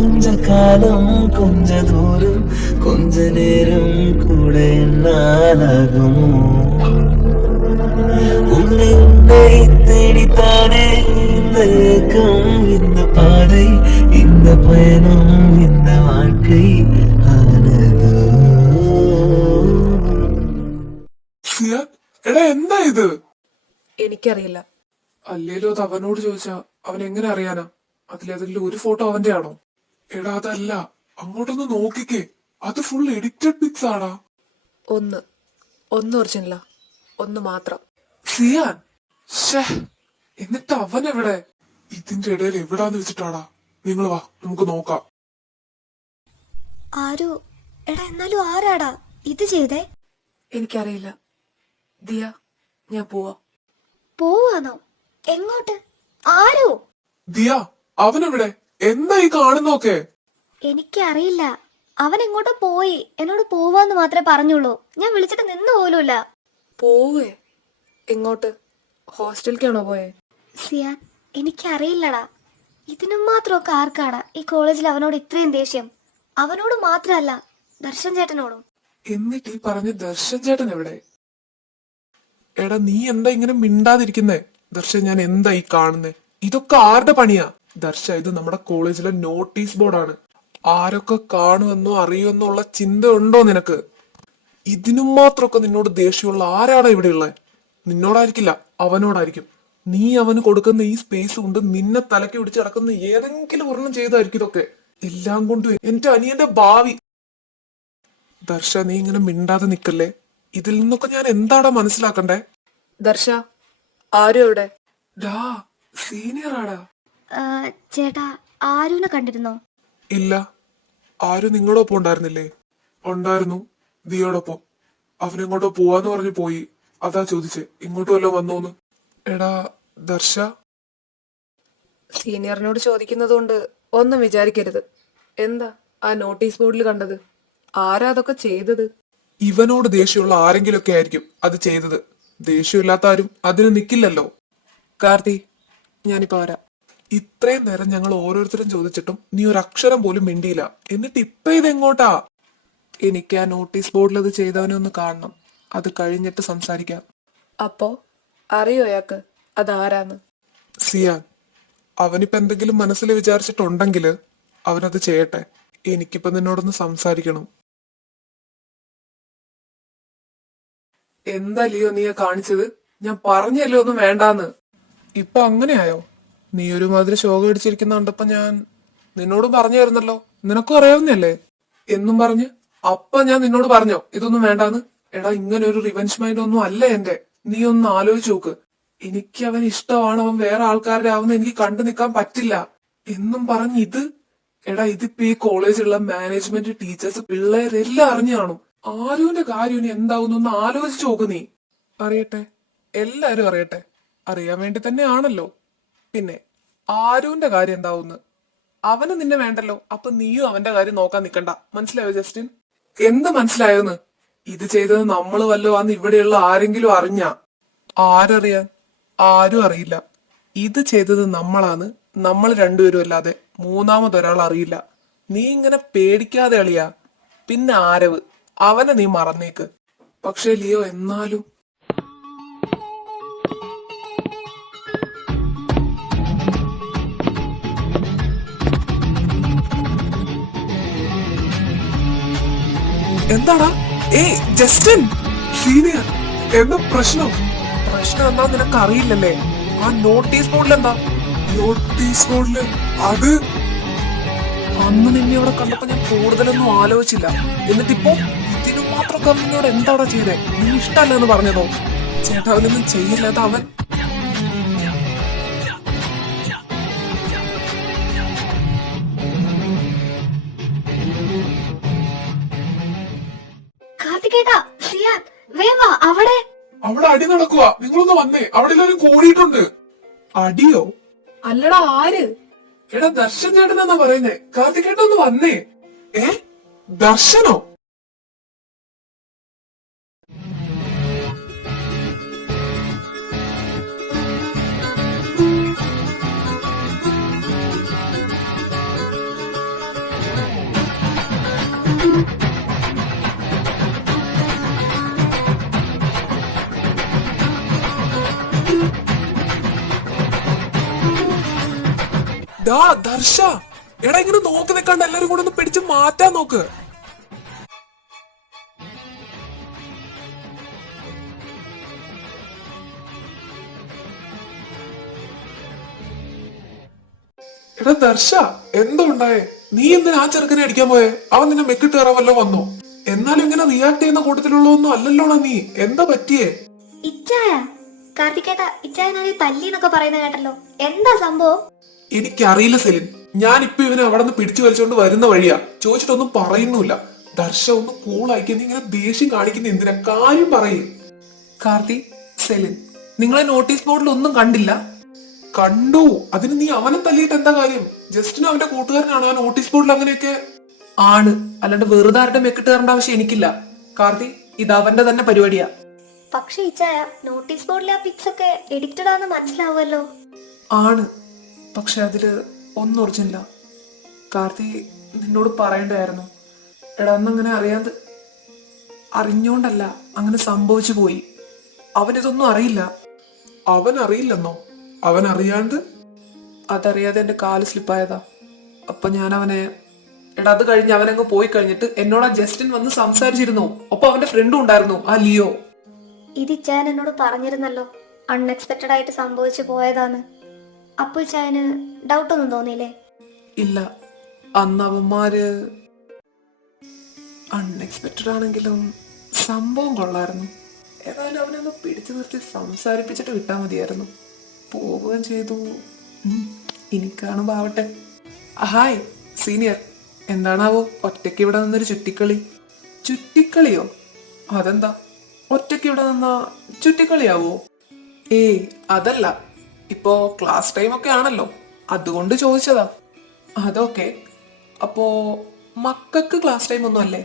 கொஞ்ச காலம் கொஞ்ச தூரம் கொஞ்ச நேரம் கூட என்னாலாகுமோ உன்னை உன்னை தேடித்தானே இந்த ஏக்கம் இந்த பாதை இந்த பயணம் இந்த வாழ்க்கை ஆனதோ. എടാ എന്താ ഇത്? എനിക്കറിയില്ല. അല്ലേലും അത് അവനോട് ചോദിച്ചാ അവൻ എങ്ങനെ അറിയാനാ? അതിലേതെങ്കിലും ഒരു ഫോട്ടോ അവന്റെ ആണോ? എടാ അതല്ല, അങ്ങോട്ടൊന്ന് നോക്കിക്കേ, അത് ഫുൾ എഡിറ്റഡ് പിക്സ് ആടാ. ഒന്ന് ഒറിജിനലാ, ഒന്ന് മാത്രം. സിയാൻ, എന്നിട്ട് അവൻ എവിടെ? ഇതിന്റെ ഇടയിൽ എവിടാന്ന് വെച്ചിട്ടാടാ? നിങ്ങൾ വാ, നമുക്ക് നോക്കാം. ആരോ എടാ, എന്നാലും ആരാടാ ഇത് ചെയ്തേ? എനിക്കറിയില്ല ദിയ, ഞാൻ പോവാന്നോ? എങ്ങോട്ട്? ആരോ? ദിയ, അവനെവിടെ? എന്താ ഈ കാണുന്നൊക്കെ? എനിക്കറിയില്ല. അവൻ എങ്ങോട്ടോ പോയി. എന്നോട് പോവാന്ന് മാത്രമേ പറഞ്ഞുള്ളൂ. ഞാൻ വിളിച്ചിട്ട് നിന്ന് പോലുമില്ല. പോവേ? എങ്ങോട്ട്? ഹോസ്റ്റലിലേക്കാണോ പോയെ? സിയാൻ, എനിക്കറിയില്ലടാ. ഇതിനും മാത്രമൊക്കെ ആർക്കാടാ ഈ കോളേജിൽ അവനോട് ഇത്രയും ദേഷ്യം? അവനോട് മാത്രമല്ല, ദർശൻ ചേട്ടനോടും. എന്നിട്ട് ഈ പറഞ്ഞ ദർശൻ ചേട്ടൻ എവിടെ? എടാ നീ എന്താ ഇങ്ങനെ മിണ്ടാതിരിക്കുന്നേ? ദർശൻ, ഞാൻ എന്താ ഈ കാണുന്നേ? ഇതൊക്കെ ആരുടെ പണിയാ? ദർശ, ഇത് നമ്മുടെ കോളേജിലെ നോട്ടീസ് ബോർഡാണ്. ആരൊക്കെ കാണുമെന്നോ അറിയുമെന്നോ ഉള്ള ചിന്ത ഉണ്ടോ നിനക്ക്? ഇതിനും മാത്രമൊക്കെ നിന്നോട് ദേഷ്യമുള്ള ആരാടാ ഇവിടെ ഉള്ളത്? നിന്നോടായിരിക്കില്ല, അവനോടായിരിക്കും. നീ അവന് കൊടുക്കുന്ന ഈ സ്പേസ് കൊണ്ട് നിന്നെ തലക്ക് പിടിച്ച് കിടക്കുന്ന ഏതെങ്കിലും ഒരെണ്ണം ചെയ്തായിരിക്കും ഇതൊക്കെ. എല്ലാം കൊണ്ടും എന്റെ അനിയന്റെ ഭാവി. ദർശ, നീ ഇങ്ങനെ മിണ്ടാതെ നിക്കല്ലേ. ഇതിൽ നിന്നൊക്കെ ഞാൻ എന്താടാ മനസ്സിലാക്കണ്ടേ? ദർശ, ആരും എവിടെ? സീനിയർ ആടാ. ചേട്ടാ, ആരുവിനെ കണ്ടിരുന്നോ? ഇല്ല. ആരും നിങ്ങളോടൊപ്പം ഉണ്ടായിരുന്നില്ലേ? ഉണ്ടായിരുന്നു, ദിയോടൊപ്പം. അവനെങ്ങോട്ടോ പോവാന്ന് പറഞ്ഞു പോയി. അതാ ചോദിച്ചേ, ഇങ്ങോട്ട് വല്ലോ വന്നോന്ന്. എടാ ദർശ, സീനിയറിനോട് ചോദിക്കുന്നത് കൊണ്ട് ഒന്നും വിചാരിക്കരുത്. എന്താ ആ നോട്ടീസ് ബോർഡിൽ കണ്ടത്? ആരാ അതൊക്കെ ചെയ്തത്? ഇവനോട് ദേഷ്യമുള്ള ആരെങ്കിലുമൊക്കെ ആയിരിക്കും അത് ചെയ്തത്. ദേഷ്യമില്ലാത്ത ആരും അതിന് നിക്കില്ലല്ലോ. കാർത്തി, ഞാനിപ്പോ വരാം. ഇത്രയും നേരം ഞങ്ങൾ ഓരോരുത്തരും ചോദിച്ചിട്ടും നീ ഒരു അക്ഷരം പോലും മിണ്ടിയില്ല. എന്നിട്ട് ഇപ്പൊ ഇതെങ്ങോട്ടാ? എനിക്ക് ആ നോട്ടീസ് ബോർഡിൽ അത് ചെയ്തവനെ ഒന്ന് കാണണം. അത് കഴിഞ്ഞിട്ട് സംസാരിക്കാം. അപ്പോ അറിയോ അയാൾക്ക് അതാരാന്ന്? സിയാൻ, അവനിപ്പോ എന്തെങ്കിലും മനസ്സിൽ വിചാരിച്ചിട്ടുണ്ടെങ്കില് അവനത് ചെയ്യട്ടെ. എനിക്കിപ്പോ നിന്നോടൊന്ന് സംസാരിക്കണം. എന്താ ലിയോ നീ കാണിച്ചത്? ഞാൻ പറഞ്ഞല്ലോ ഒന്നും വേണ്ടാന്ന്. ഇപ്പൊ അങ്ങനെയായോ? നീ ഒരുമാതിരി ശോകം അടിച്ചിരിക്കുന്ന കണ്ടപ്പോ ഞാൻ നിന്നോടും പറഞ്ഞായിരുന്നല്ലോ, നിനക്കും അറിയാവുന്നല്ലേ എന്നും പറഞ്ഞ്. അപ്പൊ ഞാൻ നിന്നോട് പറഞ്ഞോ ഇതൊന്നും വേണ്ടാന്ന്? എടാ, ഇങ്ങനെ ഒരു റിവെഞ്ച് മൈൻഡ് ഒന്നും അല്ല എന്റെ. നീ ഒന്ന് ആലോചിച്ച് നോക്ക്. എനിക്ക് അവൻ ഇഷ്ടമാണ്, അവൻ വേറെ ആൾക്കാരുടെ ആവുന്ന എനിക്ക് കണ്ടു നിൽക്കാൻ പറ്റില്ല എന്നും പറഞ്ഞ് ഇത്. എടാ, ഇതിപ്പോ ഈ കോളേജിലുള്ള മാനേജ്മെന്റ്, ടീച്ചേഴ്സ്, പിള്ളേരെല്ലാം അറിഞ്ഞു കാണും. ആരുവിന്റെ കാര്യം ഇനി എന്താവുന്നൊന്ന് ആലോചിച്ച് നോക്ക് നീ. അറിയട്ടെ, എല്ലാരും അറിയട്ടെ. അറിയാൻ വേണ്ടി തന്നെയാണല്ലോ. പിന്നെ ആരുവിന്റെ കാര്യം എന്താവുന്ന്? അവന് നിന്നെ വേണ്ടല്ലോ. അപ്പൊ നീയും അവന്റെ കാര്യം നോക്കാൻ നിക്കണ്ട. മനസ്സിലായോ ജസ്റ്റിൻ? എന്ത് മനസ്സിലായോന്ന്? ഇത് ചെയ്തത് നമ്മള് വല്ലോ അന്ന് ഇവിടെയുള്ള ആരെങ്കിലും അറിഞ്ഞ? ആരറിയാൻ? ആരും അറിയില്ല. ഇത് ചെയ്തത് നമ്മളാണ്. നമ്മൾ രണ്ടുപേരും അല്ലാതെ മൂന്നാമതൊരാൾ അറിയില്ല. നീ ഇങ്ങനെ പേടിക്കാതെ അളിയാ. പിന്നെ ആരവ്, അവനെ നീ മറന്നേക്ക്. പക്ഷെ ലിയോ, എന്നാലും എന്താടാ? ജസ്റ്റിൻ, സീനിയർ, എന്താ പ്രശ്നം? പ്രശ്നം എന്താ നിനക്ക് അറിയില്ലല്ലേ? ആ നോട്ടീസ് ബോർഡിൽ എന്താ? നോട്ടീസ് ബോർഡില് അത് അന്ന് നിന്നെ ഇവിടെ കണ്ടപ്പോ ഞാൻ കൂടുതലൊന്നും ആലോചിച്ചില്ല. എന്നിട്ടിപ്പോ ഇതിനു മാത്രം കമ്പനിയോട് എന്താടാ ചെയ്തേ? നീ ഇഷ്ടല്ല എന്ന് പറഞ്ഞതോ? ചേട്ടാ, അവനൊന്നും ചെയ്യില്ലാത്ത അവൻ. അവിടെ അടി നടക്കുക. നിങ്ങളൊന്ന് വന്നേ, അവിടെ എല്ലാവരും കൂടിയിട്ടുണ്ട്. അടിയോ? അല്ലടാ, ആര്? എടാ, ദർശൻ ചേട്ടനെന്നാ പറയുന്നേ. കാർത്തികേട്ടൊന്ന് വന്നേ. ദർശനോ? ഡാ ദർശ, എടാ ഇങ്ങനെ നോക്കി നിൽക്കാണ്ട് എല്ലാരും കൂടെ ഒന്ന് പിടിച്ച് മാറ്റാൻ നോക്ക്. എടാ ദർശ, എന്തോ ഉണ്ടായേ? നീ എന്തിനാ ആ ചെറുക്കനെ അടിക്കാൻ പോയേ? അവൻ നിന്നെ മെക്കിട്ട് കയറാൻ വല്ലോ വന്നോ? എന്നാലും ഇങ്ങനെ റിയാക്ട് ചെയ്യുന്ന കൂട്ടത്തിലുള്ളതൊന്നും അല്ലല്ലോടാ നീ. എന്താ പറ്റിയേ? ഇച്ചായ, കാർത്തികേട്ട, ഇച്ചായനാണെങ്കിൽ തല്ലിന്നൊക്കെ പറയുന്ന കേട്ടല്ലോ, എന്താ സംഭവം? എനിക്കറിയില്ല സെലിൻ. ഞാൻ ഇപ്പൊ ഇവനെ അവിടെ നിന്ന് പിടിച്ചു വലിച്ചോണ്ട് വരുന്ന വഴിയാ. ചോദിച്ചിട്ടൊന്നും പറയുന്നില്ല. ദർശ ഒന്ന് കൂളായിക്ക്. നീ ഇങ്ങനെ ദേഷ്യം കാണിക്കുന്ന എന്തിനാ? കാര്യം പറയേ. കാർത്തി, സെലിൻ, നിങ്ങളെ നോട്ടീസ് ബോർഡിൽ ഒന്നും കണ്ടില്ല? കണ്ടു. അതിന് നീ അവനെ തല്ലിയിട്ട് എന്താ കാര്യം? ജസ്റ്റിന് അവന്റെ കൂട്ടുകാരനാണ് ആ നോട്ടീസ് ബോർഡിൽ അങ്ങനെയൊക്കെ ആണ്. അല്ലാണ്ട് വെറുതെ ആരുടെ മെക്കിട്ട് കയറേണ്ട ആവശ്യം എനിക്കില്ല. കാർത്തി, ഇത് അവന്റെ തന്നെ പരിപാടിയാ. പക്ഷെ ഇച്ചായ, നോട്ടീസ് ബോർഡിലെ ആ പിക്സ് ഒക്കെ എഡിറ്റഡ് ആണെന്ന് മനസ്സിലാവുമല്ലോ. ആണ്, പക്ഷെ അതില് ഒന്നും ഒറിജിനല്ല. കാർത്തി, നിന്നോട് പറയണ്ടായിരുന്നു. എടാ, അന്നങ്ങനെ അറിഞ്ഞോണ്ടല്ല, അങ്ങനെ സംഭവിച്ചു പോയി. അവനിതൊന്നും അറിയില്ല. അവൻ അറിയില്ലെന്നോ? അവൻ അറിയാണ്ട്? അതറിയാതെ എന്റെ കാല് സ്ലിപ്പായതാ. അപ്പൊ ഞാൻ അവനെ, എടാ അത് കഴിഞ്ഞ് അവനങ്ങ് പോയി കഴിഞ്ഞിട്ട് എന്നോട് ആ ജസ്റ്റിൻ വന്ന് സംസാരിച്ചിരുന്നു. ഒപ്പം അവന്റെ ഫ്രണ്ടും ഉണ്ടായിരുന്നു, ആ ലിയോ. ഇത് ഇച്ചായൻ എന്നോട് പറഞ്ഞിരുന്നല്ലോ, അൺഎക്സ്പെക്റ്റഡ് ആയിട്ട് സംഭവിച്ചു പോയതാന്ന്. അപ്പൊ ഇച്ചായന് ഡൗട്ടൊന്നും തോന്നിയില്ലേ? ഇല്ല, അന്ന് അവന്മാര് അൺഎക്സ്പെക്റ്റഡ് ആണെങ്കിലും സംഭവം കൊള്ളായിരുന്നു. ഏതായാലും അവനൊന്ന് പിടിച്ചു നിർത്തി സംസാരിപ്പിച്ചിട്ട് വിട്ടാൽ മതിയായിരുന്നു. പോവുകയും ചെയ്തു. ഇനി കാണുമ്പോ ആവട്ടെ. ഹായ് സീനിയർ, എന്താണാവോ ഒറ്റയ്ക്ക് ഇവിടെ നിന്നൊരു ചുറ്റിക്കളി? ചുറ്റിക്കളിയോ? അതെന്താ ഒറ്റയ്ക്ക് ഇവിടെ നിന്നാ ചുറ്റിക്കളിയാവോ? ഏയ് അതല്ല, ഇപ്പോ ക്ലാസ് ടൈം ഒക്കെ ആണല്ലോ, അതുകൊണ്ട് ചോദിച്ചതാ. അതൊക്കെ. അപ്പോ മക്കൾക്ക് ക്ലാസ് ടൈം ഒന്നും അല്ലേ?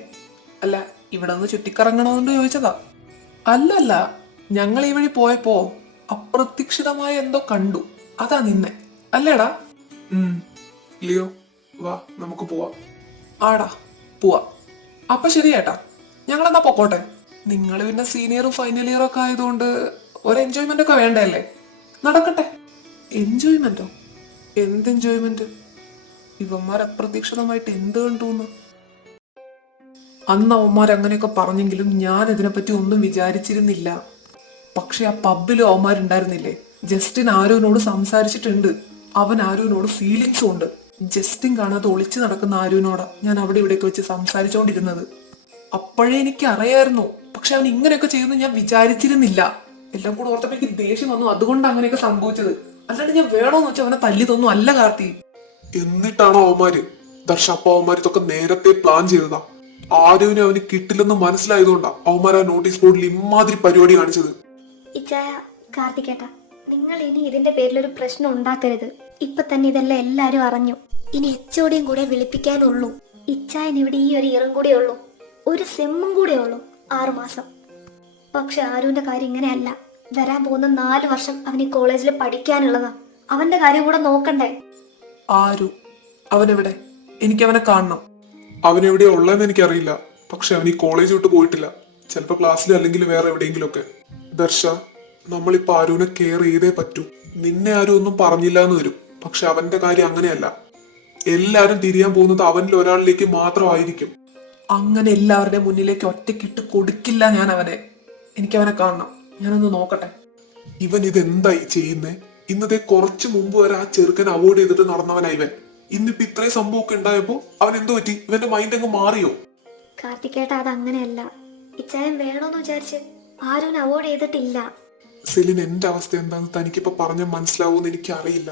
അല്ല, ഇവിടെ നിന്ന് ചുറ്റിക്കറങ്ങണോണ്ട് ചോദിച്ചതാ. അല്ലല്ല, ഞങ്ങൾ ഈ വഴി പോയപ്പോ അപ്രതീക്ഷിതമായ എന്തോ കണ്ടു, അതാ നിന്നെ. അല്ലേടാ? ലിയോ, വാ നമുക്ക് പോവാം. ആടാ, പോവാ. അപ്പൊ ശരിയേട്ടാ, ഞങ്ങളെന്നാ പൊക്കോട്ടെ. നിങ്ങൾ പിന്നെ സീനിയറും ഫൈനൽ ഇയറും ഒക്കെ ആയതുകൊണ്ട് ഒരു എൻജോയ്മെന്റ് ഒക്കെ വേണ്ടല്ലേ? നടക്കട്ടെ. എൻജോയ്മെന്റോ? എന്ത് എൻജോയ്മെന്റ്? ഇവന്മാർ അപ്രതീക്ഷിതമായിട്ട് എന്ത് കണ്ടുന്ന്? അന്ന് അവന്മാർ അങ്ങനെയൊക്കെ പറഞ്ഞെങ്കിലും ഞാൻ ഇതിനെപ്പറ്റി ഒന്നും വിചാരിച്ചിരുന്നില്ല. പക്ഷെ ആ പബ്ബിലും അവന്മാരുണ്ടായിരുന്നില്ലേ? ജസ്റ്റിൻ ആരുവിനോട് സംസാരിച്ചിട്ടുണ്ട്. അവൻ ആരുവിനോട് ഫീലിങ്സും ഉണ്ട്. ജസ്റ്റിൻ കാണാതെ ഒളിച്ചു നടക്കുന്ന ആരുവിനോടാ ഞാൻ അവിടെ ഇവിടെയൊക്കെ വെച്ച് സംസാരിച്ചോണ്ടിരുന്നത്. അപ്പോഴേ എനിക്ക് അറിയായിരുന്നു, പക്ഷെ അവൻ ഇങ്ങനെയൊക്കെ ചെയ്യുമെന്ന് ഞാൻ വിചാരിച്ചിരുന്നില്ല. എല്ലാം കൂടെ ഓർത്തപ്പോ എനിക്ക് ദേഷ്യം വന്നു. അതുകൊണ്ട് അങ്ങനെയൊക്കെ സംഭവിച്ചത്. അല്ലാണ്ട് ഞാൻ വേണോന്ന് വെച്ചാൽ അവനെ തല്ലിതൊന്നും അല്ല കാർത്തി. എന്നിട്ടാണോ അവന്മാര്? ദർശ, അപ്പൊ അവന്മാർ ഇതൊക്കെ നേരത്തെ പ്ലാൻ ചെയ്തതാ. ആരുവിനെ അവന് കിട്ടില്ലെന്ന് മനസ്സിലായതുകൊണ്ടാ അവന്മാർ ആ നോട്ടീസ് ബോർഡിൽ ഇമാതിരി പരിപാടി കാണിച്ചത്. ഇച്ചായ, കാർത്തികേട്ടാ, നിങ്ങൾ ഇനി ഇതിന്റെ പേരിലൊരു പ്രശ്നം ഉണ്ടാക്കരുത്. ഇപ്പൊ തന്നെ ഇതെല്ലാം എല്ലാരും അറിഞ്ഞു. ഇനി എച്ചോടിയും കൂടെ വിളിപ്പിക്കാനുള്ളൂ. ഇച്ചായൻ ഇവിടെ ഈ ഒരു ഇയറും കൂടെ ഉള്ളൂ, ഒരു സെമ്മും കൂടെ ഉള്ളൂ, 6 മാസം. പക്ഷെ ആരുവിന്റെ കാര്യം ഇങ്ങനെയല്ല. വരാൻ പോകുന്ന 4 വർഷം അവൻ ഈ കോളേജിൽ പഠിക്കാനുള്ളതാ. അവന്റെ കാര്യം കൂടെ നോക്കണ്ടേ? ആരു? അവനെവിടെ? എനിക്കവനെ കാണണം. അവനെവിടെയാ ഉള്ളതെന്ന് എനിക്കറിയില്ല. പക്ഷെ അവൻ ഈ കോളേജ് വിട്ട് പോയിട്ടില്ല. ചിലപ്പോ ക്ലാസ്സിൽ അല്ലെങ്കിൽ വേറെ എവിടെയെങ്കിലും ഒക്കെ. ദർശ, നമ്മളിപ്പോ ആരുവിനെ കെയർ ചെയ്തേ പറ്റൂ. നിന്നെ ആരും ഒന്നും പറഞ്ഞില്ല എന്ന് വരും, പക്ഷെ അവന്റെ കാര്യം അങ്ങനെയല്ല. എല്ലാരും തിരിയാൻ പോകുന്നത് അവനിൽ ഒരാളിലേക്ക് മാത്രമായിരിക്കും. അങ്ങനെ എല്ലാവരുടെയും മുന്നിലേക്ക് ഒറ്റക്കിട്ട് കൊടുക്കില്ല ഞാൻ അവനെ. എനിക്കവനെ കാണണം. ഞാനൊന്ന് നോക്കട്ടെ. ഇവൻ ഇതെന്തായി ചെയ്യുന്നേ? ഇന്നത്തെ കുറച്ചു മുമ്പ് വരെ ആ ചെറുക്കൻ അവോയ്ഡ് ചെയ്തിട്ട് നടന്നവനാ ഇവൻ. ഇന്നിപ്പോ ഇത്രയും സംഭവമൊക്കെ ഉണ്ടായപ്പോ അവൻ എന്തോ പറ്റി? ഇവന്റെ മൈൻഡ് അങ്ങ് മാറിയോ? കാർത്തികേട്ട, അത് അങ്ങനെയല്ല. ഇച്ചായൻ വേണോന്ന് വിചാരിച്ച് ആരും അവോയ്ഡ് ചെയ്തിട്ടില്ല. സെലിൻ, എന്റെ അവസ്ഥ എന്താന്ന് തനിക്കിപ്പോ പറഞ്ഞ മനസ്സിലാവൂന്ന് എനിക്ക് അറിയില്ല.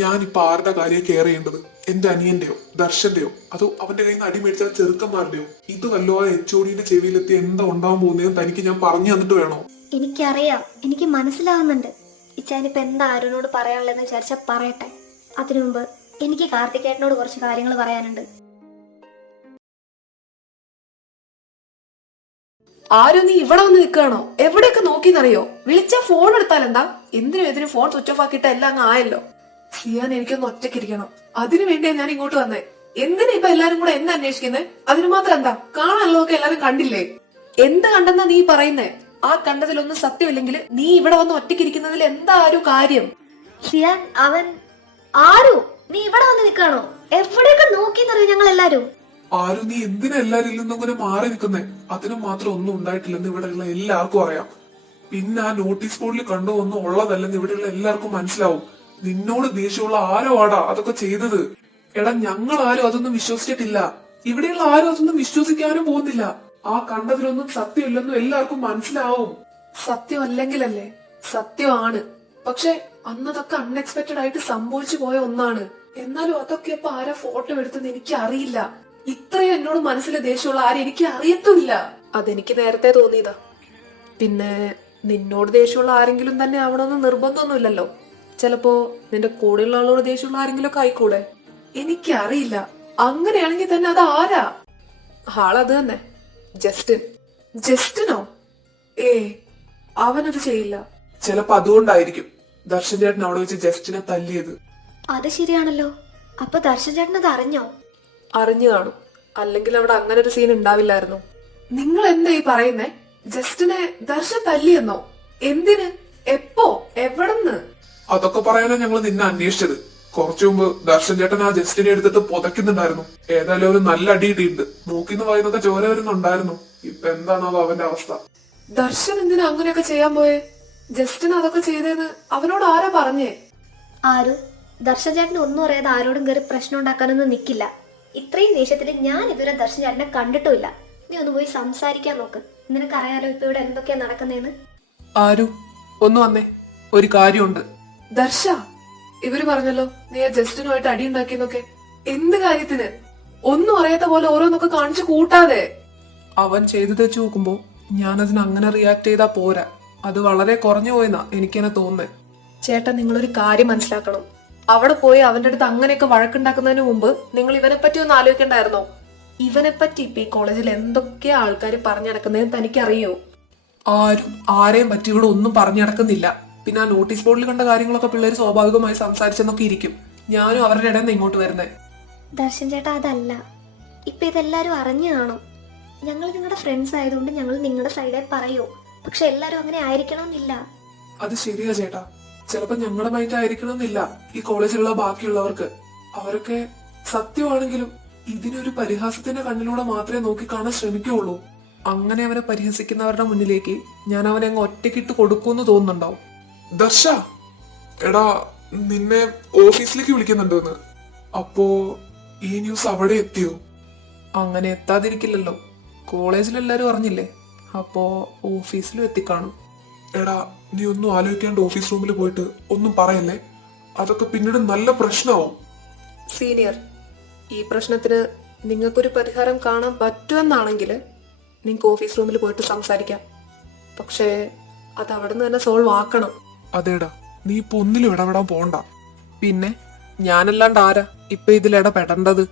ഞാനിപ്പോ ആരുടെ കാര്യം കെയർ ചെയ്യേണ്ടത്? എന്റെ അനിയന്റെയോ ദർശന്റെയോ അതോ അവന്റെ കയ്യിൽ നിന്ന് അടിമേടിച്ച ചെറുക്കന്മാരുടെയോ? ഇത് വല്ലോ ആ എച്ച്ഒഡിന്റെ ചെവിയിലെത്തി എന്താ ഉണ്ടാവാൻ പോകുന്നതെന്ന് തനിക്ക് ഞാൻ പറഞ്ഞു തന്നിട്ട് വേണോ? എനിക്കറിയാം, എനിക്ക് മനസ്സിലാവുന്നുണ്ട്. ഇച്ചായനിപ്പോ എന്താ ആരുവിനോട് പറയാനുള്ളതെന്ന് വിചാരിച്ചാ പറയട്ടെ. അതിനു മുമ്പ് എനിക്ക് കാർത്തികേട്ടനോട് കുറച്ച് കാര്യങ്ങൾ പറയാനുണ്ട്. ആരും നീ ഇവിടെ വന്ന് നിൽക്കുകയാണോ? എവിടെയൊക്കെ നോക്കിന്നറിയോ? വിളിച്ചാ ഫോൺ എടുത്താൽ എന്താ? എന്തിനും ഇതിന് ഫോൺ സ്വിച്ച് ഓഫ് ആക്കിയിട്ട് എല്ലാം അങ്ങ് ആയല്ലോ. ചെയ്യാൻ എനിക്കൊന്ന് ഒറ്റയ്ക്കിരിക്കണം. അതിനു വേണ്ടിയാ ഞാൻ ഇങ്ങോട്ട് വന്നേ. എന്തിനാ ഇപ്പൊ എല്ലാരും കൂടെ എന്നെ അന്വേഷിക്കുന്നേ? അതിന് മാത്രം എന്താ? കാണാനുള്ളതൊക്കെ എല്ലാരും കണ്ടില്ലേ? എന്ത് കണ്ടെന്നാ നീ പറയുന്നേ? ആ കണ്ടതിലൊന്നും സത്യമില്ലെങ്കിൽ നീ ഇവിടെ വന്ന് ഒറ്റയ്ക്കിരിക്കുന്നതിൽ എന്താ ആരും കാര്യം? സിയാൻ, അവൻ ആരു നീ ഇവിടെ വന്ന് നിൽക്കാണോ? എവിടെയൊക്കെ നോക്കിയെന്നറിയോ ഞങ്ങൾ എല്ലാരും. ആരും നീ എന്തിനാ എല്ലാരിൽ നിന്നും അങ്ങനെ മാറി നിൽക്കുന്നേ? അതിനും മാത്രം ഒന്നും ഉണ്ടായിട്ടില്ലെന്ന് ഇവിടെയുള്ള എല്ലാവർക്കും അറിയാം. പിന്നെ ആ നോട്ടീസ് ബോർഡിൽ കണ്ടു ഒന്നും ഉള്ളതല്ലെന്ന് ഇവിടെയുള്ള എല്ലാവർക്കും മനസ്സിലാവും. നിന്നോട് ദേഷ്യമുള്ള ആരോ ആടാ അതൊക്കെ ചെയ്തത്. എടാ ഞങ്ങൾ ആരും അതൊന്നും വിശ്വസിച്ചിട്ടില്ല. ഇവിടെയുള്ള ആരും അതൊന്നും വിശ്വസിക്കാനും പോകുന്നില്ല. ആ കണ്ടതിലൊന്നും സത്യമില്ലെന്നും എല്ലാവർക്കും മനസ്സിലാവും. സത്യമല്ലെങ്കിലല്ലേ? സത്യമാണ്. പക്ഷെ അന്നതൊക്കെ അൺഎക്സ്പെക്ടഡ് ആയിട്ട് സംഭവിച്ചു പോയ ഒന്നാണ്. എന്നാലും അതൊക്കെ ഇപ്പൊ ആരാ ഫോട്ടോ എടുത്തെന്ന് എനിക്ക് അറിയില്ല. ഇത്രയും എന്നോട് മനസ്സിൽ ദേഷ്യമുള്ള ആരും എനിക്ക് അറിയത്തുമില്ല. അതെനിക്ക് നേരത്തെ തോന്നിയതാ. പിന്നെ നിന്നോട് ദേഷ്യമുള്ള ആരെങ്കിലും തന്നെ ആവണമെന്ന് നിർബന്ധമൊന്നുമില്ലല്ലോ. ചിലപ്പോ നിന്റെ കൂടെയുള്ള ആളോട് ദേഷ്യമുള്ള ആരെങ്കിലും ഒക്കെ ആയിക്കൂടെ? എനിക്കറിയില്ല. അങ്ങനെയാണെങ്കിൽ തന്നെ അത് ആരാ? ആളത് തന്നെ, ജസ്റ്റിൻ. ജസ്റ്റിനോ? അവനത് ചെയ്യില്ല. ചിലപ്പോ അതുകൊണ്ടായിരിക്കും ദർശൻ ചേട്ടൻ അവിടെ വെച്ച് ജസ്റ്റിനെ തല്ലിയത്. അത് ശരിയാണല്ലോ. അപ്പൊ ദർശൻ ചേട്ടൻ അത് അറിഞ്ഞോ? അറിഞ്ഞു കാണും, അല്ലെങ്കിൽ അവിടെ അങ്ങനെ ഒരു സീൻ ഉണ്ടാവില്ലായിരുന്നു. നിങ്ങൾ എന്താ ഈ പറയുന്നേ? ജസ്റ്റിനെ ദർശൻ തല്ലിയെന്നോ? എന്തിന്? എപ്പോ? എവിടെന്ന്? അതൊക്കെ പറയാനാ ഞങ്ങൾ നിന്നെ അന്വേഷിച്ചത്. കുറച്ചു മുമ്പ് ദർശൻ ചേട്ടൻ ആ ജസ്റ്റിനെ എടുത്തിട്ട് പുതയ്ക്കുന്നുണ്ടായിരുന്നു. ഏതായാലും ഒരു നല്ല അടി ഇട്ടിട്ടുണ്ട്. മൂക്കിന്ന് വായുന്നൊക്കെ ചോര വരുന്നുണ്ടായിരുന്നു. ഇപ്പൊ എന്താണോ അവന്റെ അവസ്ഥ? ദർശൻ എന്തിനാ അങ്ങനെയൊക്കെ ചെയ്യാൻ പോയേ? ജസ്റ്റിൻ അതൊക്കെ ചെയ്തേന്ന് അവനോട് ആരാ പറഞ്ഞേ? ആരും ദർശൻ ചേട്ടന് ഒന്നും അറിയാതെ ആരോടും കയറി പ്രശ്നം ഉണ്ടാക്കാനൊന്നും നിക്കില്ല. ഇത്രയും ദേഷ്യത്തിൽ ഞാൻ ഇതുവരെ ദർശൻ ചേട്ടനെ കണ്ടിട്ടുമില്ല. നീ ഒന്ന് പോയി സംസാരിക്കാൻ നോക്ക്. നിനക്കറിയാലോ ഇപ്പൊ ഇവിടെ എന്തൊക്കെയാ നടക്കുന്നേന്ന്. ആരും ഒന്ന് വന്നേ, ഒരു കാര്യമുണ്ട്. ദർശ, ഇവര് പറഞ്ഞല്ലോ നീ ആ ജസ്റ്റിനുമായിട്ട് അടി ഉണ്ടാക്കിയെന്നൊക്കെ. എന്ത് കാര്യത്തിന്? ഒന്നും അറിയാത്ത പോലെ ഓരോന്നൊക്കെ കാണിച്ചു കൂട്ടാതെ. അവൻ ചെയ്തു തെച്ചു നോക്കുമ്പോ ഞാനതിന് അങ്ങനെ റിയാക്ട് ചെയ്താ പോരാ. അത് വളരെ കുറഞ്ഞു പോയെന്നാ എനിക്കെന്നെ തോന്നുന്നേ. ചേട്ടൻ, നിങ്ങളൊരു കാര്യം മനസ്സിലാക്കണം. അവിടെ പോയി അവന്റെ അടുത്ത് അങ്ങനെയൊക്കെ വഴക്കുണ്ടാക്കുന്നതിന് മുമ്പ് നിങ്ങൾ ഇവനെ പറ്റി ഒന്ന് ആലോചിക്കണ്ടായിരുന്നോ? ഇവനെ പറ്റി ഇപ്പൊ ഈ കോളേജിൽ എന്തൊക്കെയാ ആൾക്കാർ പറഞ്ഞു നടക്കുന്നതെന്ന് തനിക്കറിയോ? ആരും ആരെയും പറ്റി ഇവിടെ ഒന്നും പറഞ്ഞു നടക്കുന്നില്ല. പിന്നെ ആ നോട്ടീസ് ബോർഡിൽ കണ്ട കാര്യങ്ങളൊക്കെ പിള്ളേർ സ്വാഭാവികമായി സംസാരിച്ചെന്നൊക്കെ ഇരിക്കും. ഞാനും അവരുടെ ഇടയിൽ നിന്ന് ഇങ്ങോട്ട് വരുന്നേ. ദർശൻ ചേട്ടാ അതല്ല, ഇപ്പൊ ഇതെല്ലാരും അറിഞ്ഞു കാണും. ഞങ്ങൾ നിങ്ങളുടെ ഫ്രണ്ട്സ് ആയതുകൊണ്ട് ഞങ്ങൾ നിങ്ങളുടെ സൈഡേ പറയൂ. പക്ഷെ എല്ലാരും അങ്ങനെ ആയിരിക്കണമെന്നില്ല. അത് ശരിയാ ചേട്ടാ. ചിലപ്പോ ഞങ്ങളുടെ മൈൻഡ് ആയിരിക്കണമെന്നില്ല ഈ കോളേജിലുള്ള ബാക്കിയുള്ളവർക്ക്. അവരൊക്കെ സത്യമാണെങ്കിലും ഇതിനൊരു പരിഹാസത്തിന്റെ കണ്ണിലൂടെ മാത്രമേ നോക്കിക്കാണാൻ ശ്രമിക്കുള്ളൂ. അങ്ങനെ അവനെ പരിഹസിക്കുന്നവരുടെ മുന്നിലേക്ക് ഞാൻ അവനെ അങ്ങ് ഒറ്റക്കിട്ട് കൊടുക്കൂന്ന് തോന്നുന്നുണ്ടാവും. ദർശ, എടാ നിന്നെ ഓഫീസിലേക്ക് വിളിക്കുന്നുണ്ടെന്ന്. അപ്പോ ഈ ന്യൂസ് അവിടെ എത്തിയോ? അങ്ങനെ എത്താതിരിക്കില്ലല്ലോ. കോളേജിലെല്ലാരും അറിഞ്ഞില്ലേ? അപ്പോ ഓഫീസിലും എത്തിക്കാണും. എടാ നീ ഒന്നും ആലോചിക്കാണ്ട് ഓഫീസ് റൂമിൽ പോയിട്ട് ഒന്നും പറയല്ലേ. അതൊക്കെ പിന്നീട് നല്ല പ്രശ്നമാവും. സീനിയർ, ഈ പ്രശ്നത്തിന് നിങ്ങൾക്കൊരു പരിഹാരം കാണാൻ പറ്റുമെന്നാണെങ്കിൽ നിങ്ങൾക്ക് ഓഫീസ് റൂമിൽ പോയിട്ട് സംസാരിക്കാം. പക്ഷേ അത് അവിടെ നിന്ന് തന്നെ സോൾവ് ആക്കണം. അതേടാ, നീ ഇപ്പൊ ഒന്നിലും ഇടപെടാൻ പോണ്ട. പിന്നെ ഞാനല്ലാണ്ട് ആരാ ഇപ്പൊ ഇതിൽ ഇടപെടേണ്ടത്?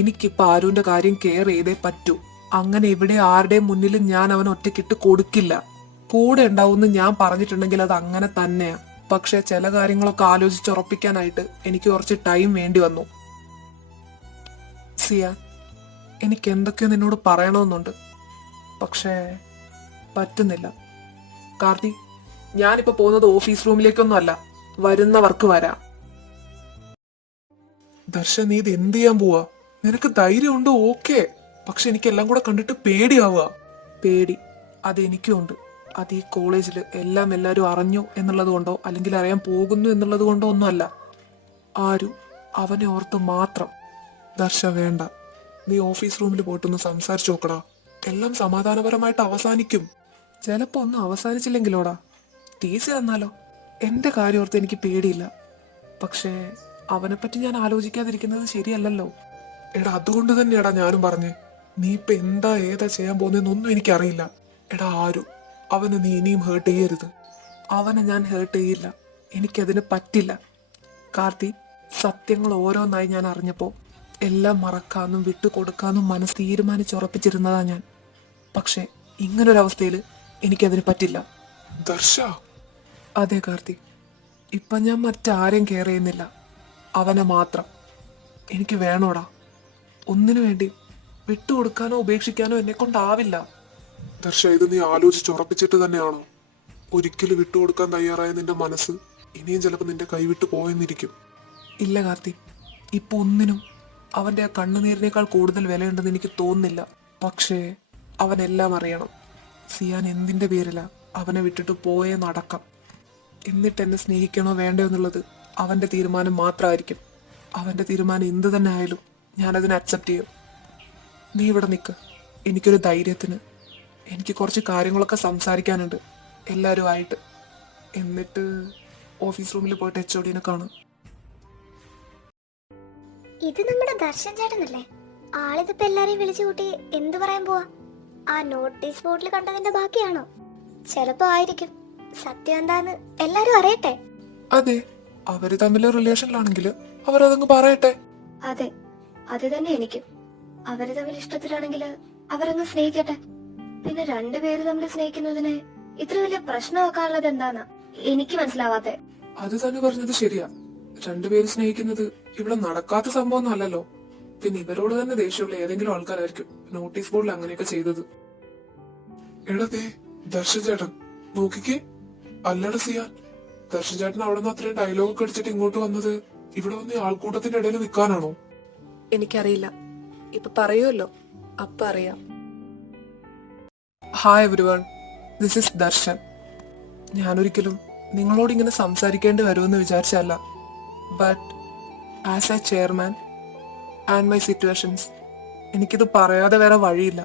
എനിക്കിപ്പൊ ആരുവിന്റെ കാര്യം കെയർ ചെയ്തേ പറ്റൂ. അങ്ങനെ ഇവിടെ ആരുടെയും മുന്നിൽ ഞാൻ അവൻ ഒറ്റക്കിട്ട് കൊടുക്കില്ല. കൂടെ ഉണ്ടാവുമെന്ന് ഞാൻ പറഞ്ഞിട്ടുണ്ടെങ്കിൽ അത് അങ്ങനെ തന്നെയാ. പക്ഷെ ചില കാര്യങ്ങളൊക്കെ ആലോചിച്ചുറപ്പിക്കാനായിട്ട് എനിക്ക് കുറച്ച് ടൈം വേണ്ടി വന്നു. സിയ, എനിക്ക് എന്തൊക്കെയോ നിന്നോട് പറയണമെന്നുണ്ട്. പക്ഷേ പറ്റുന്നില്ല. കാർത്തി, ഞാനിപ്പോ പോകുന്നത് ഓഫീസ് റൂമിലേക്കൊന്നും അല്ല, വരുന്നവർക്ക് വരാം. ദർശ, നീ ഇത് എന്ത് ചെയ്യാൻ പോവാ? നിനക്ക് ധൈര്യമുണ്ട്, ഓക്കെ. പക്ഷെ എനിക്കെല്ലാം കൂടെ കണ്ടിട്ട് പേടിയാവുക. പേടി അതെനിക്കും ഉണ്ട്. അത് ഈ കോളേജിൽ എല്ലാവരും അറിഞ്ഞു എന്നുള്ളത് കൊണ്ടോ അല്ലെങ്കിൽ അറിയാൻ പോകുന്നു എന്നുള്ളത് കൊണ്ടോ ഒന്നുമല്ല. ആരും അവനെ ഓർത്ത് മാത്രം. ദർശ വേണ്ട, നീ ഓഫീസ് റൂമിൽ പോയിട്ടൊന്ന് സംസാരിച്ചു നോക്കടാ. എല്ലാം സമാധാനപരമായിട്ട് അവസാനിക്കും. ചിലപ്പോ ഒന്നും അവസാനിച്ചില്ലെങ്കിലോടാ TC തന്നാലോ? എന്റെ കാര്യം ഓർത്ത് എനിക്ക് പേടിയില്ല. പക്ഷേ അവനെപ്പറ്റി ഞാൻ ആലോചിക്കാതിരിക്കുന്നത് ശരിയല്ലല്ലോ. എടാ അതുകൊണ്ട് തന്നെയാടാ ഞാനും പറഞ്ഞേ, നീ ഇപ്പൊ എന്താ ഏതാ ചെയ്യാൻ പോകുന്നതെന്നൊന്നും എനിക്കറിയില്ല. എടാ ആരും അവനെ നീ ഇനിയും ഹേർട്ട് ചെയ്യരുത്. അവനെ ഞാൻ ഹേർട്ട് ചെയ്യില്ല, എനിക്കതിന് പറ്റില്ല. കാർത്തി, സത്യങ്ങൾ ഓരോന്നായി ഞാൻ അറിഞ്ഞപ്പോ എല്ലാം മറക്കാനും വിട്ടുകൊടുക്കാനും മനസ്സ് തീരുമാനിച്ചുറപ്പിച്ചിരുന്നതാ ഞാൻ. പക്ഷെ ഇങ്ങനൊരവസ്ഥയിൽ എനിക്കതിന് പറ്റില്ല. ദർശ, അതെ കാർത്തി, ഇപ്പൊ ഞാൻ മറ്റാരെയും കെയർ ചെയ്യുന്നില്ല, അവനെ മാത്രം. എനിക്ക് വേണോടാ. ഒന്നിനു വേണ്ടി വിട്ടുകൊടുക്കാനോ ഉപേക്ഷിക്കാനോ എന്നെ കൊണ്ടാവില്ല. ദർശ, ഇത് നീ ആലോചിച്ചുറപ്പിച്ചിട്ട് തന്നെയാണോ? ഒരിക്കലും വിട്ടുകൊടുക്കാൻ തയ്യാറായ നിന്റെ മനസ്സ് ഇനിയും ചിലപ്പോൾ നിന്റെ കൈവിട്ട് പോയെന്നിരിക്കും. ഇല്ല കാർത്തി, ഇപ്പൊ ഒന്നിനും അവന്റെ ആ കണ്ണുനീരിനേക്കാൾ കൂടുതൽ വിലയുണ്ടെന്ന് എനിക്ക് തോന്നുന്നില്ല. പക്ഷേ അവനെല്ലാം അറിയണം. സിയാൻ എന്തിന്റെ പേരിലാ അവനെ വിട്ടിട്ട് പോയേ നടക്കാം. എന്നിട്ട് എന്നെ സ്നേഹിക്കണോ വേണ്ടോ എന്നുള്ളത് അവന്റെ തീരുമാനം മാത്രമായിരിക്കും. അവന്റെ തീരുമാനം എന്ത് തന്നെ ആയാലും ഞാനതിനെ അക്സെപ്റ്റ് ചെയ്യും. നീ ഇവിടെ നിൽക്ക്. എനിക്കൊരു ധൈര്യത്തിന് എനിക്ക് കുറച്ച് കാര്യങ്ങളൊക്കെ സംസാരിക്കാനുണ്ട് എല്ലാവരുമായിട്ട്. എന്നിട്ട് ഓഫീസ് റൂമിൽ പോയിട്ട് HOD കാണാം. ഇത് നമ്മുടെ ദർശൻ ചേട്ടനല്ലേ? ആളിതിപ്പോ എല്ലാരെയും വിളിച്ചു കൂട്ടി എന്തു പറയാൻ പോവാ? ആ നോട്ടീസ് ബോർഡിൽ കണ്ടതിന്റെ ബാക്കിയാണോ? ചിലപ്പോ ആയിരിക്കും. സത്യം എന്താന്ന് എല്ലാരും അറിയട്ടെ. അതെ, അവര് തമ്മിൽ റിലേഷനിലാണെങ്കിൽ അവരതങ്ങ് പറയട്ടെ. അതെ, അത് തന്നെ എനിക്കും. അവര് തമ്മിൽ ഇഷ്ടത്തിലാണെങ്കിൽ അവരങ്ങ് സ്നേഹിക്കട്ടെ. പിന്നെ രണ്ടുപേര് തമ്മിൽ സ്നേഹിക്കുന്നതിന് ഇത്ര വലിയ പ്രശ്നമാക്കാനുള്ളത് എന്താന്നാ എനിക്ക് മനസ്സിലാവാത്തെ. അത് തന്നെ പറഞ്ഞത് ശരിയാ. രണ്ടുപേരും സ്നേഹിക്കുന്നത് ഇവിടെ നടക്കാത്ത സംഭവം അല്ലല്ലോ. പിന്നെ ഇവരോട് തന്നെ ദേഷ്യമുള്ള ഏതെങ്കിലും ആൾക്കാരായിരിക്കും നോട്ടീസ് ബോർഡിൽ അങ്ങനെയൊക്കെ ചെയ്തത്. എടതേ ദർശൻ ചേട്ടൻ നോക്കിക്കേ. അല്ലട സിയാൻ, ദർശൻ ചേട്ടൻ അവിടെ നിന്ന് അത്രയും ഡയലോഗ് അടിച്ചിട്ട് ഇങ്ങോട്ട് വന്നത് ഇവിടെ വന്ന് ആൾക്കൂട്ടത്തിന്റെ ഇടയിൽ നിൽക്കാനാണോ? എനിക്കറിയില്ല. ഇപ്പൊ പറയുമല്ലോ, അപ്പൊ അറിയാം. Hi everyone, this is Darshan. ഞാനൊരിക്കലും നിങ്ങളോട് ഇങ്ങനെ സംസാരിക്കേണ്ടി വരുമെന്ന് വിചാരിച്ചല്ല. But as a chairman and my situations, എനിക്കിത് പറയാതെ വേറെ വഴിയില്ല.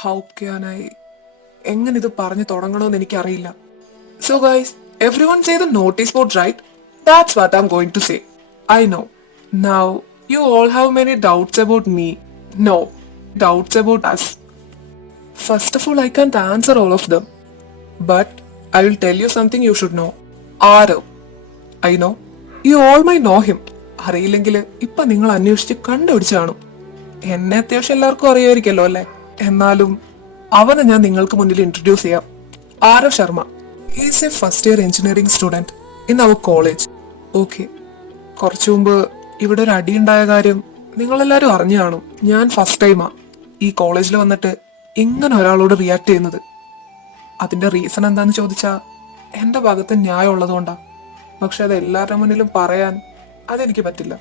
ഹൗ ക്യാൻ ഐ, എങ്ങനെ ഇത് പറഞ്ഞു തുടങ്ങണമെന്ന് എനിക്കറിയില്ല. So guys, everyone say the notice board right? That's what I'm going to say. I know. Now, you all have many doubts about me. No, doubts about us. First of all, I can't answer all of them. But I will tell you something you should know. Arav. I know. You all might know him. അറിയില്ലെങ്കിൽ ഇപ്പൊ നിങ്ങൾ അന്വേഷിച്ച് കണ്ടുപിടിച്ചു കാണും. എന്നെ അത്യാവശ്യം എല്ലാവർക്കും അറിയായിരിക്കല്ലോ അല്ലേ? എന്നാലും അവനെ ഞാൻ നിങ്ങൾക്ക് മുന്നിൽ ഇൻട്രൊഡ്യൂസ് ചെയ്യാം. Aarav Sharma. He's a first year engineering student in our college. Okay, കുറച്ചു മുമ്പ് ഇവിടെ ഒരു അടിയുണ്ടായ കാര്യം നിങ്ങളെല്ലാരും അറിഞ്ഞു കാണും. ഞാൻ ഫസ്റ്റ് ടൈമാ ഈ കോളേജിൽ വന്നിട്ട് ഇങ്ങനെ ഒരാളോട് റിയാക്ട് ചെയ്യുന്നത്. അതിന്റെ റീസൺ എന്താന്ന് ചോദിച്ചാ എന്റെ ഭാഗത്ത് ന്യായം ഉള്ളതുകൊണ്ടാ. പക്ഷെ അത് എല്ലാവരുടെ മുന്നിലും പറയാൻ അതെനിക്ക് പറ്റില്ല.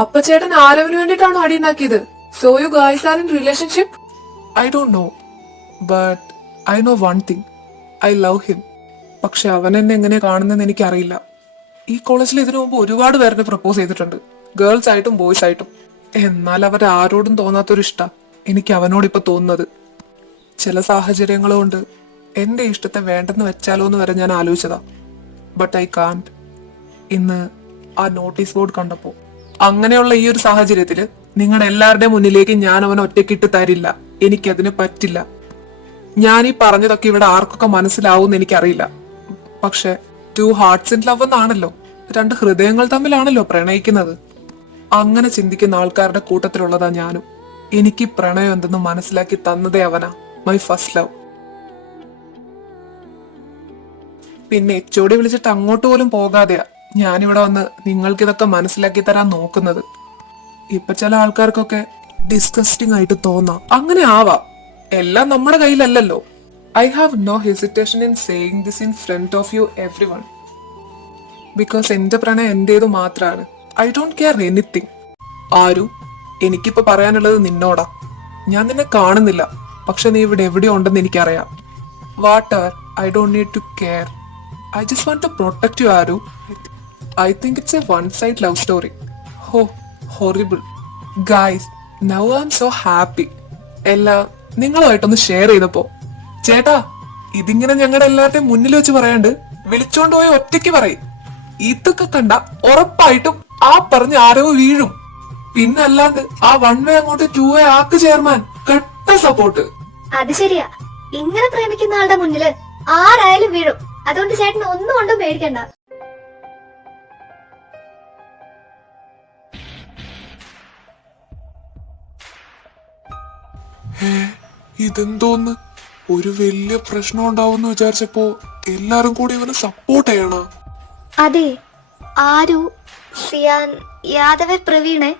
അപ്പൊ ചേട്ടൻ ആരവിന് വേണ്ടിട്ടാണോ അടി ഉണ്ടാക്കിയത്? So you guys are in relationship? I don't know, but I know one thing, I love him. പക്ഷെ അവൻ എന്നെ എങ്ങനെ കാണുന്നെന്ന് എനിക്കറിയില്ല. ഈ കോളേജിൽ ഇതിനു മുമ്പ് ഒരുപാട് പേരുടെ പ്രപ്പോസ് ചെയ്തിട്ടുണ്ട്, ഗേൾസ് ആയിട്ടും ബോയ്സ് ആയിട്ടും. എന്നാൽ അവർ ആരോടും തോന്നാത്തൊരു ഇഷ്ട എനിക്ക് അവനോട് ഇപ്പൊ തോന്നുന്നത്. ചില സാഹചര്യങ്ങൾ കൊണ്ട് എന്റെ ഇഷ്ടത്തെ വേണ്ടെന്ന് വെച്ചാലോ എന്ന് വരെ ഞാൻ ആലോചിച്ചതാ. But I can't. ഇന്ന് ആ നോട്ടീസ് ബോർഡ് കണ്ടപ്പോ, അങ്ങനെയുള്ള ഈ ഒരു സാഹചര്യത്തില് നിങ്ങളുടെ എല്ലാവരുടെയും മുന്നിലേക്ക് ഞാൻ അവനെ ഒറ്റക്കിട്ട് തരില്ല. എനിക്കതിന് പറ്റില്ല. ഞാൻ ഈ പറഞ്ഞതൊക്കെ ഇവിടെ ആർക്കൊക്കെ മനസ്സിലാവും എനിക്കറിയില്ല. പക്ഷെ ടു ഹാർട്ട്സ് ഇൻ ലവ് എന്നാണല്ലോ, രണ്ട് ഹൃദയങ്ങൾ തമ്മിലാണല്ലോ പ്രണയിക്കുന്നത്. അങ്ങനെ ചിന്തിക്കുന്ന ആൾക്കാരുടെ കൂട്ടത്തിലുള്ളതാ ഞാനും. എനിക്ക് പ്രണയം എന്തെന്ന് മനസ്സിലാക്കി തന്നതേ അവനാ, മൈ ഫസ്റ്റ് ലവ്. പിന്നെ HOD വിളിച്ചിട്ട് അങ്ങോട്ട് പോലും പോകാതെയാ ഞാനിവിടെ വന്ന് നിങ്ങൾക്ക് ഇതൊക്കെ മനസ്സിലാക്കി തരാൻ നോക്കുന്നത്. ഇപ്പൊ ചില ആൾക്കാർക്കൊക്കെ ഡിസ്കസ്റ്റിംഗ് ആയിട്ട് തോന്നാം. അങ്ങനെ ആവാം, എല്ലാം നമ്മുടെ കയ്യിലല്ലല്ലോ. I have no hesitation in saying this in front of you everyone. Because എന്റെ പ്രണയം എന്റേത് മാത്രമാണ്. I don't care anything. ആരും, എനിക്കിപ്പോ പറയാനുള്ളത് നിന്നോടാ. ഞാൻ നിന്നെ കാണുന്നില്ല, പക്ഷെ നീ ഇവിടെ എവിടെയോ ഉണ്ടെന്ന് എനിക്കറിയാം. What I don't need to care. I just want to protect you Aaru. I think it's a one side love story. Oh, horrible. Guys, now I am so happy. എല്ലാം നിങ്ങളുമായിട്ടൊന്ന് ഷെയർ ചെയ്തപ്പോ. ചേട്ടാ, ഇതിങ്ങനെ ഞങ്ങളുടെ എല്ലാവരുടെയും മുന്നിൽ വെച്ച് പറയാണ്ട് വിളിച്ചോണ്ട് പോയി ഒറ്റയ്ക്ക് പറയും. ഇതൊക്കെ കണ്ട ഉറപ്പായിട്ടും ആ പറഞ്ഞ ആരോ വീഴും. പിന്നെ അല്ലാണ്ട് ആ 1 വേ അങ്ങോട്ട് 2 വേ ആക്ക് ചെയർമാൻ. കട്ട സപ്പോർട്ട്. അത് ശരിയാ, ഇങ്ങനെ പ്രേമിക്കുന്ന ആളുടെ മുന്നില് ആരായാലും വീഴും. അതുകൊണ്ട് ചേട്ടൻ ഒന്നും കൊണ്ടും പേടിക്കണ്ട. ഇതെന്തോന്ന്, ഒരു വലിയ പ്രശ്നം ഉണ്ടാവും വിചാരിച്ചപ്പോ എല്ലാരും കൂടി ഇവനെ സപ്പോർട്ട് ചെയ്യണോ? അതെ, ആരു, സിയാൻ, യാദവ്, പ്രവീണേ.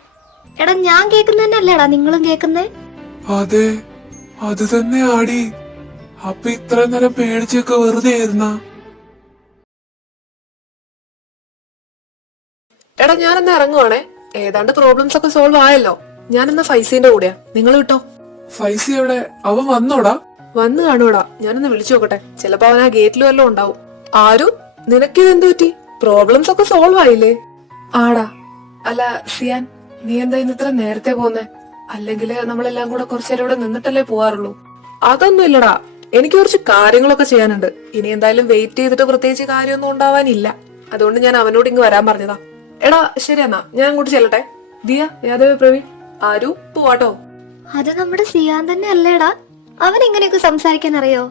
എടാ, ഞാൻ കേക്കുന്നതന്നെല്ലേടാ നിങ്ങളും കേക്കുന്നേ? അതെ, അത് തന്നെ ആടി. അപ്പൊ ഇത്ര നേരം പേടിച്ചൊക്കെ വെറുതെ ആയിരുന്ന? എടാ ഞാനെന്നാ ഇറങ്ങുവാണേ. ഏതാണ്ട് പ്രോബ്ലംസ് ഒക്കെ സോൾവ് ആയല്ലോ. ഞാനെന്നാ ഫൈസീന്റെ കൂടെയാ. നിങ്ങൾ കിട്ടോ? ഫൈസി എവിടെ? അവൻ വന്നോടാ? വന്നു കാണൂടാ. ഞാനൊന്ന് വിളിച്ചു നോക്കട്ടെ. ചിലപ്പോ അവൻ ആ ഗേറ്റിൽ വല്ലതും ഉണ്ടാവും. ആരു, നിനക്കിതെന്ത് പറ്റി? പ്രോബ്ലംസ് ഒക്കെ സോൾവ് ആയില്ലേ? ആടാ. അല്ല സിയാൻ, നീ എന്താ ഇന്ന് ഇത്ര നേരത്തെ പോന്നെ? അല്ലെങ്കിൽ നമ്മളെല്ലാം കൂടെ കുറച്ചേരം ഇവിടെ നിന്നിട്ടല്ലേ പോവാറുള്ളൂ? അതൊന്നും ഇല്ലടാ, എനിക്ക് കുറച്ച് കാര്യങ്ങളൊക്കെ ചെയ്യാനുണ്ട്. ഇനി എന്തായാലും വെയിറ്റ് ചെയ്തിട്ട് പ്രത്യേകിച്ച് കാര്യമൊന്നും ഉണ്ടാവാനില്ല. അതുകൊണ്ട് ഞാൻ അവനോട് ഇങ്ങ് വരാൻ പറഞ്ഞതാ. എടാ ശരി എന്നാ ഞാൻ അങ്ങോട്ട് ചെല്ലട്ടെ. ദിയ, യാദവ്, പ്രവീൺ, ആരു പോവാട്ടോ. അത് നമ്മുടെ സിയാൻ തന്നെ അല്ലേടാ? അവൻ ഇങ്ങനെയൊക്കെ സംസാരിക്കാൻ അറിയോ?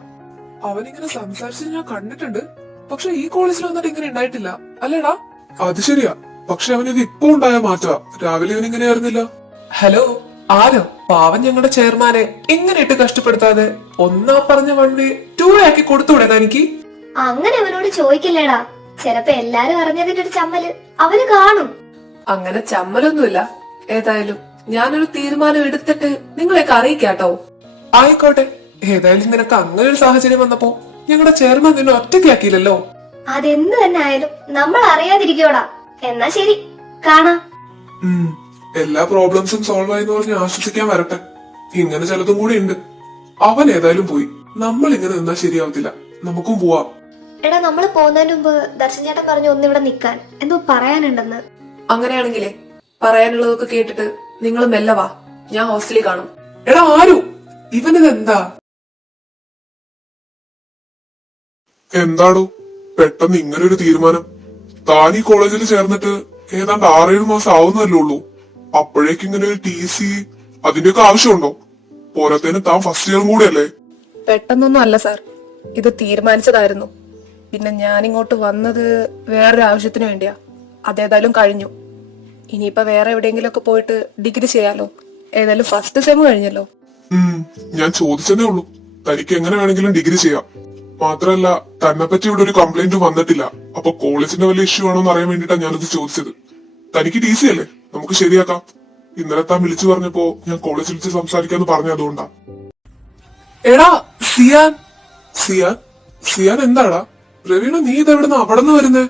അവനിങ്ങനെ സംസാരിച്ചത് ഞാൻ കണ്ടിട്ടുണ്ട്. പക്ഷെ ഈ കോളേജിൽ വന്നിട്ട് ഇങ്ങനെ ഉണ്ടായിട്ടില്ല അല്ലേടാ? അത് ശരിയാ. പക്ഷെ അവനിത് ഇപ്പൊ ഉണ്ടായ മാറ്റാ. രാവിലെ ഇവനിങ്ങനെ ആയിരുന്നില്ല. ഹലോ, ആരോ പാവൻ ഞങ്ങളുടെ ചെയർമാനെ ഇങ്ങനെ ഇട്ട് കഷ്ടപ്പെടുത്താതെ ഒന്നാ പറഞ്ഞ 1 way 2 way ആക്കി കൊടുത്തൂടെ തനിക്ക്? അങ്ങനെ അവനോട് ചോദിക്കില്ലേടാ. ചിലപ്പോ എല്ലാരും അറിഞ്ഞതിന്റെ ഒരു ചമ്മല് അവന് കാണും. അങ്ങനെ ചമ്മലൊന്നുമില്ല. ഏതായാലും ഞാനൊരു തീരുമാനം എടുത്തിട്ട് നിങ്ങളെയൊക്കെ അറിയിക്കാട്ടോ. ആയിക്കോട്ടെ. ഏതായാലും നിനക്ക് അങ്ങനെ ഒരു സാഹചര്യം വന്നപ്പോ ഞങ്ങളുടെ ചെയർമാൻ നിന്നെ ഒറ്റയ്ക്കാക്കിയില്ലല്ലോ. അതെന്ത് തന്നെ ആയാലും നമ്മൾ അറിയാതിരിക്കോടാ. എന്നാ ശരി, കാണാം. എല്ലാ പ്രോബ്ലംസും സോൾവ് ആയെന്ന് പറഞ്ഞ് ആശ്വസിക്കാൻ വരട്ടെ. ഇങ്ങനെ ചിലതും കൂടി ഉണ്ട്. അവൻ ഏതായാലും പോയി. നമ്മൾ ഇങ്ങനെ നിന്നാ ശരിയാവത്തില്ല. നമുക്കും പോവാം. എടാ, നമ്മള് പോകുന്നതിന് മുമ്പ് ദർശൻ ചേട്ടൻ പറഞ്ഞു ഒന്നിവിടെ നിക്കാൻ, എന്തോ പറയാനുണ്ടെന്ന്. അങ്ങനെയാണെങ്കിലേ പറയാനുള്ളതൊക്കെ കേട്ടിട്ട് നിങ്ങൾ മെല്ലെ വാ. ഞാൻ ഹോസ്റ്റലിൽ കാണും. എടാ ആരു, ഇവനിതെന്താ? എന്താടോ പെട്ടെന്ന് ഇങ്ങനെ ഒരു തീരുമാനം? താൻ ഈ കോളേജിൽ ചേർന്നിട്ട് ഏതാണ്ട് 6-7 മാസം ആവുന്നല്ലേ ഉള്ളൂ. അപ്പോഴേക്കും ഇങ്ങനെ ഒരു TC അതിന്റെയൊക്കെ ആവശ്യമുണ്ടോ? പോരാത്തതിന് താൻ ഫസ്റ്റ് ഇയറും കൂടെയല്ലേ? പെട്ടെന്നൊന്നും അല്ല സാർ, ഇത് തീരുമാനിച്ചതായിരുന്നു. പിന്നെ ഞാൻ ഇങ്ങോട്ട് വന്നത് വേറൊരു ആവശ്യത്തിന് വേണ്ടിയാ. അതേതായാലും കഴിഞ്ഞു. ഇനിയിപ്പോ വേറെ എവിടെയെങ്കിലും ഒക്കെ പോയിട്ട് ഡിഗ്രി ചെയ്യാലോ. ഏതായാലും ഫസ്റ്റ് സെം കഴിഞ്ഞല്ലോ. ഞാൻ ചോദിച്ചതേ ഉള്ളൂ. തനിക്ക് എങ്ങനെ വേണമെങ്കിലും ഡിഗ്രി ചെയ്യാം. മാത്രല്ല തന്നെ പറ്റി ഇവിടെ ഒരു കംപ്ലൈന്റ് വന്നിട്ടില്ല. അപ്പൊ കോളേജിന്റെ വല്ല ഇഷ്യൂ ആണോ എന്ന് അറിയാൻ വേണ്ടിട്ടാണ് ഞാനത് ചോദിച്ചത്. തനിക്ക് TC അല്ലേ, നമുക്ക് ശരിയാക്കാം. ഇന്നലെ താൻ വിളിച്ചു പറഞ്ഞപ്പോ ഞാൻ കോളേജിൽ വെച്ച് സംസാരിക്കാന്ന് പറഞ്ഞ അതുകൊണ്ടാ. എടാ സിയാൻ. സിയാൻ? സിയാൻ എന്താടാ? പ്രവീണ, നീ ഇതെവിടുന്ന് അവിടെ നിന്ന് വരുന്നേ?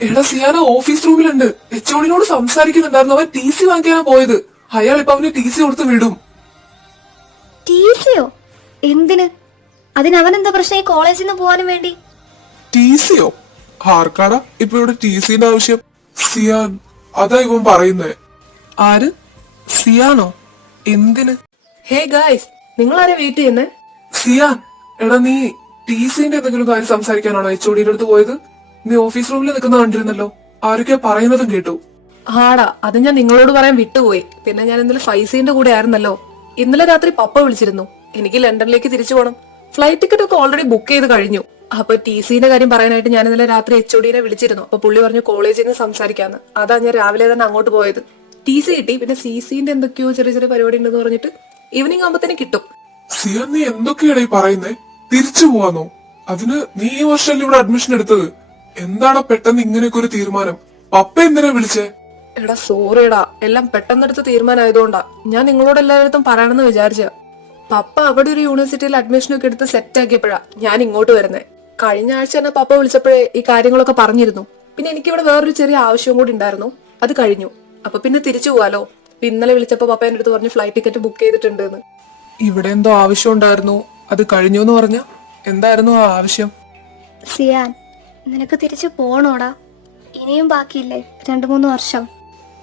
എടാ സിയാന ഓഫീസ് റൂമിലുണ്ട്. HOD സംസാരിക്കുന്നുണ്ടായിരുന്നു. അവൻ TC വാങ്ങിക്കാനാ പോയത്. അയാൾ ഇപ്പൊ അവന് TC കൊടുത്ത് വിടും. TC-യോ? എന്തിന്? അതിനവനെന്താ പ്രശ്നം ഈ കോളേജിൽ നിന്ന് പോവാനും വേണ്ടി? TC-യോ? ആർക്കാടാ ഇപ്പൊ ഇവിടെ TC-ന്റെ ആവശ്യം? സിയാൻ, അതാ ഇവൻ പറയുന്നേ. ആര്? സിയാനോ? എന്തിന്? ഹേ ഗായ്സ്, നിങ്ങൾ ആരെ വെയിറ്റ് ചെയ്യുന്നേ? സിയാൻ, എടാ നീ TC-ന്റെ എന്തെങ്കിലും കാര്യം സംസാരിക്കാനാണോ HOD-യുടെ അടുത്ത് പോയത്? നീ ഓഫീസ് റൂമിൽ നിൽക്കുന്ന കണ്ടിരുന്നല്ലോ. ആരൊക്കെയാ പറയുന്നതും കേട്ടു. ആടാ, അത് ഞാൻ നിങ്ങളോട് പറയാൻ വിട്ടുപോയി. പിന്നെ ഞാൻ ഇന്നലെ ഫൈസീന്റെ കൂടെ ആയിരുന്നല്ലോ. ഇന്നലെ രാത്രി പപ്പ വിളിച്ചിരുന്നു. എനിക്ക് ലണ്ടനിലേക്ക് തിരിച്ചു പോകണം. ഫ്ലൈറ്റ് ടിക്കറ്റ് ഒക്കെ ഓൾറെഡി ബുക്ക് ചെയ്ത് കഴിഞ്ഞു. അപ്പൊ TC-ന്റെ കാര്യം പറയാനായിട്ട് ഞാൻ ഇന്നലെ രാത്രി HOD-നെ വിളിച്ചിരുന്നു. അപ്പൊ പുള്ളി പറഞ്ഞു കോളേജിൽ നിന്ന് സംസാരിക്കാന്ന്. അതാ ഞാൻ രാവിലെ തന്നെ അങ്ങോട്ട് പോയത്. TC കിട്ടി. പിന്നെ CC-ന്റെ എന്തൊക്കെയോ ചെറിയ ചെറിയ പരിപാടി ഉണ്ടെന്ന് പറഞ്ഞിട്ട് ഈവനിങ് ആകുമ്പോ കിട്ടും. സിയാൻ, നീ എന്തൊക്കെയാടാ ഈ പറയുന്നേ? തിരിച്ചു പോവാന്നോ? അതിന് നീ ഈ വർഷമല്ലേ ഇവിടെ അഡ്മിഷൻ എടുത്തത്? എന്താടാ പെട്ടെന്ന് ഇങ്ങനെയൊക്കെ ഒരു തീരുമാനം? പപ്പ എന്തിനാ വിളിച്ചേ? എടാ സോറിയടാ, എല്ലാം പെട്ടെന്നെടുത്ത തീരുമാനമായതുകൊണ്ടാ. ഞാൻ നിങ്ങളോട് എല്ലാവരും പറയണമെന്ന് വിചാരിച്ച. പപ്പ അവിടെ ഒരു യൂണിവേഴ്സിറ്റിയിൽ അഡ്മിഷനൊക്കെ എടുത്ത് സെറ്റ് ആക്കിയപ്പോഴാ ഞാൻ ഇങ്ങോട്ട് വരുന്നേ. കഴിഞ്ഞ ആഴ്ച തന്നെ പപ്പ വിളിച്ചപ്പോഴേ ഈ കാര്യങ്ങളൊക്കെ പറഞ്ഞിരുന്നു. പിന്നെ എനിക്കിവിടെ വേറൊരു ചെറിയ ആവശ്യവും കൂടി ഉണ്ടായിരുന്നു. അത് കഴിഞ്ഞു. അപ്പൊ പിന്നെ തിരിച്ചു പോവാലോ. ഇന്നലെ വിളിച്ചപ്പോ പപ്പ എന്റെ അടുത്ത് പറഞ്ഞു ഫ്ലൈറ്റ് ടിക്കറ്റ് ബുക്ക് ചെയ്തിട്ടുണ്ട് എന്ന്. ഇവിടെ എന്തോ ആവശ്യം ഉണ്ടായിരുന്നു, അത് കഴിഞ്ഞു എന്ന് പറഞ്ഞ എന്തായിരുന്നു ആ ആവശ്യം? സിയാൻ, നിനക്ക് തിരിച്ചു പോണോടാ? ഇനിയും ബാക്കിയില്ലേ 2-3 വർഷം?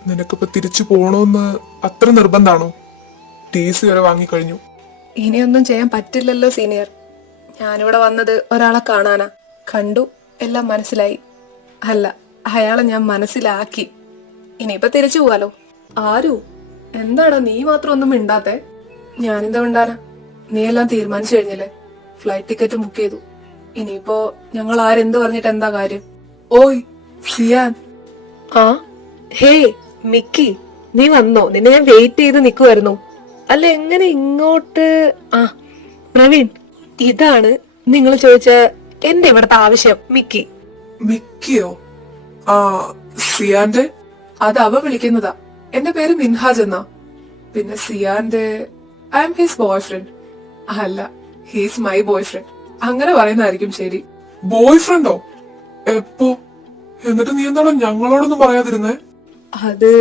നിനക്കിപ്പോ തിരിച്ചു പോണോന്ന് അത്ര നിർബന്ധാണോ? TC വരെ വാങ്ങിക്കഴിഞ്ഞു. ഇനിയൊന്നും ചെയ്യാൻ പറ്റില്ലല്ലോ സീനിയർ. ഞാനിവിടെ വന്നത് ഒരാളെ കാണാനാ. കണ്ടു, എല്ലാം മനസ്സിലായി. അല്ല, അയാളെ ഞാൻ മനസ്സിലാക്കി. ഇനിയിപ്പൊ തിരിച്ചു പോവാലോ. ആരു, എന്താടാ നീ മാത്രം ഒന്നും മിണ്ടാത്തെ? ഞാനെന്താ മിണ്ടാനാ? നീ എല്ലാം തീരുമാനിച്ചു കഴിഞ്ഞില്ലേ? ഫ്ലൈറ്റ് ടിക്കറ്റ് ബുക്ക് ചെയ്തു. ഇനിയിപ്പോ ഞങ്ങൾ ആരെന്ത് പറഞ്ഞിട്ട് എന്താ കാര്യം? ഓയ് സിയാൻ. ആ ഹേ മിക്കി, നീ വന്നോ? നിന്നെ ഞാൻ വെയിറ്റ് ചെയ്ത് നിക്കുവായിരുന്നു. അല്ല, എങ്ങനെ ഇങ്ങോട്ട്? ആ പ്രവീൺ, ഇതാണ് നിങ്ങൾ ചോദിച്ച എന്റെ ഇവിടുത്തെ ആവശ്യം. മിക്കി. മിക്കിയോ? ആ സിയാന്റെ? അത് അവ വിളിക്കുന്നതാ. എന്റെ പേര് മിൻഹാജ് എന്നാ. പിന്നെ സിയാന്റെ I am his boyfriend. അല്ല, ഹീസ് മൈ ബോയ് ഫ്രണ്ട്. അങ്ങനെ പറയുന്നതായിരിക്കും ശരി. ബോയ് ഫ്രണ്ടോ? എപ്പോ? എന്നിട്ട് നീ എന്താണോ ഞങ്ങളോടൊന്നും പറയാതിരുന്നേ? അത്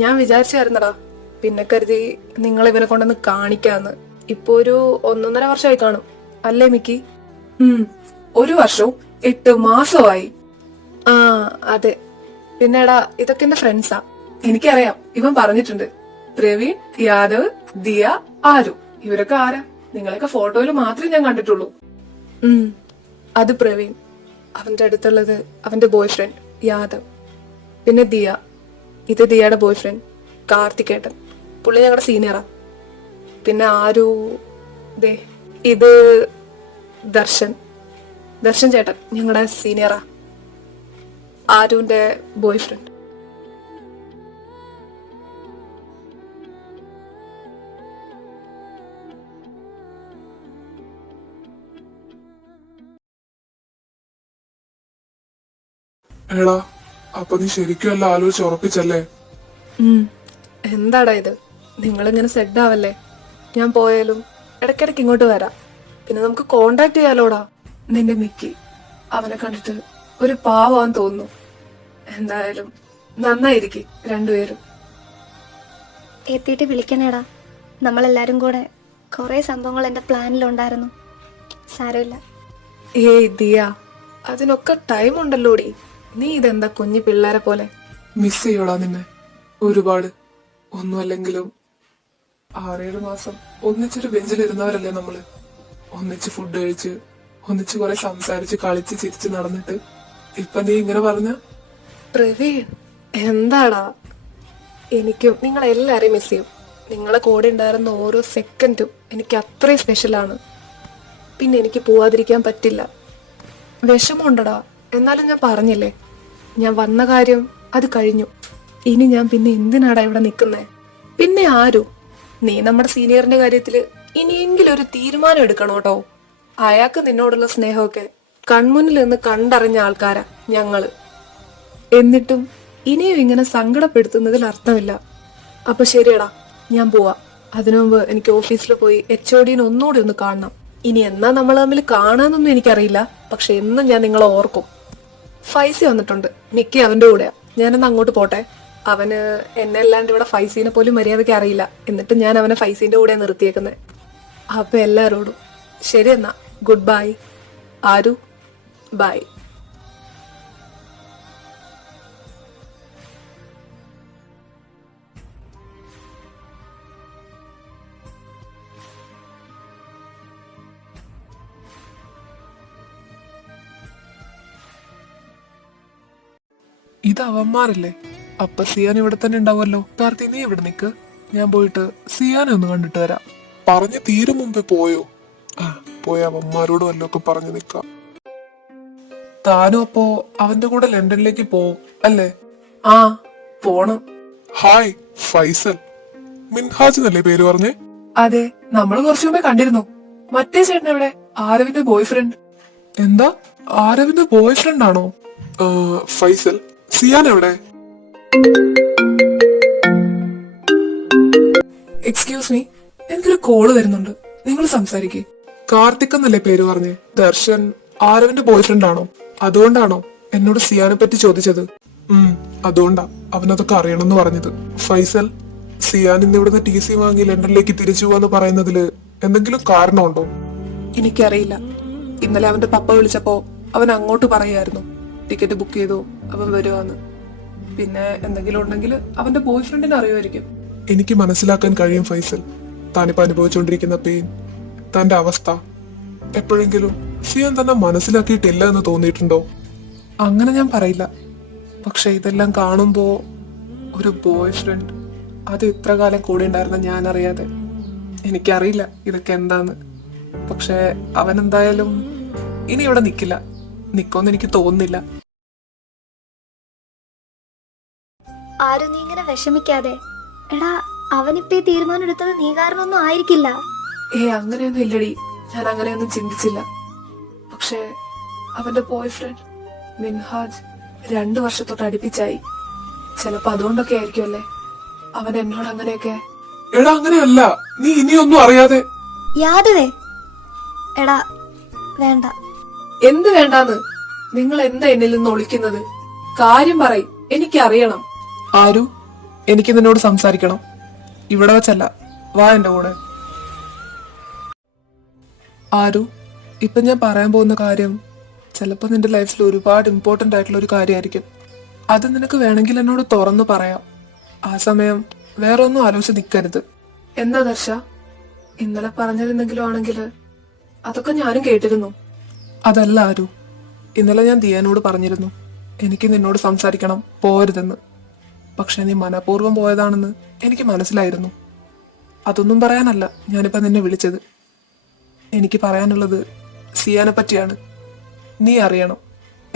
ഞാൻ വിചാരിച്ചായിരുന്നടാ, പിന്നെ കരുതി നിങ്ങൾ ഇവനെ കൊണ്ടൊന്ന് കാണിക്കാന്ന്. ഇപ്പൊ ഒരു 1.5 വർഷമായി കാണും അല്ലേ മിക്കി? 1 വർഷവും 8 മാസമായി. ആ അതെ. പിന്നെടാ, ഇതൊക്കെ എന്റെ ഫ്രണ്ട്സാ. എനിക്കറിയാം, ഇവൻ പറഞ്ഞിട്ടുണ്ട്. പ്രവീൺ, യാദവ്, ദിയ, ആരു, ഇവരൊക്കെ ആരാ? നിങ്ങളൊക്കെ ഫോട്ടോയിൽ മാത്രമേ ഞാൻ കണ്ടിട്ടുള്ളൂ. അത് പ്രവീൺ. അവന്റെ അടുത്തുള്ളത് അവന്റെ ബോയ് ഫ്രണ്ട് യാദവ്. പിന്നെ ദിയ, ഇത് ദിയയുടെ ബോയ് ഫ്രണ്ട് കാർത്തികേട്ടൻ. പുള്ളി ഞങ്ങളുടെ സീനിയറാ. പിന്നെ ആരു, ദേ ഇത് ദർശൻ. ദർശൻ ചേട്ടൻ ഞങ്ങളുടെ സീനിയറാ, ആരുവിന്റെ ബോയ് ഫ്രണ്ട്. എടാ, അപ്പൊ നീ ശരിക്കും എല്ലാം ആലോചിച്ച് ഉറപ്പിച്ചല്ലേ? എന്താടാ ഇത്, നിങ്ങളിങ്ങനെ സെഡ് ആവല്ലേ. ഞാൻ പോയാലും ഇടയ്ക്കിടയ്ക്ക് ഇങ്ങോട്ട് വരാം. പിന്നെ നമുക്ക് കോണ്ടാക്ട് ചെയ്യാലോടാ. നിന്റെ മിക്കി, അവനെ കണ്ടിട്ട് ഒരു പാവാന്ന് തോന്നുന്നു. എന്തായാലും നന്നായിരിക്കും രണ്ടുപേരും. എത്തിയിട്ട് വിളിക്കണേടാ. നമ്മളെല്ലാരും കൂടെ കുറെ സംഭവങ്ങൾ എന്റെ പ്ലാനിലുണ്ടായിരുന്നു. സാരമില്ല. ഏയ് ദിയ, അതിനൊക്കെ ടൈം ഉണ്ടല്ലോടി. നീ ഇതെന്താ കുഞ്ഞു പിള്ളേരെ പോലെ? മിസ് ചെയ്യോടാ നിന്നെ ഒരുപാട്. ഒന്നുമല്ലെങ്കിലും 6-7 മാസം ഒന്നിച്ചൊരു ബെഞ്ചിലിരുന്നവരല്ലേ നമ്മള്. ഒന്നിച്ച് ഫുഡ് കഴിച്ച്, ഒന്നിച്ച് കുറെ സംസാരിച്ച് കളിച്ച് ചിരിച്ച് നടന്നിട്ട് ഇപ്പൊ നീ ഇങ്ങനെ പറഞ്ഞ? പ്രവീൺ, എന്താടാ? എനിക്കും നിങ്ങളെല്ലാരെയും മിസ് ചെയ്യും. നിങ്ങളെ കൂടെ ഉണ്ടായിരുന്ന ഓരോ സെക്കൻഡും എനിക്ക് അത്രയും സ്പെഷ്യലാണ്. പിന്നെ എനിക്ക് പോവാതിരിക്കാൻ പറ്റില്ല. വിഷമമുണ്ടടാ, എന്നാലും ഞാൻ പറഞ്ഞില്ലേ, ഞാൻ വന്ന കാര്യം അത് കഴിഞ്ഞു. ഇനി ഞാൻ പിന്നെ എന്തിനാടാ ഇവിടെ നിൽക്കുന്നേ? പിന്നെ ആരു, നീ നമ്മുടെ സീനിയറിന്റെ കാര്യത്തില് ഇനിയെങ്കിലും ഒരു തീരുമാനം എടുക്കണം കേട്ടോ. അയാൾക്ക് നിന്നോടുള്ള സ്നേഹമൊക്കെ കൺമുന്നിൽ നിന്ന് കണ്ടറിഞ്ഞ ആൾക്കാരാ ഞങ്ങള്. എന്നിട്ടും ഇനിയും ഇങ്ങനെ സങ്കടപ്പെടുത്തുന്നതിൽ അർത്ഥമില്ല. അപ്പൊ ശരിയടാ, ഞാൻ പോവാ. അതിനു മുമ്പ് എനിക്ക് ഓഫീസിൽ പോയി HOD ഒന്നുകൂടി ഒന്ന് കാണണം. ഇനി എന്നാ നമ്മൾ തമ്മിൽ കാണാന്നൊന്നും എനിക്കറിയില്ല, പക്ഷെ എന്നും ഞാൻ നിങ്ങളെ ഓർക്കും. ഫൈസി വന്നിട്ടുണ്ട്, മിക്കി അവന്റെ കൂടെയാ. ഞാനൊന്ന് അങ്ങോട്ട് പോട്ടെ. അവന് എന്നെ അല്ലാണ്ട് ഇവിടെ ഫൈസീനെ പോലും മര്യാദയ്ക്ക് അറിയില്ല. എന്നിട്ട് ഞാൻ അവനെ ഫൈസീന്റെ കൂടെ നിർത്തിയേക്കുന്നത്. അപ്പൊ എല്ലാരോടും ശരി എന്നാ, ഗുഡ് ബൈ. ആരു, ബൈ. ഇത് അവന്മാരല്ലേ? അപ്പൊ സിയാൻ ഇവിടെ തന്നെ ഉണ്ടാവുമല്ലോ. കാർത്തി, നീ ഇവിടെ നിക്ക്, ഞാൻ പോയിട്ട് സിയാനെ ഒന്ന് കണ്ടിട്ട് വരാം. പറഞ്ഞു തീരും മുമ്പേ പോയോ? പോയ അവന്മാരോട് വല്ലതൊക്കെ പറഞ്ഞു നിക്കാം. താനും അപ്പോ അവന്റെ കൂടെ ലണ്ടനിലേക്ക് പോവും അല്ലേ? ആ, പോണം. ഹായ് ഫൈസൽ. മിൻഹാജ് എന്നല്ലേ പേര് പറഞ്ഞേ? അതെ, നമ്മൾ കുറച്ചു മുമ്പേ കണ്ടിരുന്നു. മറ്റേ ചേട്ടൻ എവിടെ? ആരവിന്റെ ബോയ് ഫ്രണ്ട്. എന്താ, ആരവിന്റെ ബോയ് ഫ്രണ്ട് ആണോ? ഫൈസൽ, സിയാൻ എവിടെ? എക്സ്ക്യൂസ് മീ, എനിക്കൊരു കോള് വരുന്നുണ്ട്, നിങ്ങൾ സംസാരിക്കേ. കാർത്തിക് എന്നല്ലേ പേര് പറഞ്ഞേ? ദർശൻ ആരവിന്റെ ബോയ് ഫ്രണ്ട് ആണോ? അതുകൊണ്ടാണോ എന്നോട് സിയാനെ പറ്റി ചോദിച്ചത്? അതുകൊണ്ടാ അവനതൊക്കെ അറിയണമെന്ന് പറഞ്ഞത്. ഫൈസൽ, സിയാൻ ഇന്ന് ഇവിടുന്ന് TC വാങ്ങി ലണ്ടനിലേക്ക് തിരിച്ചു പോവാന്ന് പറയുന്നതില് എന്തെങ്കിലും കാരണമുണ്ടോ? എനിക്കറിയില്ല. ഇന്നലെ അവന്റെ പപ്പ വിളിച്ചപ്പോ അവൻ അങ്ങോട്ട് പറയായിരുന്നു ടിക്കറ്റ് ബുക്ക് ചെയ്തു, അവൻ വരുവാന്ന്. പിന്നെ എന്തെങ്കിലും ഉണ്ടെങ്കിൽ അവന്റെ ബോയ് ഫ്രണ്ടിനെ അറിയുമായിരിക്കും. എനിക്ക് മനസ്സിലാക്കാൻ കഴിയും ഫൈസൽ, താനിപ്പോ അനുഭവിച്ചുകൊണ്ടിരിക്കുന്ന പെയിൻ, തന്റെ അവസ്ഥ. എപ്പോഴെങ്കിലും സിയാൻ തന്നെ മനസ്സിലാക്കിയിട്ടില്ല എന്ന് തോന്നിയിട്ടുണ്ടോ? അങ്ങനെ ഞാൻ പറയില്ല. പക്ഷെ ഇതെല്ലാം കാണുമ്പോ ഒരു ബോയ് ഫ്രണ്ട്, അത് ഇത്ര കാലം കൂടെ ഉണ്ടായിരുന്ന ഞാൻ അറിയാതെ. എനിക്കറിയില്ല ഇതൊക്കെ എന്താന്ന്. പക്ഷെ അവൻ എന്തായാലും ഇനി ഇവിടെ നിക്കില്ല, നിക്കോന്ന് എനിക്ക് തോന്നുന്നില്ല. ആരും നീ ഇങ്ങനെ വിഷമിക്കാതെ. എടാ, അവനിപ്പോ ഈ തീരുമാനം എടുത്തത് നീ കാരണമൊന്നും ആയിരിക്കില്ല. അങ്ങനെയൊന്നും ഇല്ലടി, ഞാൻ അങ്ങനെയൊന്നും ചിന്തിച്ചില്ല. പക്ഷെ അവന്റെ ബോയ് ഫ്രണ്ട് മിൻഹാജ് 2 വർഷത്തോട്ട് അടുപ്പിച്ചായി. ചിലപ്പോ അതുകൊണ്ടൊക്കെ ആയിരിക്കും അല്ലേ അവൻ എന്നോട് അങ്ങനെയൊക്കെ. എടാ, അങ്ങനെയല്ല, നീ ഇനിയൊന്നും അറിയാതെ. യാദവേ, എടാ വേണ്ട. എന്ത് വേണ്ടാന്ന്? നിങ്ങൾ എന്താ എന്നിൽ നിന്ന് ഒളിക്കുന്നത്? കാര്യം പറയും, എനിക്കറിയണം. ആരു, എനിക്ക് നിന്നോട് സംസാരിക്കണം. ഇവിടെ വെച്ചല്ല, വാ എന്റെ കൂടെ. ആരു, ഇപ്പൊ ഞാൻ പറയാൻ പോകുന്ന കാര്യം ചിലപ്പോൾ നിന്റെ ലൈഫിൽ ഒരുപാട് ഇമ്പോർട്ടൻ്റ് ആയിട്ടുള്ള ഒരു കാര്യമായിരിക്കും. അത് നിനക്ക് വേണമെങ്കിൽ എന്നോട് തുറന്നു പറയാം. ആ സമയം വേറെ ഒന്നും ആലോചിച്ച് നിൽക്കരുത്. എന്താ ദർശ, ഇന്നലെ പറഞ്ഞതെന്തെങ്കിലും ആണെങ്കിൽ അതൊക്കെ ഞാനും കേട്ടിരുന്നു. അതല്ല ആരു, ഇന്നലെ ഞാൻ ദിയാനോട് പറഞ്ഞിരുന്നു എനിക്ക് നിന്നോട് സംസാരിക്കണം, പോരുതെന്ന്. പക്ഷെ നീ മനഃപൂർവ്വം പോയതാണെന്ന് എനിക്ക് മനസ്സിലായിരുന്നു. അതൊന്നും പറയാനല്ല ഞാനിപ്പോ നിന്നെ വിളിച്ചത്. എനിക്ക് പറയാനുള്ളത് സിയാനെ പറ്റിയാണ്. നീ അറിയണം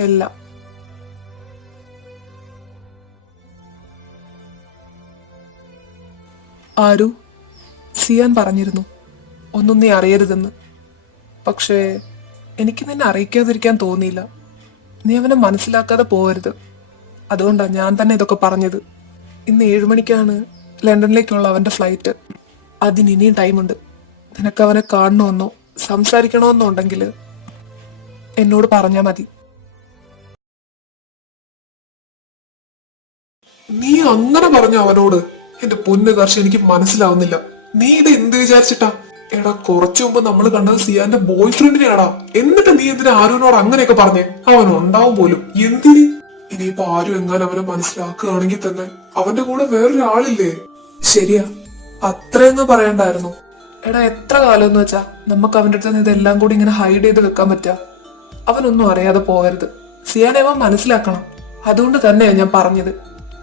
എല്ലാം. ആരു, സിയാൻ പറഞ്ഞിരുന്നു ഒന്നും നീ അറിയരുതെന്ന്. പക്ഷേ എനിക്ക് നിന്നെ അറിയിക്കാതിരിക്കാൻ തോന്നിയില്ല. നീ അവനെ മനസ്സിലാക്കാതെ പോകരുത്. അതുകൊണ്ടാണ് ഞാൻ തന്നെ ഇതൊക്കെ പറഞ്ഞത്. ഇന്ന് 7 മണിക്കാണ് ലണ്ടനിലേക്കുള്ള അവന്റെ ഫ്ലൈറ്റ്. അതിന് ഇനിയും ടൈമുണ്ട്. നിനക്ക് അവനെ കാണണമെന്നോ സംസാരിക്കണമെന്നോ ഉണ്ടെങ്കിൽ എന്നോട് പറഞ്ഞാ മതി. നീ അങ്ങനെ പറഞ്ഞ അവനോട്? എന്റെ പൊന്ന് ദർശ, എനിക്ക് മനസ്സിലാവുന്നില്ല. നീ ഇത് എന്ത് വിചാരിച്ചിട്ടാ? എടാ, കുറച്ചു മുമ്പ് നമ്മൾ കണ്ടത് സിയാന്റെ ബോയ് ഫ്രണ്ടിനെയാടാ. എന്നിട്ട് നീ എന്തിനാ ആരുവിനോട് അങ്ങനെയൊക്കെ പറഞ്ഞേ? അവൻ ഉണ്ടാവും പോലും. എന്തിന്? ഇനിയിപ്പോ ആരും എങ്ങാനും അവനെ മനസ്സിലാക്കുകയാണെങ്കിൽ തന്നെ അവന്റെ കൂടെ വേറൊരാളില്ലേ? ശരിയാ, അത്രയൊന്നും പറയണ്ടായിരുന്നു. എടാ, എത്ര കാലം എന്ന് വെച്ചാ നമുക്ക് അവന്റെ അടുത്ത് നിന്ന് ഇതെല്ലാം കൂടി ഇങ്ങനെ ഹൈഡ് ചെയ്ത് വെക്കാൻ പറ്റാ? അവനൊന്നും അറിയാതെ പോകരുത്. സിയാനെ അവൻ മനസ്സിലാക്കണം. അതുകൊണ്ട് തന്നെയാ ഞാൻ പറഞ്ഞത്.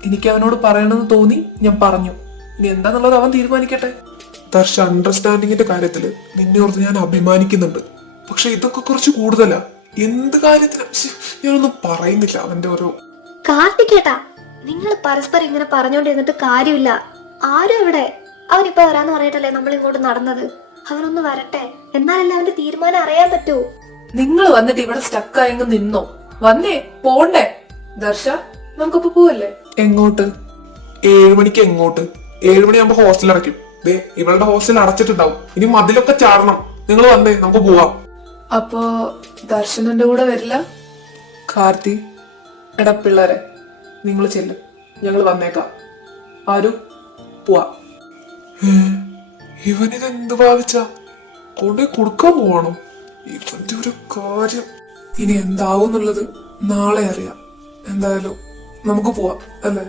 എനിക്ക് അവനോട് പറയണമെന്ന് തോന്നി, ഞാൻ പറഞ്ഞു. ഇനി എന്താന്നുള്ളത് അവൻ തീരുമാനിക്കട്ടെ. ദർശ, അണ്ടർസ്റ്റാൻഡിങ്ങിന്റെ കാര്യത്തില് നിന്നെ ഓർത്ത് ഞാൻ അഭിമാനിക്കുന്നുണ്ട്. പക്ഷെ ഇതൊക്കെ കുറച്ച് കൂടുതലാ. എന്ത് കാര്യത്തിനും ഞാനൊന്നും പറയുന്നില്ല. അവന്റെ ഓരോ കാർത്തികേട്ടാ, നിങ്ങൾ പരസ്പരം ഇങ്ങനെ പറഞ്ഞോണ്ടിരുന്നിട്ട് കാര്യമില്ല. ആരും എവിടെ? അവനിപ്പോ വരാന്ന് പറഞ്ഞിട്ടല്ലേ നമ്മൾ ഇങ്ങോട്ട് നടന്നത്. അവനൊന്ന് വരട്ടെ, എന്നാലല്ലേ അവന്റെ തീരുമാനം അറിയാൻ പറ്റൂ. നിങ്ങൾ വന്നിട്ട് ഇവിടെ സ്റ്റക്കായെങ്കിൽ നിന്നോ? വന്നേ, പോണ്ടേ? ദർശ, നമുക്കിപ്പോ പോവല്ലേ? എങ്ങോട്ട്? 7 മണിക്ക് എങ്ങോട്ട്? 7 മണിയാകുമ്പോ ഹോസ്റ്റൽ അടയ്ക്കും. ദേ, ഇവളുടെ ഹോസ്റ്റൽ അടച്ചിട്ടുണ്ടാവും. ഇനി മതിലൊക്കെ ചാടണം. നിങ്ങൾ വന്നേ, നമുക്ക് പോവാം. അപ്പോ ദർശനന്റെ കൂടെ വരില്ല? കാർത്തി, എടാ പിള്ളേരെ, നിങ്ങൾ ചെല്ലും, ഞങ്ങൾ വന്നേക്കാം. ആരു, പോവാ. ഇവനിത് എന്ത് ഭാവിച്ച കൊണ്ടേ കൊടുക്കാൻ പോവാണോ? ഇവന്റെ ഒരു കാര്യം. ഇനി എന്താവും എന്നുള്ളത് നാളെ അറിയാം. എന്തായാലും നമുക്ക് പോവാം, അല്ലേ?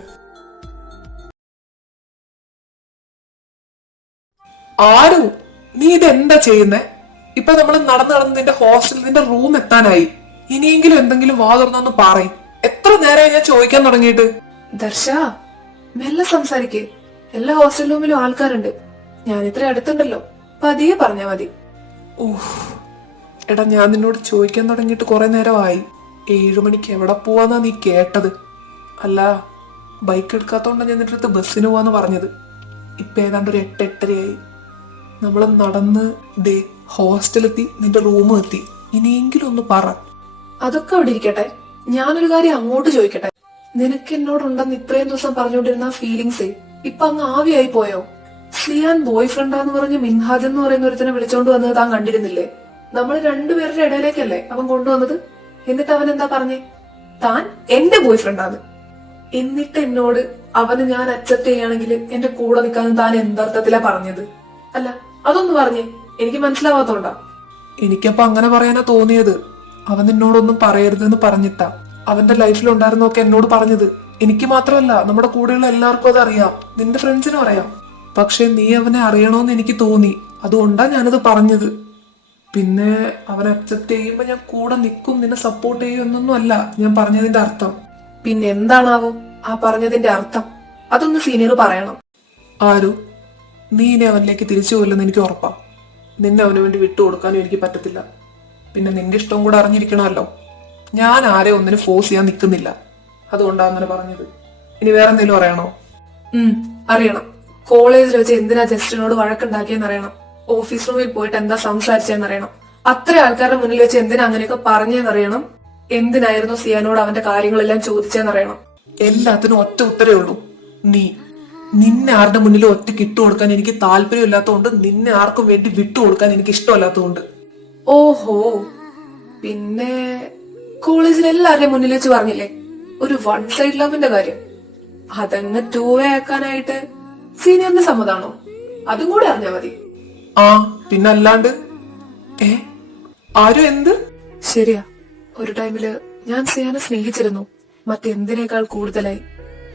ആരു, നീ ഇതെന്താ ചെയ്യുന്നേ? ഇപ്പൊ നമ്മൾ നടന്ന് നിന്റെ ഹോസ്റ്റലിൽ നിന്റെ റൂം എത്താനായി. ഇനിയെങ്കിലും എന്തെങ്കിലും വാ തുറന്നൊന്ന് പറയും. എത്ര നേരമായി ഞാൻ ചോദിക്കാൻ തുടങ്ങിയിട്ട്? ദർശ, മെല്ലെ സംസാരിക്കേ. എല്ലാ ഹോസ്റ്റൽ റൂമിലും ആൾക്കാരുണ്ട്. ഞാൻ ഇത്ര അടുത്തുണ്ടല്ലോ, പതിയെ പറഞ്ഞാ മതി. ഓഹ്, എടാ, ഞാൻ നിന്നോട് ചോദിക്കാൻ തുടങ്ങിയിട്ട് കുറെ നേരമായി. 7 മണിക്ക് എവിടെ പോവാന്നാ നീ കേട്ടത്? അല്ല, ബൈക്ക് എടുക്കാത്തോണ്ട് ഞാൻ നിന്റെ അടുത്ത് ബസ്സിന് പോവാന്ന് പറഞ്ഞത്. ഇപ്പൊ ഏതാണ്ട് ഒരു 8-8:30 നമ്മൾ നടന്ന് ദേ ഹോസ്റ്റലെത്തി, നിന്റെ റൂമും എത്തി. ഇനിയെങ്കിലും ഒന്ന് പറ. അതൊക്കെ അവിടെ ഇരിക്കട്ടെ. ഞാനൊരു കാര്യം അങ്ങോട്ട് ചോദിക്കട്ടെ. നിനക്ക് എന്നോടുണ്ടെന്ന് ഇത്രയും ദിവസം പറഞ്ഞുകൊണ്ടിരുന്ന ഫീലിങ്സേ ഇപ്പൊ അങ്ങ് ആവിയായി പോയോ? സിയാൻ ബോയ് ഫ്രണ്ടാന്ന് പറഞ്ഞ് മിൻഹാജ് എന്ന് പറയുന്ന ഒരുത്തനെ വിളിച്ചോണ്ട് വന്നത് താൻ കണ്ടിരുന്നില്ലേ? നമ്മൾ രണ്ടുപേരുടെ ഇടയിലേക്കല്ലേ അവൻ കൊണ്ടുവന്നത്. എന്നിട്ട് അവൻ എന്താ പറഞ്ഞേ? താൻ എന്റെ ബോയ് ഫ്രണ്ടാണ്. എന്നിട്ട് എന്നോട് അവന് ഞാൻ അക്സെപ്റ്റ് ചെയ്യുകയാണെങ്കിൽ എന്റെ കൂടെ നിൽക്കാന്ന് താൻ എന്തർത്ഥത്തിലാ പറഞ്ഞത്? അല്ല, അതൊന്ന് പറഞ്ഞേ, എനിക്ക് മനസ്സിലാവാത്തോണ്ടാ. എനിക്കപ്പൊ അങ്ങനെ പറയാനാ തോന്നിയത്. അവൻ നിന്നോടൊന്നും പറയരുതെന്ന് പറഞ്ഞിട്ടാ അവന്റെ ലൈഫിലുണ്ടായിരുന്നൊക്കെ എന്നോട് പറഞ്ഞത്. എനിക്ക് മാത്രമല്ല, നമ്മുടെ കൂടെയുള്ള എല്ലാവർക്കും അത് അറിയാം, നിന്റെ ഫ്രണ്ട്സിനും അറിയാം. പക്ഷെ നീ അവനെ അറിയണോന്ന് എനിക്ക് തോന്നി, അതുകൊണ്ടാ ഞാനത് പറഞ്ഞത്. പിന്നെ അവൻ അക്സെപ്റ്റ് ചെയ്യുമ്പോ ഞാൻ കൂടെ നിൽക്കും, നിന്നെ സപ്പോർട്ട് ചെയ്യും എന്നൊന്നും അല്ല ഞാൻ പറഞ്ഞതിന്റെ അർത്ഥം. പിന്നെ എന്താണാവോ ആ പറഞ്ഞതിന്റെ അർത്ഥം? അതൊന്ന് സീനിയർ പറയണം. ആരു, നീ ഇനി അവനിലേക്ക് തിരിച്ചു പോയില്ലെന്ന് എനിക്ക് ഉറപ്പാ. നിന്നെ അവന് വേണ്ടി വിട്ടുകൊടുക്കാനും എനിക്ക് പറ്റത്തില്ല. പിന്നെ നിന്റെ ഇഷ്ടവും കൂടെ അറിഞ്ഞിരിക്കണമല്ലോ. ഞാൻ ആരെ ഒന്നിനും ഫോഴ്സ് ചെയ്യാൻ നിൽക്കുന്നില്ല. അതുകൊണ്ടാ അങ്ങനെ പറഞ്ഞത്. ഇനി വേറെ എന്തെങ്കിലും അറിയണോ? അറിയണം. കോളേജിൽ വെച്ച് എന്തിനാ ജസ്റ്റിനോട് വഴക്കുണ്ടാക്കിയെന്ന് അറിയണം. ഓഫീസ് റൂമിൽ പോയിട്ട് എന്താ സംസാരിച്ചെന്ന് അറിയണം. അത്ര ആൾക്കാരുടെ മുന്നിൽ വെച്ച് എന്തിനാ അങ്ങനെയൊക്കെ പറഞ്ഞെന്നറിയണം. എന്തിനായിരുന്നു സിയാനോട് അവന്റെ കാര്യങ്ങളെല്ലാം ചോദിച്ചെന്നറിയണം. എല്ലാത്തിനും ഒറ്റ ഉത്തരേ ഉള്ളൂ, നീ. നിന്നെ ആരുടെ മുന്നിലും ഒറ്റയ്ക്ക് ഇട്ടുകൊടുക്കാൻ എനിക്ക് താല്പര്യമില്ലാത്തതുകൊണ്ട്, നിന്നെ ആർക്കും വേണ്ടി വിട്ടുകൊടുക്കാൻ എനിക്ക് ഇഷ്ടമല്ലാത്തതുകൊണ്ട്. ഓഹോ, പിന്നെ കോളേജിൽ എല്ലാവരുടെയും മുന്നിൽ വെച്ച് പറഞ്ഞില്ലേ ഒരു വൺ സൈഡ് ലവിന്റെ കാര്യം? അതങ്ങ് 2-way ആക്കാനായിട്ട് സീനിയറിന്റെ സമ്മതാണോ? അതും കൂടെ അറിഞ്ഞാ മതി. ആ പിന്നല്ലാണ്ട്. ഏ ആരും എന്ത്? ശരിയാ, ഒരു ടൈമില് ഞാൻ സിയാനെ സ്നേഹിച്ചിരുന്നു, മറ്റെന്തിനേക്കാൾ കൂടുതലായി.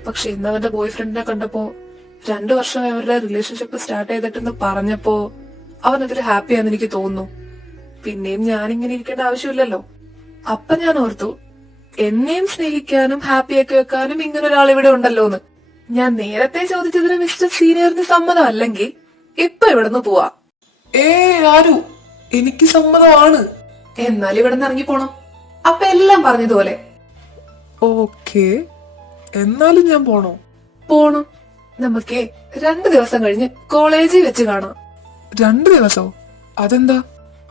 പക്ഷെ ഇന്ന് അവന്റെ ബോയ് ഫ്രണ്ടിനെ കണ്ടപ്പോ 2 വർഷമായി അവരുടെ റിലേഷൻഷിപ്പ് സ്റ്റാർട്ട് ചെയ്തിട്ടെന്ന് പറഞ്ഞപ്പോ അവൻ അതിൽ ഹാപ്പിയാന്ന് എനിക്ക് തോന്നുന്നു. പിന്നെയും ഞാനിങ്ങനെ ഇരിക്കേണ്ട ആവശ്യമില്ലല്ലോ. അപ്പൊ ഞാൻ ഓർത്തു, എന്നെയും സ്നേഹിക്കാനും ഹാപ്പിയാക്കി വെക്കാനും ഇങ്ങനെ ഒരാൾ ഇവിടെ ഉണ്ടല്ലോന്ന്. ഞാൻ നേരത്തെ ചോദിച്ചതിന് മിസ്റ്റർ സീനിയറിന് സമ്മതം അല്ലെങ്കിൽ ഇപ്പൊ ഇവിടുന്ന് പോവാ. ആരു എനിക്ക് സമ്മതമാണ്. എന്നാൽ ഇവിടെ നിന്ന് ഇറങ്ങി പോണം. അപ്പൊ എല്ലാം പറഞ്ഞതുപോലെ. ഓക്കേ, എന്നാലും ഞാൻ പോണോ? പോണം. നമുക്കേ 2 ദിവസം കഴിഞ്ഞ് കോളേജിൽ വെച്ച് കാണാം. 2 ദിവസോ? അതെന്താ?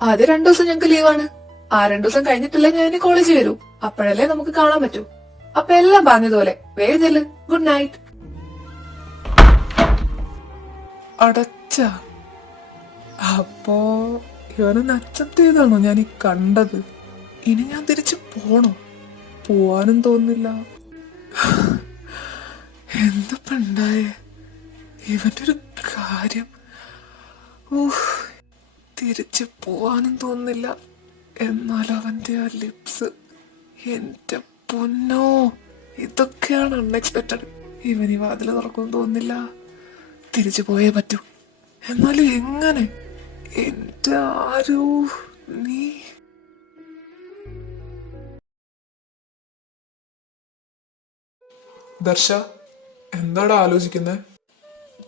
അത് 2 ദിവസം ഞങ്ങൾക്ക് ലീവാണ്. ആ 2 ദിവസം കഴിഞ്ഞിട്ടല്ലേ ഞാൻ കോളേജിൽ വരൂ. അപ്പോഴല്ലേ നമുക്ക് കാണാൻ പറ്റൂ. അപ്പൊ എല്ലാം പറഞ്ഞതുപോലെ. വേഗം ചെല്ല്. Good night. അടച്ച. അപ്പോ ഇവനൊന്ന് അക്സെപ്റ്റ് ചെയ്താണോ ഞാൻ ഈ കണ്ടത്? ഇനി ഞാൻ തിരിച്ചു പോണോ? പോവാനും തോന്നില്ല. എന്തപ്പ ഉണ്ടായേ? ഇവന്റെ ഒരു കാര്യം. തിരിച്ചു പോവാനും തോന്നില്ല. എന്നാൽ അവന്റെ ആ ലിപ്സ്, എന്റെ പൊന്നോ, ഇതൊക്കെയാണ് അൺഎക്സ്പെക്റ്റഡ്. ഇവൻ ഈ വാതിൽ തുറക്കും തോന്നില്ല. തിരിച്ചു പോയേ പറ്റൂ. എന്നാലും എങ്ങനെ? എന്റെ ആരോ നീ. ദർശ, എന്താടാ ആലോചിക്കുന്നേ?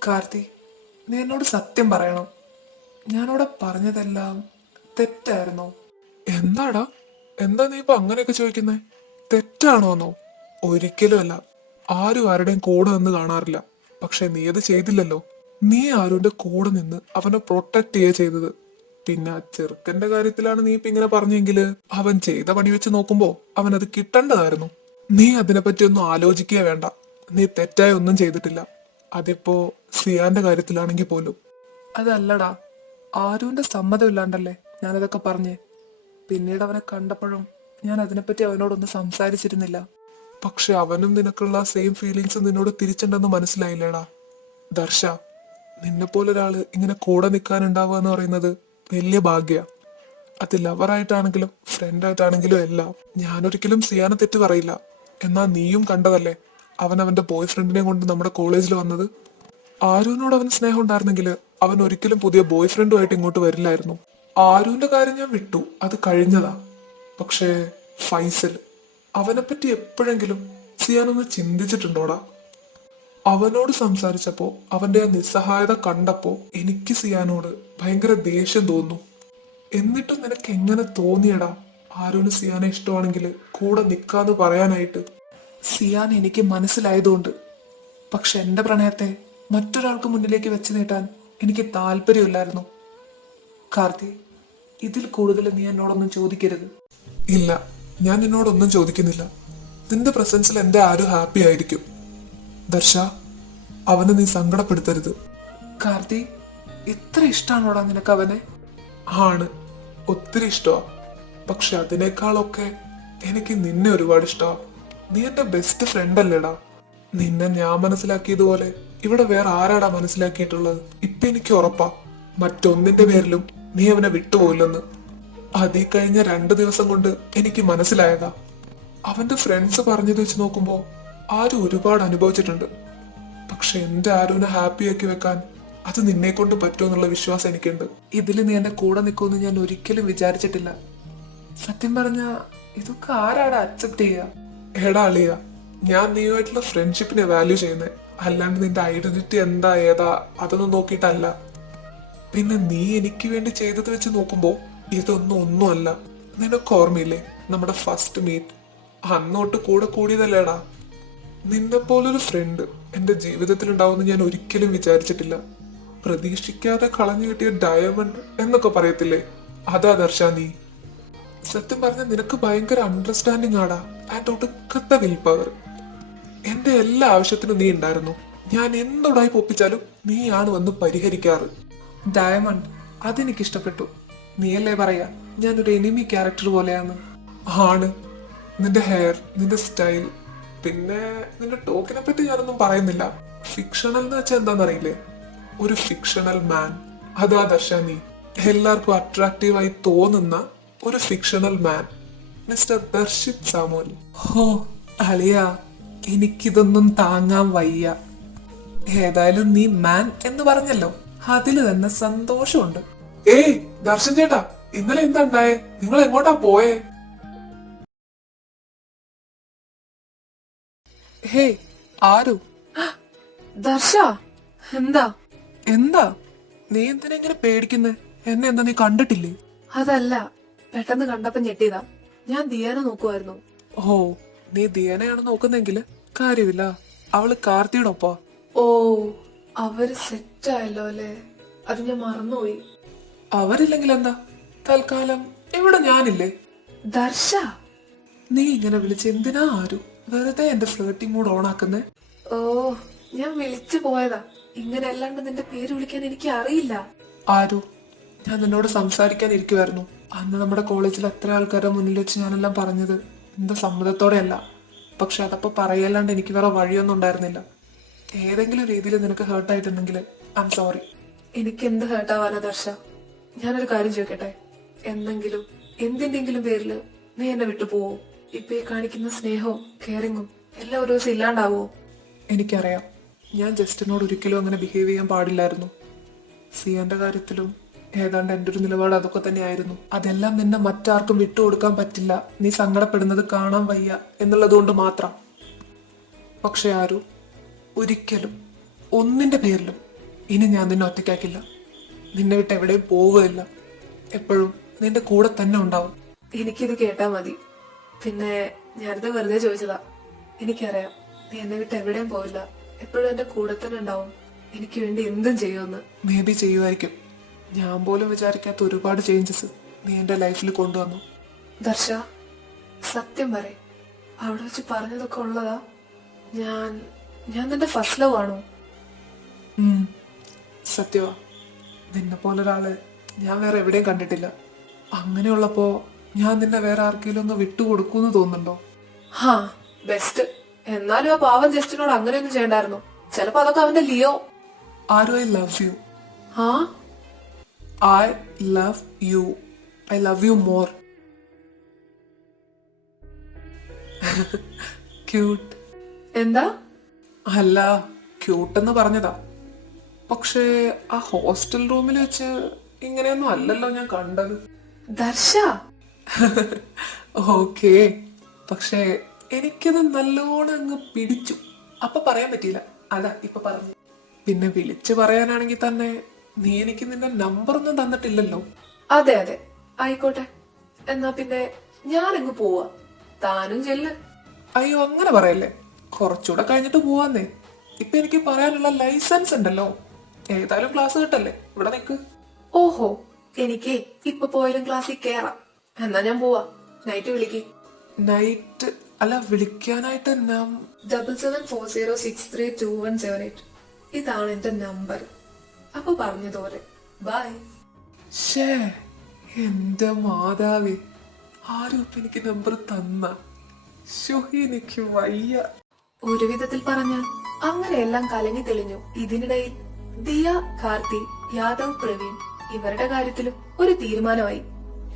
കാർത്തി, നീ എന്നോട് സത്യം പറയണം. ഞാനവിടെ പറഞ്ഞതെല്ലാം തെറ്റായിരുന്നോ? എന്താടാ, എന്താ നീ ഇപ്പൊ അങ്ങനെയൊക്കെ ചോദിക്കുന്നേ? തെറ്റാണോന്നോ? ഒരിക്കലും അല്ല. ആരും ആരുടെയും കൂടെ നിന്ന് കാണാറില്ല. പക്ഷെ നീ അത് ചെയ്തില്ലല്ലോ. നീ ആരുന്റെ കൂടെ നിന്ന് അവനെ പ്രൊട്ടക്ട് ചെയ്യുക ചെയ്തത്. പിന്നെ ആ ചെറുക്കന്റെ കാര്യത്തിലാണ് നീ ഇപ്പൊ ഇങ്ങനെ പറഞ്ഞെങ്കില് അവൻ ചെയ്ത പണി വെച്ച് നോക്കുമ്പോ അവൻ അത് കിട്ടേണ്ടതായിരുന്നു. നീ അതിനെപ്പറ്റി ഒന്നും ആലോചിക്കുക വേണ്ട. നീ തെറ്റായി ഒന്നും ചെയ്തിട്ടില്ല. അതിപ്പോ സിയാന്റെ കാര്യത്തിലാണെങ്കിൽ പോലും. അതല്ലടാ, ആരുവിന്റെ സമ്മതം ഇല്ലാണ്ടല്ലേ ഞാനതൊക്കെ പറഞ്ഞേ. പിന്നീട് അവനെ കണ്ടപ്പോഴും ഞാൻ അതിനെപ്പറ്റി അവനോടൊന്നും സംസാരിച്ചിരുന്നില്ല. പക്ഷെ അവനും നിനക്കുള്ള സെയിം ഫീലിങ്സ് നിന്നോട് തിരിച്ചുണ്ടെന്ന് മനസ്സിലായില്ലേടാ? ദർശ, നിന്നെ പോലൊരാള് ഇങ്ങനെ കൂടെ നിൽക്കാനുണ്ടാവുക എന്ന് പറയുന്നത് വലിയ ഭാഗ്യ. അത് ലവറായിട്ടാണെങ്കിലും ഫ്രണ്ടായിട്ടാണെങ്കിലും എല്ലാം. ഞാനൊരിക്കലും സിയാനെ തെറ്റ് പറയില്ല. എന്നാ നീയും കണ്ടതല്ലേ അവൻ അവന്റെ ബോയ് ഫ്രണ്ടിനെ കൊണ്ട് നമ്മുടെ കോളേജിൽ വന്നത്. ആരുവിനോട് അവന് സ്നേഹം ഉണ്ടായിരുന്നെങ്കിൽ അവൻ ഒരിക്കലും പുതിയ ബോയ് ഫ്രണ്ടുമായിട്ട് ഇങ്ങോട്ട് വരില്ലായിരുന്നു. ആരുവിന്റെ കാര്യം ഞാൻ വിട്ടു, അത് കഴിഞ്ഞതാ. പക്ഷേ ഫൈസൽ, അവനെപ്പറ്റി എപ്പോഴെങ്കിലും സിയാനൊന്ന് ചിന്തിച്ചിട്ടുണ്ടോടാ? അവനോട് സംസാരിച്ചപ്പോ അവന്റെ ആ നിസ്സഹായത കണ്ടപ്പോ എനിക്ക് സിയാനോട് ഭയങ്കര ദേഷ്യം തോന്നുന്നു. എന്നിട്ടും നിനക്ക് എങ്ങനെ തോന്നിയടാ ആരോന് സിയാനെ ഇഷ്ടമാണെങ്കിൽ കൂടെ നിക്കാന്ന് പറയാനായിട്ട്? സിയാൻ എനിക്ക് മനസ്സിലായതുകൊണ്ട്. പക്ഷെ എന്റെ പ്രണയത്തെ മറ്റൊരാൾക്ക് മുന്നിലേക്ക് വെച്ച് നീട്ടാൻ എനിക്ക് താല്പര്യമില്ലായിരുന്നു. കാർത്തി, ഇതിൽ കൂടുതൽ നീ എന്നോടൊന്നും ചോദിക്കരുത്. ഇല്ല, ഞാൻ നിന്നോടൊന്നും ചോദിക്കുന്നില്ല. നിന്റെ പ്രസൻസിൽ എന്റെ ആരും ഹാപ്പി ആയിരിക്കും. ദർശ, അവനെ നീ സങ്കടപ്പെടുത്തരുത്. കാർത്തി, ഇത്ര ഇഷ്ടാണോടാ നിനക്ക് അവനെ? ആണ്, ഒത്തിരി ഇഷ്ടമാ. പക്ഷെ അതിനേക്കാളൊക്കെ എനിക്ക് നിന്നെ ഒരുപാട് ഇഷ്ടമാ. നീ എന്റെ ബെസ്റ്റ് ഫ്രണ്ട് അല്ലേടാ. നിന്നെ ഞാൻ മനസ്സിലാക്കിയതുപോലെ ഇവിടെ വേറെ ആരാടാ മനസ്സിലാക്കിയിട്ടുള്ളത്? ഇപ്പൊ എനിക്ക് ഉറപ്പാ മറ്റൊന്നിന്റെ പേരിലും നീ അവനെ വിട്ടുപോയില്ലെന്ന്. അതീ കഴിഞ്ഞ 2 ദിവസം കൊണ്ട് എനിക്ക് മനസ്സിലായതാ. അവന്റെ ഫ്രണ്ട്സ് പറഞ്ഞത് വെച്ച് നോക്കുമ്പോ ആരും ഒരുപാട് അനുഭവിച്ചിട്ടുണ്ട്. പക്ഷെ എന്റെ ആരുവിനെ ഹാപ്പിയാക്കി വെക്കാൻ അത് നിന്നെ കൊണ്ട് പറ്റുമെന്നുള്ള വിശ്വാസം എനിക്കുണ്ട്. ഇതിൽ നീ എന്റെ കൂടെ നിൽക്കുമെന്ന് ഞാൻ ഒരിക്കലും വിചാരിച്ചിട്ടില്ല. സത്യം പറഞ്ഞ ഇതൊക്കെ ആരാടാ അക്സെപ്റ്റ് ചെയ്യുക? എടാ അളിയ, ഞാൻ നീയുമായിട്ടുള്ള ഫ്രണ്ട്ഷിപ്പിനെ വാല്യൂ ചെയ്യുന്നത്, അല്ലാണ്ട് നിന്റെ ഐഡന്റിറ്റി എന്താ ഏതാ അതൊന്നും നോക്കിയിട്ടല്ല. പിന്നെ നീ എനിക്ക് വേണ്ടി ചെയ്തത് വെച്ച് നോക്കുമ്പോ ഇതൊന്നും അല്ല. നിനക്ക് ഓർമ്മയില്ലേ നമ്മുടെ ഫസ്റ്റ് മീറ്റ്? അന്നോട്ട് കൂടെ കൂടിയതല്ലേടാ. നിന്നെ പോലൊരു ഫ്രണ്ട് എന്റെ ജീവിതത്തിൽ ഉണ്ടാവുമെന്ന് ഞാൻ ഒരിക്കലും വിചാരിച്ചിട്ടില്ല. പ്രതീക്ഷിക്കാതെ കളഞ്ഞു കിട്ടിയ ഡയമണ്ട് എന്നൊക്കെ പറയത്തില്ലേ, അതാ ദർശ നീ. സത്യം പറഞ്ഞ നിനക്ക് ഭയങ്കര അണ്ടർസ്റ്റാൻഡിങ് ആടാ, ആൻഡ് ഒടുക്കത്തെ വിൽ പവർ. എന്റെ എല്ലാ ആവശ്യത്തിനും നീ ഉണ്ടായിരുന്നു. ഞാൻ എന്തുടായി പൊപ്പിച്ചാലും നീയാണ് വന്ന് പരിഹരിക്കാറ്. ഡയമണ്ട്, അതെനിക്ക് ഇഷ്ടപ്പെട്ടു. നീയല്ലേ പറയാ ഞാനൊരു എനിമി ക്യാരക്ടർ പോലെയാണ്. ആണ്, നിന്റെ ഹെയർ, നിന്റെ സ്റ്റൈൽ, പിന്നെ നിന്റെ ടോക്കിനെ പറ്റി ഞാനൊന്നും പറയുന്നില്ല. ഫിക്ഷണൽ എന്ന് വെച്ചാൽ എന്താണെന്നറിയില്ലേ? ഒരു ഫിക്ഷണൽ മാൻ. അതാ ദർശ നീ. എല്ലാവർക്കും അട്രാക്റ്റീവായി തോന്നുന്ന ഒരു ഫിക്ഷണൽ മാൻ, മിസ്റ്റർ ദർശിത് സാമുൽ. ഹോ അളിയ, എനിക്കിതൊന്നും താങ്ങാൻ വയ്യ. ഏതായാലും നീ മാൻ എന്ന് പറഞ്ഞല്ലോ, അതില് തന്നെ സന്തോഷമുണ്ട്. ഏയ് ദർശൻ ചേട്ടാ, ഇന്നലെ എന്താ ഉണ്ടായേ? നിങ്ങൾ എങ്ങോട്ടാ പോയേ? ഹേ ആരു? ദർശ, എന്താ? എന്താ നീ എന്തിനാ ഇങ്ങനെ പേടിക്കുന്നേ? എന്നെ എന്താ നീ കണ്ടിട്ടില്ലേ? അതല്ല, പെട്ടെന്ന് കണ്ടപ്പോ ഞെട്ടിയതാ. ഞാൻ ദിയാനെ നോക്കുമായിരുന്നു. ഓ, നീ ദിയനെയാണ് നോക്കുന്നെങ്കില് കാര്യമില്ല. അവള് കാർത്തിയുടെ ഒപ്പാ. ഓ, അവര് സെറ്റ് ആയല്ലോ അല്ലേ? അത് ഞാൻ മറന്നുപോയി. അവരില്ലെങ്കിൽ എന്താ, തൽക്കാലം ഇവിടെ ഞാനില്ലേ. ദർശ, നീ ഇങ്ങനെ വിളിച്ച് എന്തിനാ ആരു വെറുതെ എന്റെ ഫ്ലേർട്ടിംഗ് മൂഡ് ഓൺ ആക്കുന്നേ? ഓ, ഞാൻ വിളിച്ചു പോയതാ. ഇങ്ങനെ അല്ലാണ്ട് നിന്റെ പേര് വിളിക്കാൻ എനിക്ക് അറിയില്ല. ആരു, ഞാൻ നിന്നോട് സംസാരിക്കാൻ ഇരിക്കുമായിരുന്നു. അന്ന് നമ്മുടെ കോളേജിൽ എത്ര ആൾക്കാരുടെ മുന്നിൽ വെച്ച് ഞാനെല്ലാം പറഞ്ഞത് എന്റെ സമ്മതത്തോടെയല്ല. പക്ഷെ അതപ്പോ പറയല്ലാണ്ട് എനിക്ക് വേറെ വഴിയൊന്നും ഉണ്ടായിരുന്നില്ല. ഏതെങ്കിലും രീതിയിൽ നിനക്ക് ഹേർട്ടായിട്ടുണ്ടെങ്കിൽ ഐ എം സോറി. എനിക്ക് എന്ത് ഹേർട്ടാവാനാ ദർശ? ഞാനൊരു കാര്യം ചോദിക്കട്ടെ? എന്തെങ്കിലും എന്തിന്റെങ്കിലും പേരില് നീ എന്നെ വിട്ടു പോവോ? ഇപ്പൊ ഈ കാണിക്കുന്ന സ്നേഹവും കെയറിങ്ങും എല്ലാം ഒരു ദിവസം ഇല്ലാണ്ടാവോ? എനിക്കറിയാം, ഞാൻ ജസ്റ്റിനോട് ഒരിക്കലും അങ്ങനെ ബിഹേവ് ചെയ്യാൻ പാടില്ലായിരുന്നു. സിയാന്റെ കാര്യത്തിലും ഏതാണ്ട് എൻ്റെ ഒരു നിലപാട് അതൊക്കെ തന്നെയായിരുന്നു. അതെല്ലാം നിന്നെ മറ്റാർക്കും വിട്ടുകൊടുക്കാൻ പറ്റില്ല, നീ സങ്കടപ്പെടുന്നത് കാണാൻ വയ്യ എന്നുള്ളത് കൊണ്ട് മാത്രം. പക്ഷെ ആരു, ഒരിക്കലും ഒന്നിന്റെ പേരിലും ഇനി ഞാൻ നിന്നെ ഒറ്റയ്ക്കാക്കില്ല. നിന്നെ വിട്ട് എവിടെയും പോവുകയില്ല. എപ്പോഴും നിന്റെ കൂടെ തന്നെ ഉണ്ടാവും. എനിക്കിത് കേട്ടാ മതി. പിന്നെ ഞാനിത് വെറുതെ ചോദിച്ചതാ. എനിക്കറിയാം നീ എന്നെ വിട്ട് എവിടെയും പോവില്ല, എപ്പോഴും എന്റെ കൂടെ തന്നെ ഉണ്ടാവും. എനിക്ക് വേണ്ടി എന്തും ചെയ്യുമെന്ന്. മേ ബി ചെയ്യുമായിരിക്കും. ഞാൻ പോലും വിചാരിക്കാത്ത ഒരുപാട് ചേഞ്ചസ് നീ എന്റെ ലൈഫിൽ കൊണ്ടുവന്നു. ദർശ, സത്യം പറ, അവിടെ വെച്ച് പറഞ്ഞതൊക്കെ ഉള്ളതാ? ഞാൻ നിന്റെ ഫസ്റ്റ് ലവ് ആണോ? സത്യവാ, നിന്നെ പോലൊരാളെ ഞാൻ വേറെ എവിടെയും കണ്ടിട്ടില്ല. അങ്ങനെയുള്ളപ്പോ ഞാൻ നിന്നെ വേറെ ആർക്കെങ്കിലും ഒന്ന് വിട്ടുകൊടുക്കൂന്ന് തോന്നുന്നുണ്ടോ? ഹാ, ബെസ്റ്റ്. എന്നാലും ആ പാവം ജസ്റ്റിനോട് അങ്ങനെയൊന്നും ചെയ്യണ്ടായിരുന്നു. ചിലപ്പോ അതൊക്കെ അവന്റെ ലിയോ. ആരു, ഐ ലവ് യു. ഹാ, I love you. I love you more. Cute. എന്താ? അല്ല, ക്യൂട്ട് എന്ന് പറഞ്ഞതാ. പക്ഷേ ആ ഹോസ്റ്റൽ റൂമിൽ വെച്ച് ഇങ്ങനെയൊന്നും അല്ലല്ലോ ഞാൻ കണ്ടത്. ദർശ, ഓക്കേ, പക്ഷേ എനിക്കത് നല്ലോണം അങ്ങ് പിടിച്ചു. അപ്പൊ പറയാൻ പറ്റിയില്ല, അതാ ഇപ്പൊ പറഞ്ഞു. പിന്നെ വിളിച്ചു പറയാനാണെങ്കിൽ തന്നെ നീ എനിക്ക് നിന്റെ നമ്പർ ഒന്നും തന്നിട്ടില്ലല്ലോ. അതെ അതെ, ആയിക്കോട്ടെ. എന്നാ പിന്നെ ഞാനങ്ങ് പോവാ, താനും ചെല്ല്. അയ്യോ, അങ്ങനെ പറയല്ലേ. കുറച്ചുകൂടെ കഴിഞ്ഞിട്ട് പോവാന്നേ. ഇപ്പൊ എനിക്ക് പറയാനുള്ള ലൈസൻസ് ഉണ്ടല്ലോ. ഏതായാലും ക്ലാസ് കിട്ടല്ലേ, ഇവിടെ നിക്ക്. ഓഹോ, എനിക്ക് ഇപ്പൊ പോയാലും ക്ലാസ്സിൽ കേറാം. എന്നാ ഞാൻ പോവാ. നൈറ്റ് വിളിക്ക്. നൈറ്റ് അല്ല, വിളിക്കാനായിട്ട് 7740632178. ഇതാണ് എന്റെ നമ്പർ. അപ്പൊ പറഞ്ഞതുപോലെ ബൈ. ഷേ, എന്റെ മാതാവേ, ആരും ഇപ്പൊ എനിക്ക് നമ്പർ തന്ന? എനിക്ക് വയ്യ. ഒരു വിധത്തിൽ പറഞ്ഞാൽ അങ്ങനെയെല്ലാം കലങ്ങി തെളിഞ്ഞു. ഇതിനിടയിൽ ദിയ, കാർത്തി, യാദവ്, പ്രവീൺ ഇവരുടെ കാര്യത്തിലും ഒരു തീരുമാനമായി.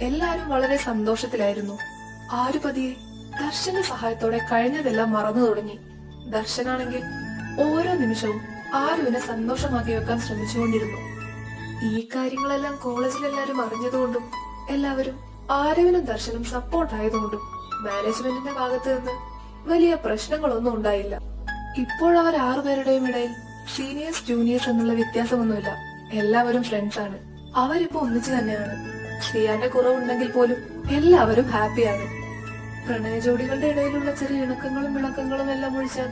എല്ലാരും വളരെ സന്തോഷത്തിലായിരുന്നു. ആരു പതിയെ ദർശന്റെ സഹായത്തോടെ കഴിഞ്ഞതെല്ലാം മറന്നു തുടങ്ങി. ദർശനാണെങ്കിൽ ഓരോ നിമിഷവും ആരുവിനെ സന്തോഷമാക്കി വെക്കാൻ ശ്രമിച്ചുകൊണ്ടിരുന്നു. ഈ കാര്യങ്ങളെല്ലാം കോളേജിലെല്ലാരും അറിഞ്ഞതുകൊണ്ടും എല്ലാവരും ആരുവിനും ദർശനം സപ്പോർട്ട് ആയതുകൊണ്ടും മാനേജ്മെന്റിന്റെ ഭാഗത്ത് നിന്ന് വലിയ പ്രശ്നങ്ങളൊന്നും ഉണ്ടായില്ല. ഇപ്പോഴവർ 6 പേരുടെയും ഇടയിൽ സീനിയേഴ്സ് ജൂനിയേഴ്സ് എന്നുള്ള വ്യത്യാസമൊന്നുമില്ല. എല്ലാവരും ഫ്രണ്ട്സ് ആണ്. അവരിപ്പോ ഒന്നിച്ചു തന്നെയാണ്. സിയാന്റെ കുറവുണ്ടെങ്കിൽ പോലും എല്ലാവരും ഹാപ്പിയാണ്. പ്രണയ ജോഡികളുടെ ഇടയിലുള്ള ചെറിയ ഇണക്കങ്ങളും വിളക്കങ്ങളും എല്ലാം ഒഴിച്ചാൽ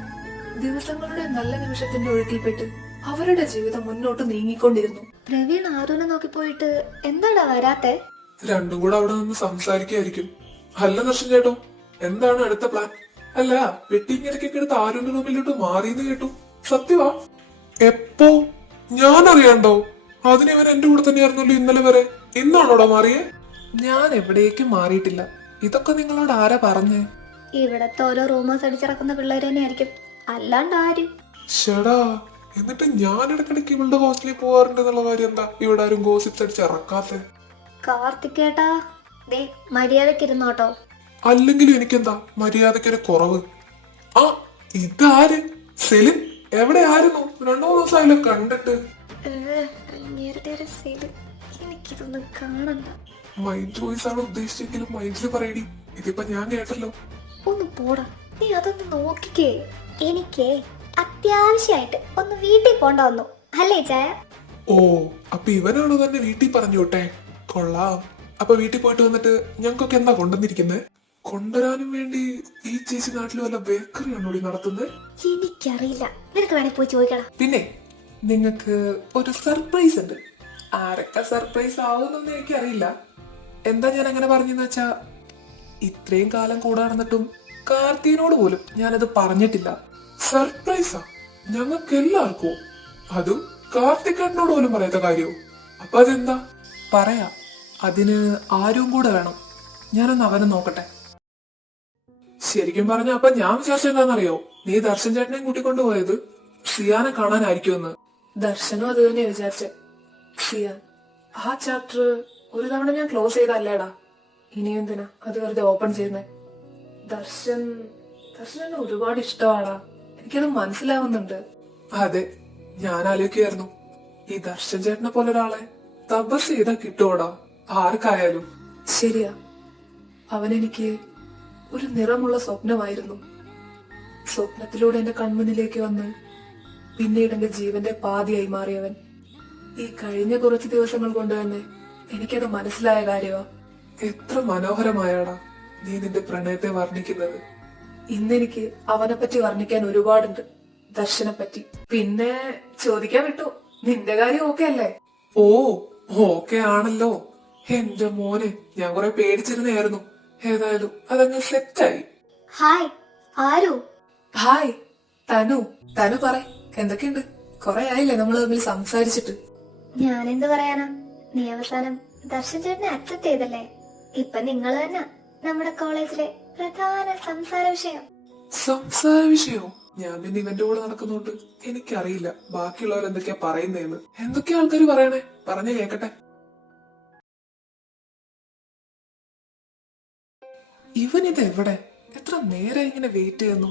ദിവസങ്ങളുടെ നല്ല നിമിഷത്തിന്റെ ഒഴുക്കിൽപ്പെട്ട് അവരുടെ ജീവിതം മുന്നോട്ട് നീങ്ങിക്കൊണ്ടിരുന്നു. പ്രവീൺ ആരുനെ നോക്കി പോയിട്ട് എന്താടാ വരാത്തെ? രണ്ടും കൂടെ അവിടെ നിന്ന് സംസാരിക്കായിരിക്കും. അല്ല ദർശൻ ചേട്ടോ, എന്താണ് അടുത്ത പ്ലാൻ? അല്ല, വെട്ടിങ് ഇടയ്ക്കൊക്കെ എടുത്ത് ആരുടെ റൂമിലോട്ട് മാറിയെന്ന് കേട്ടു. സത്യവാ? എപ്പോ? ഞാൻ അറിയണ്ടോ? അതിന് ഇവൻ എന്റെ കൂടെ തന്നെയായിരുന്നല്ലോ ഇന്നലെ വരെ. ഇന്നാണോടാ മാറിയേ? ഞാൻ എവിടേക്കും മാറിയിട്ടില്ല. ഇതൊക്കെ നിങ്ങളോട് ആരാ പറഞ്ഞേ? ഇവിടത്തെ ഓരോ റൂമേഴ്സ് അടിച്ചിറക്കുന്ന പിള്ളേർ തന്നെ ആയിരിക്കും, അല്ലാണ്ട് ആരും. ഷടാ, എന്നിട്ട് ഞാൻ ഇടയ്ക്കിടയ്ക്ക് ഇവളുടെ ഹോസ്റ്റലിൽ പോവാറുണ്ട് എന്നുള്ള കാര്യം എന്താ ഇവിടെ ആരും ഗോസിപ്സ് അടിച്ച് ഇറക്കാത്തെ? കാർത്തിക്കേട്ടാ, ദേ മര്യാദക്ക് ഇരുന്നോട്ടോ. അല്ലെങ്കിലും എനിക്കെന്താ മര്യാദക്കൊരു കുറവ്? ആ, ഇതാര്? സെലിൻ എവിടെ ആയിരുന്നു? 2-3 ദിവസമായല്ലോ കണ്ടിട്ട്. അങ്ങേരുടെ ഒരു സൈഡ് എനിക്കിതൊന്നും കാണണ്ട. മൈൻഡ് വോയിസ് ആണ് ഉദ്ദേശിച്ചെങ്കിലും മൈൻഡിൽ പറയടി. ഇതിപ്പോ ഞാൻ കേട്ടല്ലോ. ഒന്ന് പോടാ, നീ അതൊന്ന് നോക്കിക്കേ. എനിക്ക് അത്യാവശ്യമായിട്ട് ഒന്ന് വീട്ടിൽ പോണ്ട വന്നു, അല്ലേ ചായ? ഓ, അപ്പൊ ഇവനാണോ തന്നെ വീട്ടിൽ പറഞ്ഞു വിട്ടെ? കൊള്ളാം. അപ്പൊ വീട്ടിൽ പോയിട്ട് വന്നിട്ട് ഞങ്ങൾക്കൊക്കെ എന്താ കൊണ്ടുവന്നിരിക്കുന്നത്? കൊണ്ടുവരാനും വേണ്ടി ഈ ചേച്ചി നാട്ടിൽ വല്ല ബേക്കറി ആണോ നടത്തുന്നത്? എനിക്കറിയില്ല, നിനക്ക് വേണേ പോയി ചോദിക്കണം. പിന്നെ നിങ്ങൾക്ക് ഒരു സർപ്രൈസ് ഉണ്ട്. ആരൊക്കെ സർപ്രൈസ് ആവുമെന്നൊന്നും എനിക്കറിയില്ല. എന്താ ഞാൻ അങ്ങനെ പറഞ്ഞെന്ന് വെച്ചാ, ഇത്രയും കാലം കൂടെ നടന്നിട്ടും കാർത്തിനോട് പോലും ഞാനത് പറഞ്ഞിട്ടില്ല. സർപ്രൈസാ? ഞങ്ങൾക്ക് എല്ലാവർക്കും? അതും കാർത്തികേട്ടനോട് പോലും പറയാത്ത കാര്യവും? അപ്പൊ അതെന്താ? പറയാ, അതിന് ആരും കൂടെ വേണം. ഞാനൊന്ന് അവനെ നോക്കട്ടെ. ശരിക്കും പറഞ്ഞ അപ്പൊ ഞാൻ വിചാരിച്ച എന്താണെന്നറിയോ, നീ ദർശൻ ചേട്ടനെയും കൂട്ടിക്കൊണ്ടുപോയത് സിയാനെ കാണാനായിരിക്കുമെന്ന്. ദർശനം അത് തന്നെ വിചാരിച്ചെ. സിയാൻ, ആ ചാപ്റ്റർ ഒരു തവണ ഞാൻ ക്ലോസ് ചെയ്തല്ലേടാ, ഇനി എന്തിനാ അത് വെറുതെ ഓപ്പൺ ചെയ്യുന്നേ? ദർശനെ ഒരുപാട് ഇഷ്ടമാടാ, എനിക്കത് മനസ്സിലാവുന്നുണ്ട്. അതെ, ഞാൻ ആലോചിക്കായിരുന്നു, ഈ ദർശൻ ചേട്ടനെ പോലെ ഒരാളെ തപസ് ചെയ്താ കിട്ടുവോടാ ആർക്കായാലും. ശരിയാ, അവനെനിക്ക് ഒരു നിറമുള്ള സ്വപ്നമായിരുന്നു. സ്വപ്നത്തിലൂടെ എന്റെ കൺമുന്നിലേക്ക് വന്ന് പിന്നീട് എന്റെ ജീവന്റെ പാതിയായി മാറിയവൻ. ഈ കഴിഞ്ഞ കുറച്ച് ദിവസങ്ങൾ കൊണ്ട് തന്നെ എനിക്കത് മനസ്സിലായ കാര്യമാ. എത്ര മനോഹരമായാടാ നീ നിന്റെ പ്രണയത്തെ വർണ്ണിക്കുന്നത്. ഇന്നെനിക്ക് അവനെ പറ്റി വർണ്ണിക്കാൻ ഒരുപാടുണ്ട്. ദർശനെ പറ്റി പിന്നെ ചോദിക്കാൻ വിട്ടു, നിന്റെ കാര്യം ഓക്കെ അല്ലേ? ഓ, ഓക്കെ ആണല്ലോ. എന്റെ മോനെ, ഞാൻ കുറെ പേടിച്ചിരുന്നായിരുന്നു. ഏതായാലും അതങ്ങ് സെറ്റായി. ഹായ്, ആരു? ഹായ്, തനു പറ, എന്തൊക്കെയുണ്ട്? കൊറേ ആയില്ലേ നമ്മള് തമ്മിൽ സംസാരിച്ചിട്ട്. ഞാനെന്ത് പറയാനാ, നീ അവസാനം ദർശൻ ചേട്ടനെ അക്സെപ്റ്റ് ചെയ്തല്ലേ. ഇപ്പൊ നിങ്ങൾ തന്നെ നമ്മുടെ കോളേജിലെ പ്രധാന സംസാര വിഷയം. സംസാര വിഷയോ? ഞാൻ പിന്നെ ഇവന്റെ കൂടെ നടക്കുന്നോണ്ട് എനിക്കറിയില്ല ബാക്കിയുള്ളവർ എന്തൊക്കെയാ പറയുന്നതെന്ന്. എന്തൊക്കെയാ ആൾക്കാർ പറയണേ, പറഞ്ഞു കേക്കട്ടെ. ഇവനിത് എവിടെ? എത്ര നേരം ഇങ്ങനെ വെയിറ്റ് ചെയ്യുന്നു?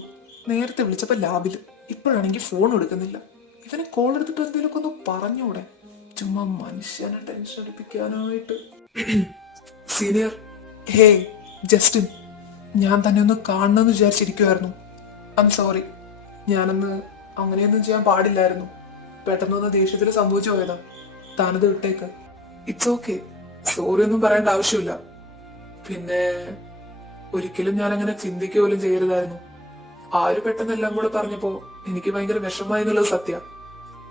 നേരത്തെ വിളിച്ചപ്പോ ലാബില്, ഇപ്പോഴാണെങ്കിൽ ഫോൺ എടുക്കുന്നില്ല. ഇവനെ കോൾ എടുത്തിട്ട് എന്തെങ്കിലുമൊക്കെ ഒന്ന് പറഞ്ഞൂടെ? ചുമ്മാ മനുഷ്യനെ ടെൻഷൻ അടിപ്പിക്കാനായിട്ട്. സീനിയർ, ഹേ ജസ്റ്റിൻ, ഞാൻ തന്നെ ഒന്ന് കാണണമെന്ന് വിചാരിച്ചിരിക്കുവായിരുന്നു. ഐ എം സോറി, ഞാനന്ന് അങ്ങനെയൊന്നും ചെയ്യാൻ പാടില്ലായിരുന്നു. പെട്ടെന്നൊന്ന് ദേഷ്യത്തിൽ സംഭവിച്ചു പോയതാ. താനത് വിട്ടേക്ക്. ഇറ്റ്സ് ഓക്കെ, സോറി ഒന്നും പറയേണ്ട ആവശ്യമില്ല. പിന്നെ ഒരിക്കലും ഞാൻ അങ്ങനെ ചിന്തിക്കുക പോലും ചെയ്യരുതായിരുന്നു. ആര് പെട്ടെന്ന് എല്ലാം കൂടെ പറഞ്ഞപ്പോ എനിക്ക് ഭയങ്കര വിഷമായി എന്നുള്ളത് സത്യ.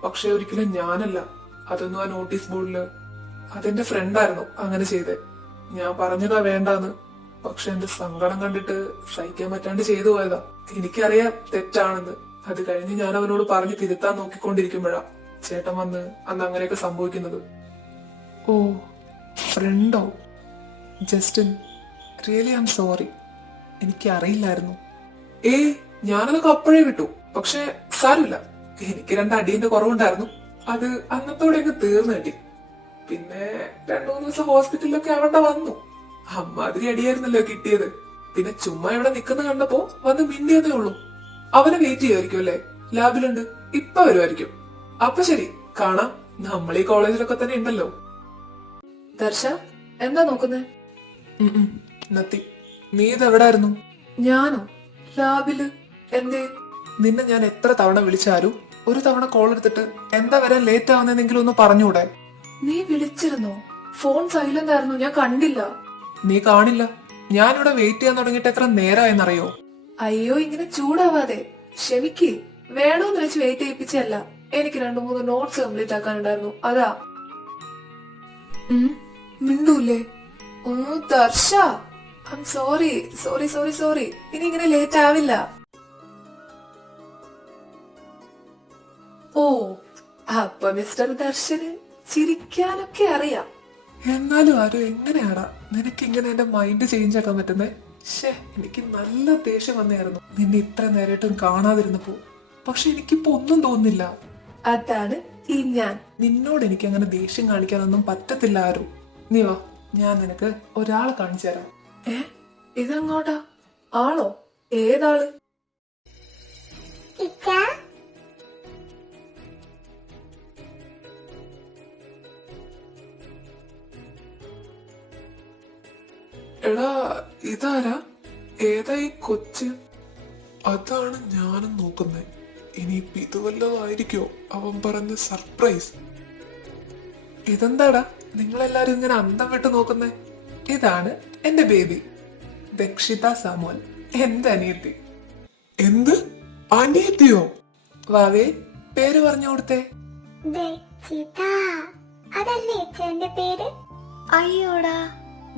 പക്ഷെ ഒരിക്കലും ഞാനല്ല, അതൊന്നും ആ നോട്ടീസ് ബോർഡില് അതെന്റെ ഫ്രണ്ടായിരുന്നു അങ്ങനെ ചെയ്തേ. ഞാൻ പറഞ്ഞതാ വേണ്ടാന്ന്, പക്ഷെ എന്റെ സങ്കടം കണ്ടിട്ട് സഹിക്കാൻ പറ്റാണ്ട് ചെയ്തു പോയതാ. എനിക്കറിയാം തെറ്റാണെന്ന്. അത് കഴിഞ്ഞ് ഞാൻ അവനോട് പറഞ്ഞ് തിരുത്താൻ നോക്കിക്കൊണ്ടിരിക്കുമ്പോഴാ ചേട്ടൻ വന്ന് അന്ന് അങ്ങനെയൊക്കെ സംഭവിക്കുന്നത്. ഓ, ഫ്രണ്ടോ? Justin, really I am sorry. എനിക്ക് അറിയില്ലായിരുന്നു. ഞാനതൊക്കെ അപ്പോഴേ വിട്ടു. പക്ഷെ സാരമില്ല, എനിക്ക് 2 അടിയുടെ കുറവുണ്ടായിരുന്നു. അത് അന്നത്തോടെ അങ്ങ് തീർന്നു കിട്ടി. പിന്നെ 2-3 ദിവസം ഹോസ്പിറ്റലിലൊക്കെ ആവേണ്ട വന്നു. അമ്മാതിരി അടിയായിരുന്നല്ലോ കിട്ടിയത്. പിന്നെ ചുമ്മാ ഇവിടെ നിൽക്കുന്ന കണ്ടപ്പോ വന്ന് മിണ്ടിയതേ ഉള്ളൂ. അവനെ വെയിറ്റ് ചെയ്യുമായിരിക്കും അല്ലേ? ലാബിലുണ്ട്, ഇപ്പൊ വരുമായിരിക്കും. അപ്പൊ ശരി, കാണാം. നമ്മൾ ഈ കോളേജിലൊക്കെ തന്നെ ഉണ്ടല്ലോ. ദർശ, എന്താ നോക്കുന്നേ? നത്തി, നീ ഇതെവിടായിരുന്നു? ഞാനോ? ലാബില്. എന്തേ? നിന്നെ ഞാൻ എത്ര തവണ വിളിച്ചാലും ഒരു തവണ കോൾ എടുത്തിട്ട് എന്താ വരാൻ ലേറ്റ് ആവുന്നെങ്കിലും ഒന്ന് പറഞ്ഞൂടെ? നീ വിളിച്ചിരുന്നോ? ഫോൺ സൈലന്റ് ആയിരുന്നു, ഞാൻ കണ്ടില്ല. നീ കാണില്ല. ഞാനിവിടെ വെയിറ്റ് ചെയ്യാൻ തുടങ്ങിയിട്ട് എത്ര നേരമായെന്നറിയോ? അയ്യോ, ഇങ്ങനെ ചൂടാവാതെ. ക്ഷമിക്ക്, വേണോന്ന് വെച്ച് വെയിറ്റ് ചെയ്യിപ്പിച്ചല്ല. എനിക്ക് 2-3 നോട്ട്സ് കംപ്ലീറ്റ് ആക്കാനുണ്ടായിരുന്നു, അതാ. മിണ്ടൂല്ലേ? ഓ Darsha, I am sorry sorry sorry sorry. ഇനി ഇങ്ങനെ ലേറ്റ് ആവില്ല. ഓ, അപ്പൊ മിസ്റ്റർ ദർശന് ചിരിക്കാനൊക്കെ അറിയാം. എന്നാലും ആരും എങ്ങനെയാടാ നിനക്ക് ഇങ്ങനെ എന്റെ മൈൻഡ് ചേഞ്ച് ആക്കാൻ പറ്റുന്നേ? എനിക്ക് നല്ല ദേഷ്യം വന്നായിരുന്നു നിന്നെ ഇത്ര നേരമായിട്ടും കാണാതിരുന്നപ്പോ. പക്ഷെ എനിക്കിപ്പോ ഒന്നും തോന്നുന്നില്ല. അതാണ് ഈ ഞാൻ. നിന്നോട് എനിക്ക് അങ്ങനെ ദേഷ്യം കാണിക്കാനൊന്നും പറ്റത്തില്ല ആരും. നീ വാ, ഞാൻ നിനക്ക് ഒരാളെ കാണിച്ചു തരാം. ഇതെങ്ങോട്ടാ? ആളോ? ഏതാള്? എടാ ഇതാരാ? ഏതാ ഈ കൊച്ച്? അതാണ് ഞാനും നോക്കുന്നേ. ഇനിയിപ്പോ ഇത് വല്ലതായിരിക്കോ അവൻ പറഞ്ഞ സർപ്രൈസ്? ഇതെന്താടാ നിങ്ങളെല്ലാരും ഇങ്ങനെ അന്തം വിട്ട് നോക്കുന്നേ? ഇതാണ് എന്റെ ബേബി ദക്ഷിത സാമുവൽ, എന്റെ അനിയത്തി. എന്ത് അനിയത്തിയോ? വാവേ, പേര് പറഞ്ഞു കൊടുത്തേ. അതല്ലേ എന്റെ പേര്? അയ്യോടാ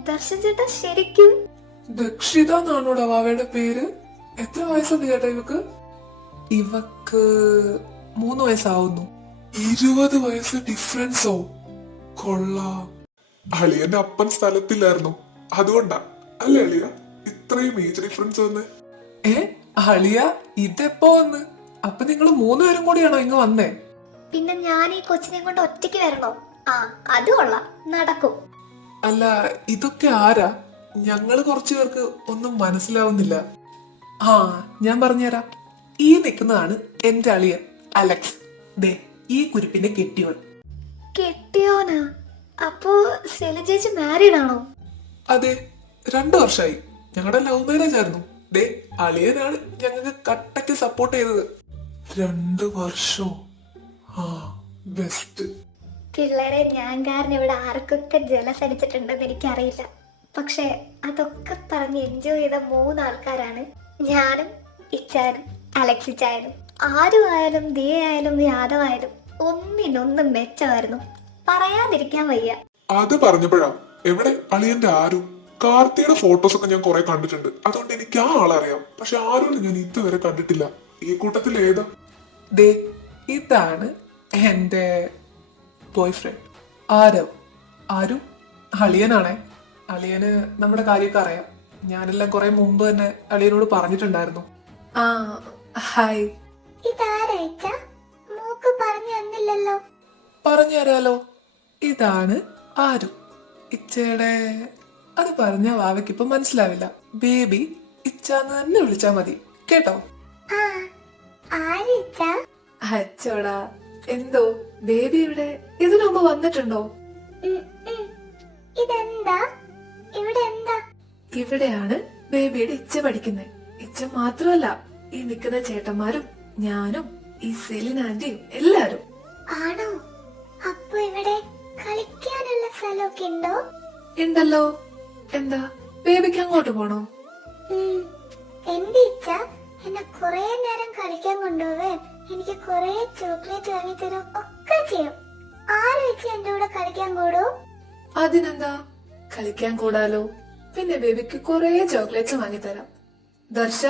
ദർശൻ ചേട്ടാ, ശരിക്കും ദക്ഷിത എന്നാണോടാ വാവയുടെ പേര്? എത്ര വയസ്സുണ്ട് ചേട്ടാ ഇവക്ക്? ഇവക്ക് 3 വയസ്സാവുന്നു. 20 വയസ്സ് ഡിഫറൻസോ? കൊള്ളാം. അളിയന്റെ അപ്പൻ സ്ഥലത്തില്ലായിരുന്നു, അതുകൊണ്ടാ അല്ലേ അളിയ ഇത്രയും ഏജ് ഡിഫറൻസ് വന്ന്? അളിയ ഇതെപ്പോ വന്ന്? അപ്പൊ നിങ്ങൾ 3 പേരും കൂടിയാണോ ഇങ്ങ് വന്നേ? പിന്നെ ഞാൻ ഈ കൊച്ചിനെ കൊണ്ട് ഒറ്റയ്ക്ക് വരണോ? ആ അത് കൊള്ളാം, നടക്കും. അല്ല ഇതൊക്കെ ആരാ? ഞങ്ങള് കുറച്ചു പേർക്ക് ഒന്നും മനസ്സിലാവുന്നില്ല. ആ ഞാൻ പറഞ്ഞുതരാം. ഈ നിൽക്കുന്നതാണ് എന്റെ അളിയൻ അലക്സ്. ദേ ഈ കുരിപ്പിന്റെ കെട്ടിയവൻ. കെട്ടിയോനാ? അപ്പോ സെല ചേച്ചി മാരീഡ് ആണോ? അതെ, 2 വർഷമായി. ഞങ്ങളുടെ ലവ് മാരേജ് ആയിരുന്നു. ദേ അളിയനാണ് ഞങ്ങൾക്ക് കട്ടക്ക് സപ്പോർട്ട് ചെയ്തത്. 2 വർഷം. ആ ബെസ്റ്റ്. പിള്ളേരെ ഞാൻ കാരണം ഇവിടെ ആർക്കൊക്കെ ജലസ് അടിച്ചിട്ടുണ്ടെന്ന് എനിക്കറിയില്ല. പക്ഷെ അതൊക്കെ പറഞ്ഞ് എൻജോയ് ചെയ്ത 3 ആൾക്കാരാണ് ഞാനും ഇച്ചാനും അലക്സിച്ചായാലും. ആരും ആയാലും ദേ ആയാലും യാദവായാലും ഒന്നിനൊന്നും മെച്ചമായിരുന്നു, പറയാതിരിക്കാൻ വയ്യ. അത് പറഞ്ഞപ്പോഴാ എവിടെ അളിയന്റെ ആരു? കാർത്തിയുടെ ഫോട്ടോസ് ഒക്കെ ഞാൻ കുറെ കണ്ടിട്ടുണ്ട്, അതുകൊണ്ട് എനിക്ക് ആ ആളറിയാം. പക്ഷെ ആരും ഞാൻ ഇതുവരെ കണ്ടിട്ടില്ല. ഈ കൂട്ടത്തിൽ ഏതാ? ദേ ഇതാണ് എന്റെ ബോയ് ഫ്രണ്ട് ആരവ്. ആരു അളിയനാണേ. അളിയന് നമ്മുടെ കാര്യമൊക്കെ അറിയാം. ഞാനെല്ലാം കുറെ മുമ്പ് തന്നെ അളിയനോട് പറഞ്ഞിട്ടുണ്ടായിരുന്നു. ആ ഹായ്. ഇതാരായിച്ച മൂക്ക് പറഞ്ഞു തന്നില്ലല്ലോ. പറഞ്ഞു തരാലോ. ഇതാണ് ആരു, ഇച്ചയുടെ. അത് പറഞ്ഞ വാവയ്ക്ക് ഇപ്പൊ മനസ്സിലാവില്ല. ബേബി ഇച്ചാന്ന് തന്നെ വിളിച്ചാ മതി, കേട്ടോ? അച്ചോടാ, എന്തോ ബേബി ഇവിടെ ഇതിനു മുമ്പ് വന്നിട്ടുണ്ടോ? ഇതെന്താ ഇവിടെ? എന്താ ഇവിടെയാണ് ബേബിയുടെ ഇച്ച പഠിക്കുന്നത്. ഇച്ച മാത്രമല്ല, ഈ നിൽക്കുന്ന ചേട്ടന്മാരും ഞാനും ഈ സെലിൻ ആന്റിയും എല്ലാരും. ആണോ? അപ്പൊ ഇവിടെ കളിക്കാനുള്ള സ്ഥലമൊക്കെ ഉണ്ടോ? ഉണ്ടല്ലോ. എന്താ ബേബിക്ക് അങ്ങോട്ട് പോണോ? എന്റെ ഇച്ച എന്നെ കുറെ നേരം കളിക്കാൻ കൊണ്ടുപോവേ, എനിക്ക് കുറെ ചോക്ലേറ്റ് വാങ്ങി തരും, ഒക്കെ ചെയ്യും. ആര് വെച്ച് എന്റെ കൂടെ കളിക്കാൻ കൂടൂ? അതിനെന്താ, കളിക്കാൻ കൂടാലോ. പിന്നെ ബേബിക്ക് കുറെ ചോക്ലേറ്റ്സ് വാങ്ങിത്തരാം. ദർശ,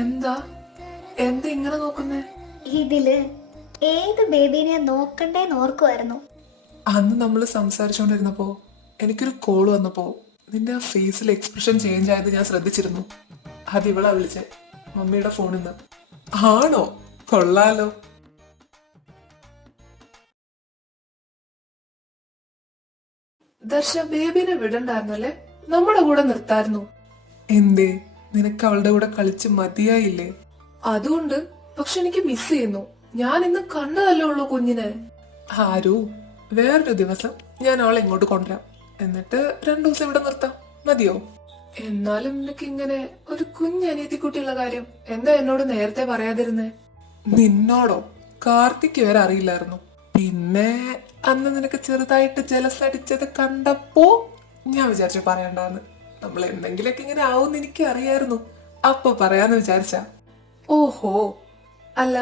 എന്താ എന്താ ഇങ്ങനെ നോക്കുന്നേ? ഇതില് ഏത് ബേബീനെ നോക്കണ്ടേന്ന് ഓർക്കുമായിരുന്നു. അന്ന് നമ്മൾ സംസാരിച്ചുകൊണ്ടിരുന്നപ്പോ എനിക്കൊരു കോള് വന്നപ്പോ നിന്റെ ആ ഫേസിൽ എക്സ്പ്രഷൻ ചേഞ്ച് ആയത് ഞാൻ ശ്രദ്ധിച്ചിരുന്നു. അത് ഇവളാ വിളിച്ചേ, മമ്മിയുടെ ഫോണിൽ നിന്ന്. ആണോ? കൊള്ളാലോ. ദർശ, ബേബിനെ വിടണ്ടായിരുന്നല്ലേ? നമ്മുടെ കൂടെ നിർത്തായിരുന്നു. എന്തേ, നിനക്ക് അവളുടെ കൂടെ കളിച്ച് മതിയായില്ലേ? അതുകൊണ്ട്. പക്ഷെ എനിക്ക് മിസ് ചെയ്യുന്നു. ഞാൻ ഇന്ന് കണ്ടതല്ലേ ഉള്ളൂ കുഞ്ഞിനെ. ആരു, വേറൊരു ദിവസം ഞാൻ അവളെ ഇങ്ങോട്ട് കൊണ്ടുവരാം. എന്നിട്ട് 2 ദിവസം ഇവിടെ നിർത്താം, മതിയോ? എന്നാലും നിനക്ക് ഇങ്ങനെ ഒരു കുഞ്ഞനിയത്തിക്കുട്ടിയുള്ള കാര്യം എന്താ എന്നോട് നേരത്തെ പറയാതിരുന്നേ? നിന്നോടോ? കാർത്തിക്ക് വരെ അറിയില്ലായിരുന്നു. പിന്നെ അന്ന് നിനക്ക് ചെറുതായിട്ട് ജലസ് അടിച്ചത് കണ്ടപ്പോ ഞാൻ വിചാരിച്ചു പറയണ്ടാന്ന്. നമ്മൾ എന്തെങ്കിലുമൊക്കെ ഇങ്ങനെ ആവുമെന്ന് എനിക്ക് അറിയായിരുന്നു, അപ്പൊ പറയാന്ന് വിചാരിച്ച. ഓഹോ, അല്ല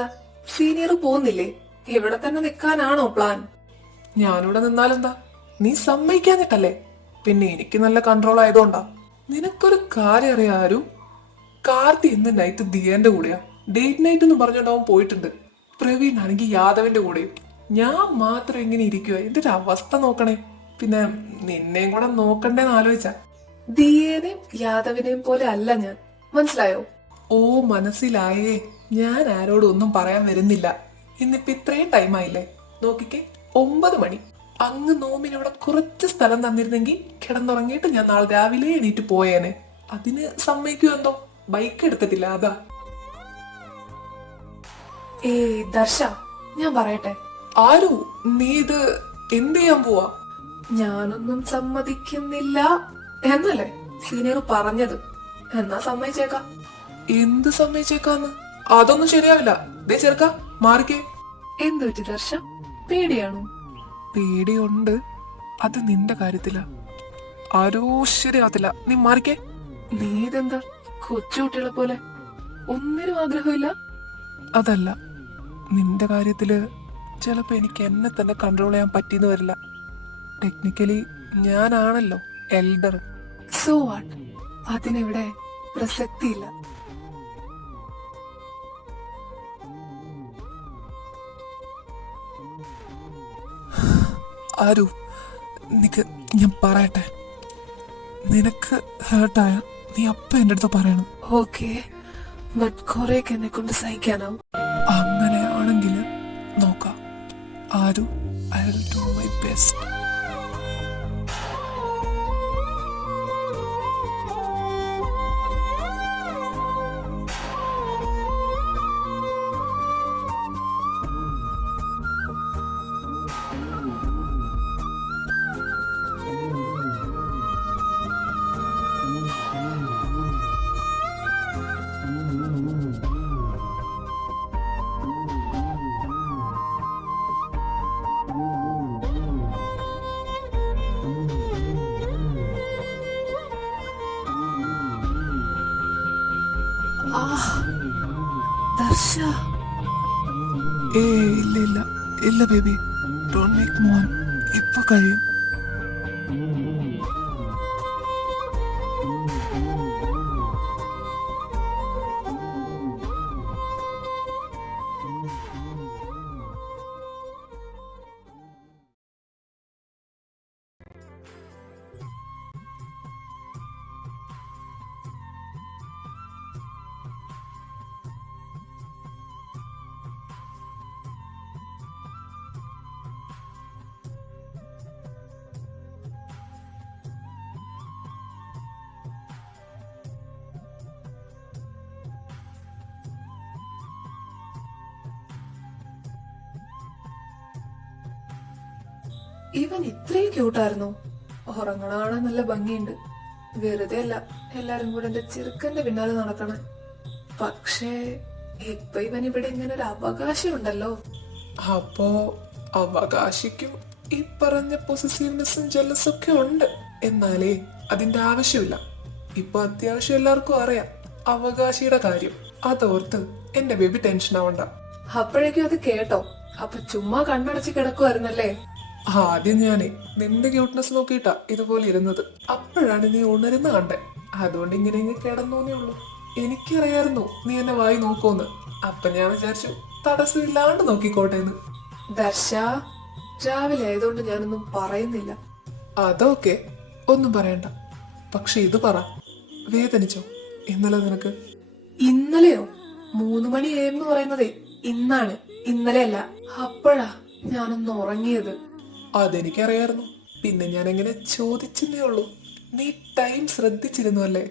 സീനിയർ പോകുന്നില്ലേ? ഇവിടെ തന്നെ നിൽക്കാനാണോ പ്ലാൻ? ഞാനിവിടെ നിന്നാലെന്താ? നീ സമ്മതിക്കാഞ്ഞിട്ടല്ലേ? പിന്നെ എനിക്ക് നല്ല കൺട്രോൾ ആയതുകൊണ്ടാ. നിനക്കൊരു കാര്യം അറിയാരും, കാർത്തി ഇന്ന് നൈറ്റ് ദിയന്റെ കൂടെയാ. ഡേറ്റ് നൈറ്റ് എന്ന് പറഞ്ഞോണ്ടാവും പോയിട്ടുണ്ട്. പ്രവീൺ ആണെങ്കിൽ യാദവിന്റെ കൂടെയും. ഞാൻ മാത്രം ഇങ്ങനെ ഇരിക്കുക. എന്റെ ഒരു അവസ്ഥ നോക്കണേ. പിന്നെ നിന്നെയും കൂടെ നോക്കണ്ടേന്ന് ആലോചിച്ച. ദിയേനെയും യാദവിനെയും പോലെ അല്ല ഞാൻ, മനസ്സിലായോ? ഓ മനസ്സിലായേ. ഞാൻ ആരോടും ഒന്നും പറയാൻ വരുന്നില്ല. ഇന്നിപ്പോ ഇത്രയും ടൈമായില്ലേ, നോക്കിക്കേ 9 മണി. അങ്ങ് നോമിനിവിടെ കുറച്ച് സ്ഥലം തന്നിരുന്നെങ്കിൽ കിടന്നുറങ്ങിയിട്ട് ഞാൻ നാളെ രാവിലെ എണീറ്റ് പോയേനെ. അതിന് സമ്മതിക്കുമെന്തോ? ബൈക്ക് എടുത്തിട്ടില്ല അതാ. ദർശ, ഞാൻ പറയട്ടെ. ആരു, നീ ഇത് എന്ത് ചെയ്യാൻ പോവാ? ഞാനൊന്നും സമ്മതിക്കുന്നില്ല എന്നല്ലേ സീനിയർ പറഞ്ഞത്. എന്നാ സമ്മതിച്ചേക്കാം. എന്ത് സമ്മതിച്ചേക്കാന്ന്? അതൊന്നും ശരിയാവില്ല. ദേ ചെറുക്ക, മാറിക്കേ. എന്ത് പറ്റി ദർശ? പേടിയാണോ? പേടിയുണ്ട്. അത് നിന്റെ കാര്യത്തില. ആരോ ശരിയാവത്തില്ല. നീ മാറിക്കേ. നീ ഇതെന്താ കൊച്ചുകുട്ടികളെ പോലെ? ഒന്നിനും ആഗ്രഹമില്ല? അതല്ല, നിന്റെ കാര്യത്തില് ചിലപ്പോ എനിക്ക് എന്നെ തന്നെ കൺട്രോൾ ചെയ്യാൻ പറ്റിയെന്ന് വരില്ല. ടെക്നിക്കലി ഞാനാണല്ലോ എൽഡർ. So what? അതിനിവിടെ പ്രസക്തിയില്ല. ആരു, നിനക്ക് ഞാൻ പറയട്ടെ. നിനക്ക് ഹേർട്ടായ നീ അപ്പ എന്റെ അടുത്ത് പറയണം. ഓക്കെ, ബട്ട് കൊറേക്ക് എന്നെ കൊണ്ട് സഹിക്കാനാവും. അങ്ങനെയാണെങ്കിൽ നോക്കാം. Aaru, I will do my best. Darsha, ഇല്ല ഇല്ല ഇല്ല ബേബി, ഡോണ്ട് മേക്ക് മോൻ. ഇപ്പൊ കഴിയും. ഇവൻ ഇത്രയും ക്യൂട്ടായിരുന്നു. ഉറങ്ങണ കാണാൻ നല്ല ഭംഗിയുണ്ട്. വെറുതെ അല്ല എല്ലാരും കൂടെ എന്റെ ചെറുക്കന്റെ പിന്നാലെ നടക്കണേ. പക്ഷേ ഇപ്പൊ ഇവൻ ഇവിടെ ഇങ്ങനെ ഒരു അവകാശം ഉണ്ടല്ലോ. അപ്പോ അവകാശിക്കും ഈ പറഞ്ഞ പൊസസീവ്നെസ്സും ജെലസും ഒക്കെ ഉണ്ട്. എന്നാലേ അതിന്റെ ആവശ്യമില്ല. ഇപ്പൊ അത്യാവശ്യം എല്ലാവർക്കും അറിയാം അവകാശിയുടെ കാര്യം. അതോർത്ത് എന്റെ ബേബി ടെൻഷൻ ആവണ്ട. അപ്പോഴേക്കും അത് കേട്ടോ? അപ്പൊ ചുമ്മാ കണ്ണടച്ച് കിടക്കുമായിരുന്നല്ലേ? ആദ്യം ഞാനേ നിന്റെ ക്യൂട്ട്നെസ് നോക്കിയിട്ടാ ഇതുപോലെ ഇരുന്നത്. അപ്പോഴാണ് നീ ഉണരുന്ന കണ്ടേ. അതുകൊണ്ട് ഇങ്ങനെ ഇങ്ങനെ കിടന്നോന്നേ ഉള്ളൂ. എനിക്കറിയായിരുന്നു നീ എന്നെ വായി നോക്കൂന്ന്. അപ്പൊ ഞാൻ വിചാരിച്ചു തടസ്സമില്ലാണ്ട് നോക്കിക്കോട്ടെ എന്ന്. ദർശ, രാവിലെ ആയതുകൊണ്ട് ഞാനൊന്നും പറയുന്നില്ല. അതൊക്കെ ഒന്നും പറയണ്ട. പക്ഷെ ഇത് പറ, വേദനിച്ചോ ഇന്നലെ നിനക്ക്? ഇന്നലെയോ? 3 മണി എന്ന് പറയുന്നതേ ഇന്നാണ്, ഇന്നലെ അല്ല. അപ്പോഴാ ഞാനൊന്ന് ഉറങ്ങിയത്. അതെനിക്കറിയായിരുന്നു. പിന്നെ ഞാൻ എങ്ങനെ ചോദിച്ചെന്നേ ഉള്ളൂ. നീ ടൈം ശ്രദ്ധിച്ചിരുന്നു അല്ലേ?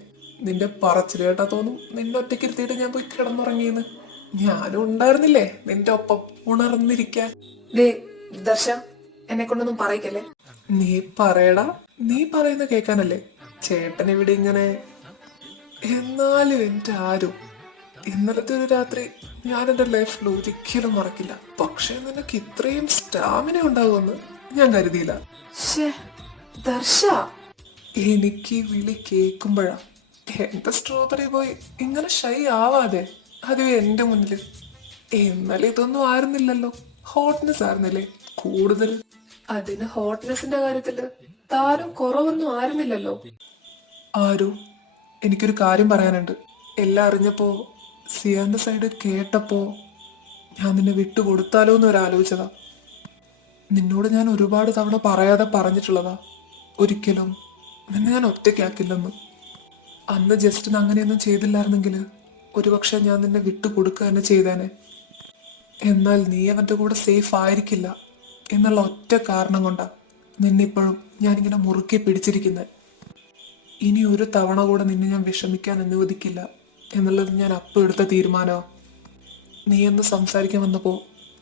നിന്റെ പറച്ചില് കേട്ടാ തോന്നും നിന്നെ ഒറ്റയ്ക്ക് ഇരുത്തിയിട്ട് ഞാൻ പോയി കിടന്നുറങ്ങിയെന്ന്. ഞാനും ഉണ്ടായിരുന്നില്ലേ നിന്റെ ഒപ്പം ഉണർന്നിരിക്കാൻ. ദേ ദർശ, എന്നെ കൊണ്ടൊന്നും പറയിക്കല്ലേ. നീ പറയടാ. നീ പറയുന്ന കേൾക്കാനല്ലേ ചേട്ടൻ ഇവിടെ ഇങ്ങനെ. എന്നാലും എന്റെ ആരും ഇന്നലത്തെ ഒരു രാത്രി ഞാൻ എന്റെ ലൈഫിൽ ഒരിക്കലും മറക്കില്ല. പക്ഷെ നിനക്ക് ഇത്രയും സ്റ്റാമിന ഉണ്ടാകുമെന്ന് ഞാൻ കരുതിയില്ല. ദർശ, എനിക്ക് വിളി കേൾക്കുമ്പോഴാ എന്റെ സ്ട്രോബെറി ബോയ് ഇങ്ങനെ ഷൈ ആവാതെ, അത് എന്റെ മുന്നിൽ. ഇന്നലെ ഇതൊന്നും ആയിരുന്നില്ലല്ലോ, ഹോട്ട്നെസ് ആയിരുന്നില്ലേ കൂടുതൽ. അതിന് ഹോട്ട്നെസിന്റെ കാര്യത്തില് താരം കുറവൊന്നും ആയിരുന്നില്ലല്ലോ. ആരു, എനിക്കൊരു കാര്യം പറയാനുണ്ട്. എല്ലാം അറിഞ്ഞപ്പോ സിയാന്റെ സൈഡ് കേട്ടപ്പോ ഞാൻ നിന്നെ വിട്ടുകൊടുത്താലോ എന്ന് ഒരാലോചിച്ചതാ. നിന്നോട് ഞാൻ ഒരുപാട് തവണ പറയാതെ പറഞ്ഞിട്ടുള്ളതാ, ഒരിക്കലും നിന്നെ ഞാൻ ഒറ്റയ്ക്കാക്കില്ലെന്ന്. അന്ന് ജസ്റ്റിന് അങ്ങനെയൊന്നും ചെയ്തില്ലായിരുന്നെങ്കിൽ ഒരുപക്ഷെ ഞാൻ നിന്നെ വിട്ടു കൊടുക്കുക തന്നെ ചെയ്തേനെ. എന്നാൽ നീ അവന്റെ കൂടെ സേഫ് ആയിരിക്കില്ല എന്നുള്ള ഒറ്റ കാരണം കൊണ്ടാ നിന്നിപ്പോഴും ഞാനിങ്ങനെ മുറുക്കി പിടിച്ചിരിക്കുന്നത്. ഇനി ഒരു തവണ കൂടെ നിന്നെ ഞാൻ വിഷമിക്കാൻ അനുവദിക്കില്ല എന്നുള്ളത് ഞാൻ അപ്പം എടുത്ത തീരുമാനമാണ്. നീ എന്ന് സംസാരിക്കാൻ വന്നപ്പോൾ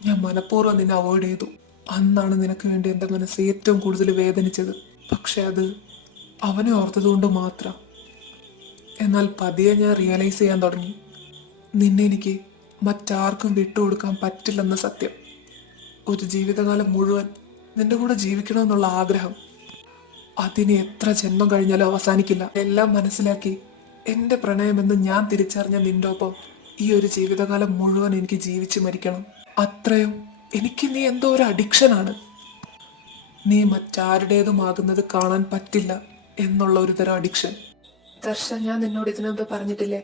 ഞാൻ മനഃപൂർവ്വം നിന്നെ അവോയ്ഡ് ചെയ്തു. അന്നാണ് നിനക്ക് വേണ്ടി എൻ്റെ മനസ്സ് ഏറ്റവും കൂടുതൽ വേദനിച്ചത്. പക്ഷെ അത് അവനെ ഓർത്തതുകൊണ്ട് മാത്രം. എന്നാൽ പതിയെ ഞാൻ റിയലൈസ് ചെയ്യാൻ തുടങ്ങി, നിന്നെ എനിക്ക് മറ്റാർക്കും വിട്ടുകൊടുക്കാൻ പറ്റില്ലെന്ന സത്യം. ഒരു ജീവിതകാലം മുഴുവൻ നിന്റെ കൂടെ ജീവിക്കണമെന്നുള്ള ആഗ്രഹം അതിന് എത്ര ജന്മം കഴിഞ്ഞാലും അവസാനിക്കില്ല. എല്ലാം മനസ്സിലാക്കി എൻ്റെ പ്രണയമെന്ന് ഞാൻ തിരിച്ചറിഞ്ഞ നിന്റെ ഒപ്പം ഈ ഒരു ജീവിതകാലം മുഴുവൻ എനിക്ക് ജീവിച്ചു മരിക്കണം. അത്രയും എനിക്ക് നീ എന്തോ ഒരു അഡിക്ഷനാണ്. നീ മറ്റാരുടേതുമാകുന്നത് കാണാൻ പറ്റില്ല എന്നുള്ള ഒരു തരം അഡിക്ഷൻ. ദർശ, ഞാൻ നിന്നോട് ഇതിനു മുമ്പ് പറഞ്ഞിട്ടില്ലേ,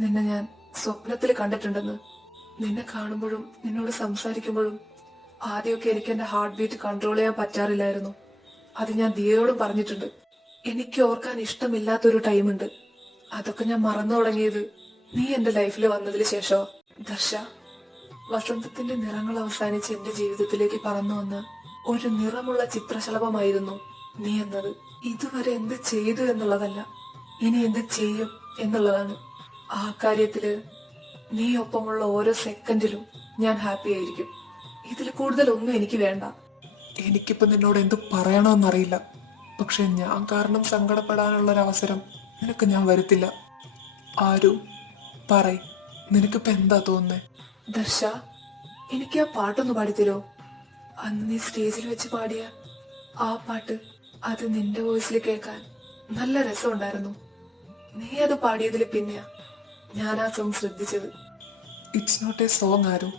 നിന്നെ ഞാൻ സ്വപ്നത്തിൽ കണ്ടിട്ടുണ്ടെന്ന്. നിന്നെ കാണുമ്പോഴും നിന്നോട് സംസാരിക്കുമ്പോഴും ആദ്യമൊക്കെ എനിക്ക് എന്റെ ഹാർട്ട് ബീറ്റ് കൺട്രോൾ ചെയ്യാൻ പറ്റാറില്ലായിരുന്നു. അത് ഞാൻ ദിയയോടും പറഞ്ഞിട്ടുണ്ട്. എനിക്ക് ഓർക്കാൻ ഇഷ്ടമില്ലാത്തൊരു ടൈമുണ്ട്. അതൊക്കെ ഞാൻ മറന്നു തുടങ്ങിയത് നീ എന്റെ ലൈഫിൽ വന്നതിന് ശേഷം. ദർശ, വസന്തത്തിന്റെ നിറങ്ങൾ അവസാനിച്ച് എന്റെ ജീവിതത്തിലേക്ക് പറന്നു വന്ന ഒരു നിറമുള്ള ചിത്രശലഭമായിരുന്നു നീ എന്നത്. ഇതുവരെ എന്ത് ചെയ്തു എന്നുള്ളതല്ല, ഇനി എന്ത് ചെയ്യും എന്നുള്ളതാണ്. ആ കാര്യത്തില് നീ ഒപ്പമുള്ള ഓരോ സെക്കൻഡിലും ഞാൻ ഹാപ്പി ആയിരിക്കും. ഇതിൽ കൂടുതലൊന്നും എനിക്ക് വേണ്ട. എനിക്കിപ്പോ നിന്നോട് എന്ത് പറയണമെന്നറിയില്ല. പക്ഷെ ഞാൻ കാരണം സങ്കടപ്പെടാനുള്ളൊരവസരം നിനക്ക് ഞാൻ വരുത്തില്ല. ആരു പറയ്, നിനക്കിപ്പോ എന്താ തോന്നുന്നേ? ദർശ, എനിക്ക് ആ പാട്ടൊന്ന് പാടിത്തരോ? അന്ന് നീ സ്റ്റേജിൽ വെച്ച് പാടിയ ആ പാട്ട്, അത് നിന്റെ വോയിസിൽ കേൾക്കാൻ നല്ല രസമുണ്ടായിരുന്നു. നീ അത് പാടിയതിൽ പിന്നെയാ ഞാൻ ആ സോങ് ശ്രദ്ധിച്ചത്. ഇറ്റ്സ് നോട്ട് എ സോങ് ആരു,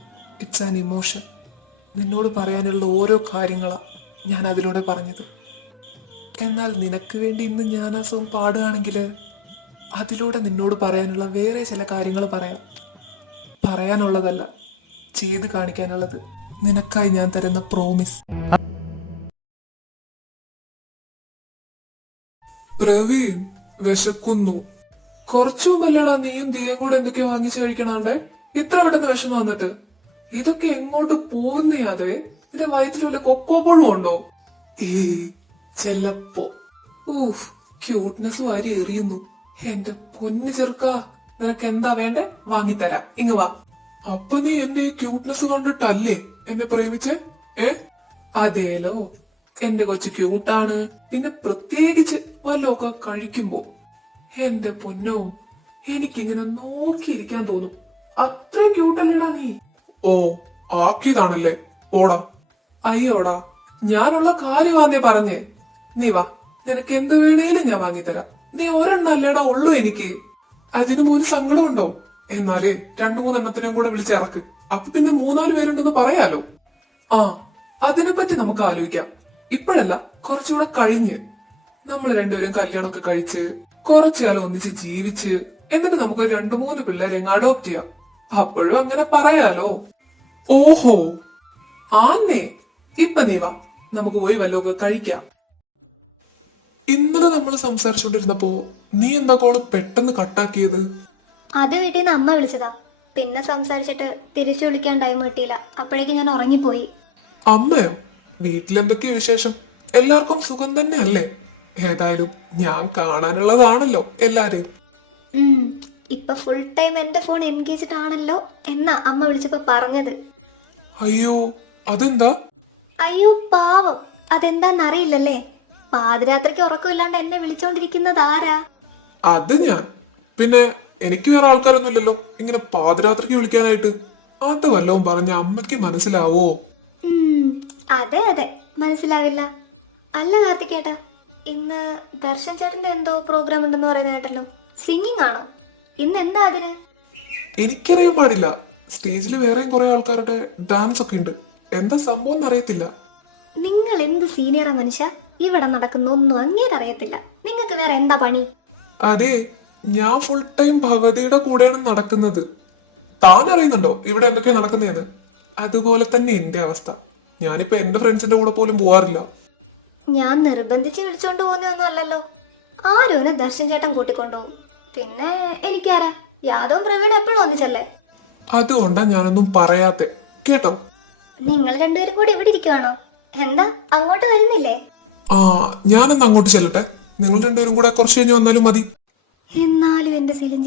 ഇറ്റ്സ് ആൻ ഇമോഷൻ. നിന്നോട് പറയാനുള്ള ഓരോ കാര്യങ്ങളാ ഞാൻ അതിലൂടെ പറഞ്ഞത്. എന്നാൽ നിനക്ക് വേണ്ടി ഇന്ന് ഞാൻ ആ സോങ് പാടുകയാണെങ്കിൽ അതിലൂടെ നിന്നോട് പറയാനുള്ള വേറെ ചില കാര്യങ്ങൾ പറയാം. പറയാനുള്ളതല്ല, ചെയ്ത് കാണിക്കാനുള്ളത്. നിനക്കായി ഞാൻ തരുന്ന പ്രോമിസ്. പ്രവീൺ, വിശക്കുന്നു. കുറച്ചു മുമ്പല്ലടാ നീയും ദിയയും കൂടെ എന്തൊക്കെയോ വാങ്ങിച്ചു കഴിക്കണാണ്ടേ. ഇത്ര പെട്ടെന്ന് വിഷമം വന്നിട്ട് ഇതൊക്കെ എങ്ങോട്ട് പോകുന്നയാതെ? നിന്റെ വയറ്റിൽ വല്ല കൊക്കോപ്പഴും ഉണ്ടോ? ചെലപ്പോ. ഊഹ്, ക്യൂട്ട്നെസ് വാരി എറിയുന്നു. എന്റെ പൊന്നു ചെറുക്കാ, നിനക്ക് എന്താ വേണ്ടേ? വാങ്ങിത്തരാം, ഇങ്ങ് വാ. അപ്പൊ നീ എന്റെ ഈ ക്യൂട്ട്നെസ് കണ്ടിട്ടല്ലേ എന്നെ പ്രേമിച്ചേ? അതേലോ, എന്റെ കൊച്ചു ക്യൂട്ടാണ്. പിന്നെ പ്രത്യേകിച്ച് വല്ലതൊക്കെ കഴിക്കുമ്പോ എന്റെ പൊന്നോ, എനിക്കിങ്ങനെ നോക്കിയിരിക്കാൻ തോന്നും. അത്രയും ക്യൂട്ടല്ലേടാ നീ. ഓ, ആക്കിയതാണല്ലേ? ഓടാ. അയ്യോടാ, ഞാനുള്ള കാര്യമാന്നേ പറഞ്ഞേ. നീ വാ, നിനക്ക് എന്ത് വേണേലും ഞാൻ വാങ്ങിത്തരാം. നീ ഒരെണ്ണല്ലേടാ ഉള്ളൂ എനിക്ക്. അതിന് മോന് സങ്കടമുണ്ടോ? എന്നാലേ 2-3 കൂടെ വിളിച്ചിറക്ക്. അപ്പൊ പിന്നെ 3-4 പേരുണ്ടെന്ന് പറയാലോ. ആ, അതിനെപ്പറ്റി നമുക്ക് ആലോചിക്കാം. ഇപ്പോഴല്ല, കുറച്ചുകൂടെ കഴിഞ്ഞ്. നമ്മൾ രണ്ടുപേരും കല്യാണമൊക്കെ കഴിച്ച് കുറച്ചു കാലം ഒന്നിച്ച് ജീവിച്ച് എന്നിട്ട് നമുക്ക് 2-3 പിള്ളേരെ അഡോപ്റ്റ് ചെയ്യാം. അപ്പോഴും അങ്ങനെ പറയാലോ. ഓഹോ, ആന്നേ. ഇപ്പൊ നീ വാ, നമുക്ക് പോയി വല്ലതൊക്കെ കഴിക്കാം. ഇന്നലെ നമ്മൾ സംസാരിച്ചോണ്ടിരുന്നപ്പോ നീ എന്താ കോള് പെട്ടെന്ന് കട്ടാക്കിയത്? അത് വീട്ടിൽ നിന്ന് അമ്മ വിളിച്ചതാ. പിന്നെ സംസാരിച്ചിട്ട് തിരിച്ചു വിളിക്കാൻ ടൈം കിട്ടിയില്ല. അപ്പോഴേക്കും ഞാൻ ഉറങ്ങിപ്പോയി. അമ്മയോ? വീട്ടിലെന്തൊക്കെയോ വിശേഷം? എല്ലാവർക്കും സുഖം തന്നെ അല്ലേ? ഏതായാലും ഞാൻ കാണാനുള്ളതാണല്ലോ എല്ലാരെയും. ഇപ്പൊ ഫുൾ ടൈം എന്റെ ഫോൺ എൻഗേജ്ഡ് ആണല്ലോ എന്നാ അമ്മ വിളിച്ചപ്പോ പറഞ്ഞത്. അയ്യോ, അതെന്താ? അയ്യോ പാവം, അതെന്താന്നറിയില്ലല്ലേ. പാതിരാത്രിക്ക് ഉറക്കമില്ലാണ്ട് എന്നെ വിളിച്ചോണ്ടിരിക്കുന്നത് ആരാ? അത് ഞാൻ. പിന്നെ എനിക്ക് വേറെ ആൾക്കാരൊന്നുമില്ലല്ലോ ഇങ്ങനെ പാതിരാത്രിക്ക് വിളിക്കാനായിട്ട്. അത് വല്ലവും പറഞ്ഞ അമ്മയ്ക്ക് മനസ്സിലാവോ? അതെ അതെ, മനസ്സിലാവില്ല. അല്ല കാർത്തികേട്ടാ, ഇന്ന് ദർശൻ ചേട്ടന്റെ എന്തോ പ്രോഗ്രാം ഉണ്ടെന്ന് പറയുന്ന കേട്ടല്ലോ. സിംഗിങ് ആണോ? ഇന്ന് എന്താ അതിന്? എനിക്കറിയാൻ പാടില്ല. സ്റ്റേജിൽ വേറെയും കുറെ ആൾക്കാരുടെ ഡാൻസ് ഒക്കെ ഉണ്ട്. എന്താ സംഭവം എന്നറിയത്തില്ല. നിങ്ങൾ എന്ത് സീനിയറാ മനുഷ്യ. ഇവിടെ നടക്കുന്ന ഒന്നും അങ്ങേരറിയത്തില്ല. നിങ്ങൾക്ക് വേറെ എന്താ പണി? അതെ, ഞാൻ ഫുൾ ടൈം ഭഗവതിയുടെ കൂടെയാണ് നടക്കുന്നത്. താൻ അറിയുന്നുണ്ടോ ഇവിടെ എന്തൊക്കെയാ നടക്കുന്നതെന്ന്? അതുപോലെ തന്നെ എന്റെ അവസ്ഥ. ഞാനിപ്പോ എന്റെ ഫ്രണ്ട്സിന്റെ കൂടെ പോലും പോവാറില്ല. ഞാൻ നിർബന്ധിച്ച് വിളിച്ചോണ്ട് പോകുന്നൊന്നും അല്ലല്ലോ. ആരോനെ ദർശൻ ചേട്ടൻ കൂട്ടിക്കൊണ്ടുപോകും. പിന്നെ എനിക്കാരാ, യാദവും പ്രവീണും എപ്പോഴും ഒന്നിച്ചല്ലേ. അതുകൊണ്ടാ ഞാനൊന്നും പറയാത്തെ, കേട്ടോ? നിങ്ങൾ രണ്ടുപേരും കൂടി ഇവിടെ ഇരിക്കുവാണോ? എന്താ അങ്ങോട്ട് വരുന്നില്ലേ? ആ, ഞാനൊന്ന് അങ്ങോട്ട് ചെല്ലട്ടെ. നിങ്ങൾ രണ്ടുപേരും കൂടെ കുറച്ച് കഴിഞ്ഞ് വന്നാലും മതി. എന്നാലും എന്റെ സിലിൻ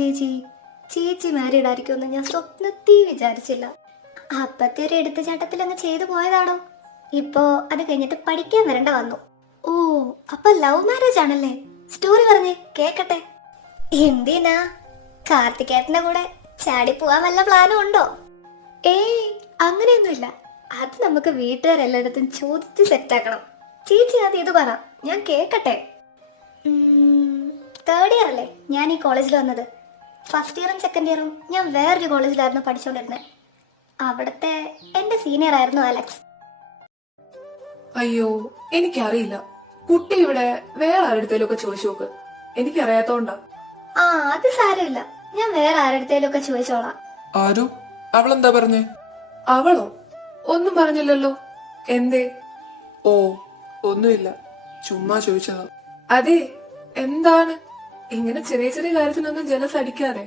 ചേച്ചി മാരീഡ് ആയിരിക്കുമെന്ന് ഞാൻ സ്വപ്നത്തിൽ വിചാരിച്ചില്ല. അപ്പത്തെ ഒരു എടുത്തുചാട്ടത്തിൽ അങ്ങ് ചെയ്തു പോയതാണോ? ഇപ്പോ അത് കഴിഞ്ഞിട്ട് പഠിക്കാൻ വരണ്ട വന്നു. ഓ, അപ്പൊ ലവ് മാരേജ് ആണല്ലേ? സ്റ്റോറി പറഞ്ഞേ കേക്കട്ടെ. എന്തിനാ? കാർത്തികേട്ടന്റെ കൂടെ ചാടി പോവാൻ വല്ല പ്ലാനും ഉണ്ടോ? ഏയ്, അങ്ങനെയൊന്നുമില്ല. അത് നമുക്ക് വീട്ടുകാരെല്ലായിടത്തും ചോദിച്ച് സെറ്റാക്കണം. ചേച്ചി ആദ്യം ഇത് പറ, ഞാൻ കേക്കട്ടെ. തേർഡ് ഇയർ അല്ലേ ഞാൻ ഈ കോളേജിൽ വന്നത്. ഫസ്റ്റ് ഇയറും സെക്കൻഡ് ഇയറും ഞാൻ വേറൊരു കോളേജിലായിരുന്നു പഠിച്ചുകൊണ്ടിരുന്നത്. അവിടുത്തെ എന്റെ സീനിയർ ആയിരുന്നു അലക്സ്. അയ്യോ, എനിക്കറിയില്ല. കുട്ടി ഇവിടെ വേറെ ആരുടെയും ഒക്കെ ചോദിച്ചു നോക്ക്. എനിക്കറിയാത്തോണ്ടാ. ആ, അത് സാരമില്ല, ഞാൻ വേറെ ആരുടെയും ഒക്കെ ചോദിച്ചോളാം. ആരു? അവളെന്താ പറഞ്ഞേ? അവളോ? ഒന്നും പറഞ്ഞില്ലല്ലോ. എന്തേ? ഓ, ഒന്നുമില്ല, ചുമ്മാ ചോദിച്ചതാ. അതെ, എന്താണ് ഇങ്ങനെ ചെറിയ ചെറിയ കാര്യത്തിനൊന്നും ജലസ് അടിക്കാതെ.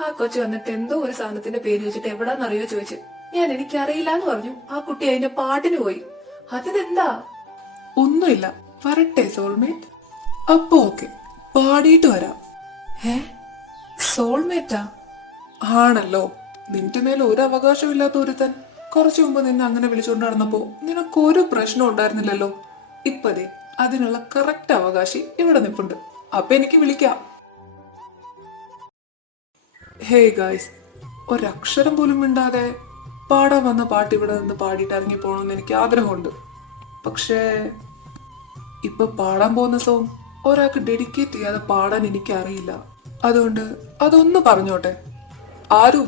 ആ കൊച്ചു വന്നിട്ട് എന്തോ ഒരു സാധനത്തിന്റെ പേര് വെച്ചിട്ട് എവിടാന്നറിയോ ചോദിച്ചു. ഞാൻ എനിക്കറിയില്ല എന്ന് പറഞ്ഞു. ആ കുട്ടി അതിന്റെ പാട്ടിന് പോയി. അതിനെന്താ? ഒന്നുമില്ല, വരട്ടെ സോൾമേറ്റ്. അപ്പൊ ഓക്കെ, പാടിയിട്ട് വരാം. ഏ, സോൾമേറ്റാ? ആണല്ലോ. നിന്റെ മേൽ ഒരു അവകാശം ഇല്ലാത്ത ഒരുത്തൻ കുറച്ചു മുമ്പ് നിന്നെ അങ്ങനെ വിളിച്ചുകൊണ്ട് നടന്നപ്പോ നിനക്കൊരു പ്രശ്നം ഉണ്ടായിരുന്നില്ലല്ലോ. ഇപ്പതേ അതിനുള്ള കറക്റ്റ് അവകാശി ഇവിടെ നിൽപ്പുണ്ട്. അപ്പൊ എനിക്ക് വിളിക്കാം. ഹേ ഗായ്സ്, ഒരക്ഷരം പോലും മിണ്ടാതെ പാടാൻ വന്ന പാട്ട് ഇവിടെ നിന്ന് പാടിയിട്ട് ഇറങ്ങി പോകണമെന്ന് എനിക്ക് ആഗ്രഹമുണ്ട്. പക്ഷേ ഇപ്പൊ പാടാൻ പോകുന്ന സോങ് ഒരാൾക്ക് ഡെഡിക്കേറ്റ് ചെയ്യാതെ പാടാൻ എനിക്ക് അറിയില്ല. അതുകൊണ്ട് അതൊന്ന് പറഞ്ഞോട്ടെ. ആരു,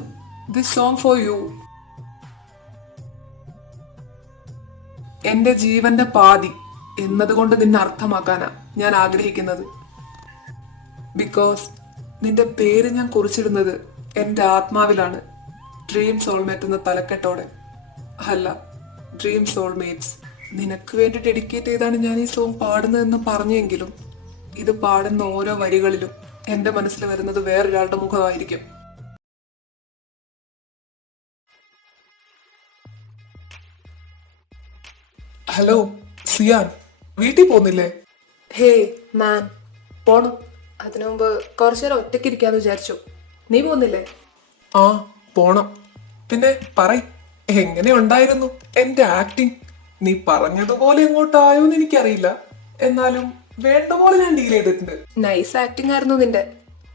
ദിസ് സോങ് ഫോർ യു. എന്റെ ജീവന്റെ പാതി എന്നതുകൊണ്ട് നിന്നെ അർത്ഥമാക്കാനാ ഞാൻ ആഗ്രഹിക്കുന്നത്. ബിക്കോസ് നിന്റെ പേര് ഞാൻ കുറിച്ചിടുന്നത് എന്റെ ആത്മാവിലാണ്. ഡ്രീം സോൾമേറ്റ് എന്ന തലക്കെട്ടോടെ. അല്ല, ഡ്രീം സോൾമേറ്റ്സ്. നിനക്ക് വേണ്ടി ഡെഡിക്കേറ്റ് ചെയ്താണ് ഞാൻ ഈ സോങ് പാടുന്നതെന്ന് പറഞ്ഞെങ്കിലും ഇത് പാടുന്ന ഓരോ വരികളിലും എന്റെ മനസ്സിൽ വരുന്നത് വേറൊരാളുടെ മുഖമായിരിക്കും. ഹലോ സിയാൻ, വീട്ടിൽ പോകുന്നില്ലേ? ഹേ മാൻ, പോണം. അതിനു മുമ്പ് കുറച്ചുനേരം ഒറ്റയ്ക്ക് ഇരിക്കാന്ന് വിചാരിച്ചു. നീ പോകുന്നില്ലേ? ആ, പോണം. പിന്നെ പറയ്, എങ്ങനെ ഉണ്ടായിരുന്നു എന്റെ ആക്ടിങ്? നീ പറഞ്ഞതുപോലെ എങ്ങോട്ടായോന്ന് എനിക്കറിയില്ല, എന്നാലും വേണ്ട പോലെ ഞാൻ ഡീൽ ചെയ്തിട്ടുണ്ട്. നൈസ് ആക്ടിങ് ആയിരുന്നു നിന്റെ.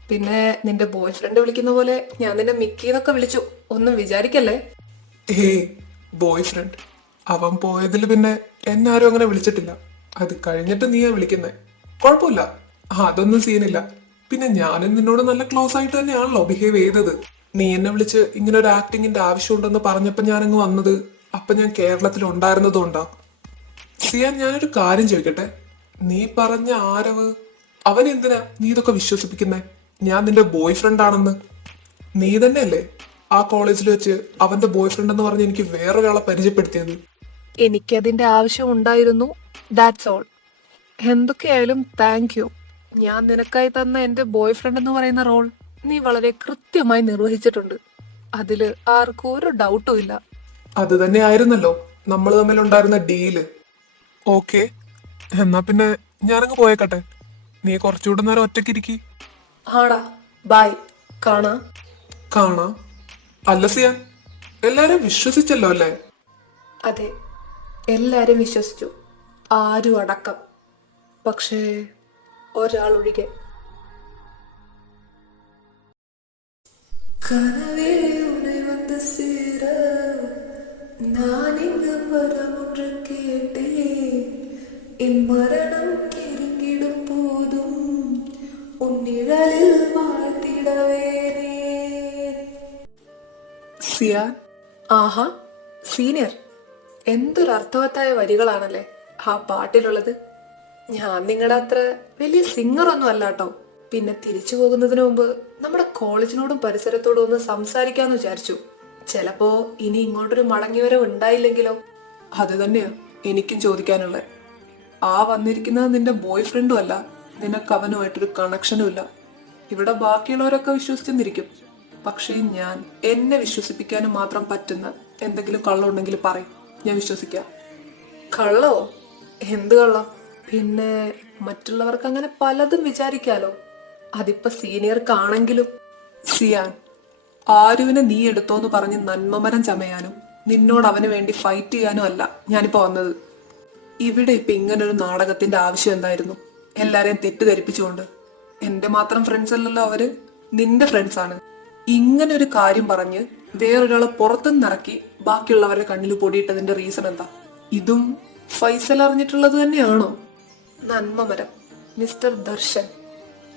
പിന്നെ നിന്റെ ബോയ് ഫ്രണ്ട് വിളിക്കുന്ന പോലെ ഞാൻ നിന്നെ മിക്കിന്നൊക്കെ വിളിച്ചു. ഒന്നും വിചാരിക്കല്ലേ. ഹേ, ബോയ് ഫ്രണ്ട് അവൻ പോയതിൽ പിന്നെ എന്നാരും അങ്ങനെ വിളിച്ചിട്ടില്ല. അത് കഴിഞ്ഞിട്ട് നീയാ വിളിക്കുന്നേ. കുഴപ്പമില്ല, അതൊന്നും സീനില്ല. പിന്നെ ഞാനും നിന്നോട് നല്ല ക്ലോസ് ആയിട്ട് തന്നെയാണല്ലോ ബിഹേവ് ചെയ്തത്. നീ എന്നെ വിളിച്ച് ഇങ്ങനെ ഒരു ആക്ടിങ്ങിന്റെ ആവശ്യമുണ്ടെന്ന് പറഞ്ഞപ്പോ ഞാനങ്ങ് വന്നത്. അപ്പൊ ഞാൻ കേരളത്തിൽ ഉണ്ടായിരുന്നതുകൊണ്ടാ. സിയാൻ, ഞാനൊരു കാര്യം ചോദിക്കട്ടെ. നീ പറഞ്ഞ ആരവ്, അവൻ എന്തിനാ നീ ഇതൊക്കെ വിശ്വസിപ്പിക്കുന്നേ? ഞാൻ നിന്റെ ബോയ് ഫ്രണ്ട് ആണെന്ന്. നീ തന്നെയല്ലേ ആ കോളേജിൽ വെച്ച് അവന്റെ ബോയ് ഫ്രണ്ട് എന്ന് പറഞ്ഞ് എനിക്ക് വേറൊരാളെ പരിചയപ്പെടുത്തിയത്? എനിക്കതിന്റെ ആവശ്യം ഉണ്ടായിരുന്നു. That's all. എന്തൊക്കെയായാലും താങ്ക് യു. ഞാൻ നിനക്കായി തന്ന എന്റെ ബോയ് ഫ്രണ്ട് എന്ന് പറയുന്ന റോൾ നീ വളരെ കൃത്യമായി നിർവഹിച്ചിട്ടുണ്ട്. അതില് ആർക്കും ഒരു ഡൗട്ടും ഇല്ല. അത് തന്നെ ആയിരുന്നല്ലോ നമ്മൾ തമ്മിൽ ഉണ്ടായിരുന്ന ഡീല്. ഓക്കെ, എന്നാ പിന്നെ ഞാനങ്ങ് പോയേക്കട്ടെ. നീ കുറച്ചുകൂടെ നേരം ഒറ്റയ്ക്കിരിക്കി. ആടാ, ബൈ. കാണാ. കാണാം. അല്ല സിയാൻ, എല്ലാരും വിശ്വസിച്ചല്ലോ അല്ലേ? അതെ, എല്ലാരും വിശ്വസിച്ചു, ആരും അടക്കം. പക്ഷേ ഒരാളൊഴികെ. கனவே உன்னை வந்து சேர நான் இங்கு வரம் ஒன்று கேட்டேன். என் மரணம் நெருங்கிடும் போதும் உன் நிழலில் வாழ்த்திடவேனே. സിയാൻ, ആഹാ, സീനിയർ. എന്തൊരർത്ഥവത്തായ വരികളാണല്ലേ ആ പാട്ടിലുള്ളത്. ഞാൻ നിങ്ങളുടെ അത്ര വലിയ സിംഗറൊന്നും അല്ല കേട്ടോ. പിന്നെ തിരിച്ചു പോകുന്നതിന് മുമ്പ് നമ്മുടെ കോളേജിനോടും പരിസരത്തോടും ഒന്ന് സംസാരിക്കാന്ന് വിചാരിച്ചു. ചിലപ്പോ ഇനി ഇങ്ങോട്ടൊരു മടങ്ങിവരവ് ഉണ്ടായില്ലെങ്കിലോ. അത് തന്നെയാ എനിക്കും ചോദിക്കാനുള്ളത്. ആ വന്നിരിക്കുന്നത് നിന്റെ ബോയ് ഫ്രണ്ടും അല്ല, നിനക്ക് അവനുമായിട്ടൊരു കണക്ഷനും ഇല്ല. ഇവിടെ ബാക്കിയുള്ളവരൊക്കെ വിശ്വസിച്ചെന്നിരിക്കും, പക്ഷേ ഞാൻ എന്നെ വിശ്വസിപ്പിക്കാനും മാത്രം പറ്റുന്ന എന്തെങ്കിലും കള്ളുണ്ടെങ്കിൽ പറയും, ഞാൻ വിശ്വസിക്കാം. കള്ളോ? എന്ത് കള്ളം? പിന്നെ മറ്റുള്ളവർക്ക് അങ്ങനെ പലതും വിചാരിക്കാലോ. അതിപ്പോ സീനിയർക്കാണെങ്കിലും. സിയാൻ, ആരുവിനെ നീ എടുത്തോന്ന് പറഞ്ഞ് നന്മമരം ചമയാനും നിന്നോട് അവന് വേണ്ടി ഫൈറ്റ് ചെയ്യാനും അല്ല ഞാനിപ്പോ വന്നത്. ഇവിടെ ഇപ്പൊ ഇങ്ങനൊരു നാടകത്തിന്റെ ആവശ്യം എന്തായിരുന്നു? എല്ലാരെയും തെറ്റിദ്ധരിപ്പിച്ചുകൊണ്ട്. എന്റെ മാത്രം ഫ്രണ്ട്സ് അല്ലല്ലോ അവര്, നിന്റെ ഫ്രണ്ട്സ് ആണ്. ഇങ്ങനെ ഒരു കാര്യം പറഞ്ഞ് വേറൊരാളെ പുറത്തുനിന്ന് ഇറക്കി ബാക്കിയുള്ളവരുടെ കണ്ണിൽ പൊടിയിട്ടതിന്റെ റീസൺ എന്താ? ഇതും ഫൈസൽ അറിഞ്ഞിട്ടുള്ളത് തന്നെയാണോ? നന്മമരം, മിസ്റ്റർ ദർശൻ,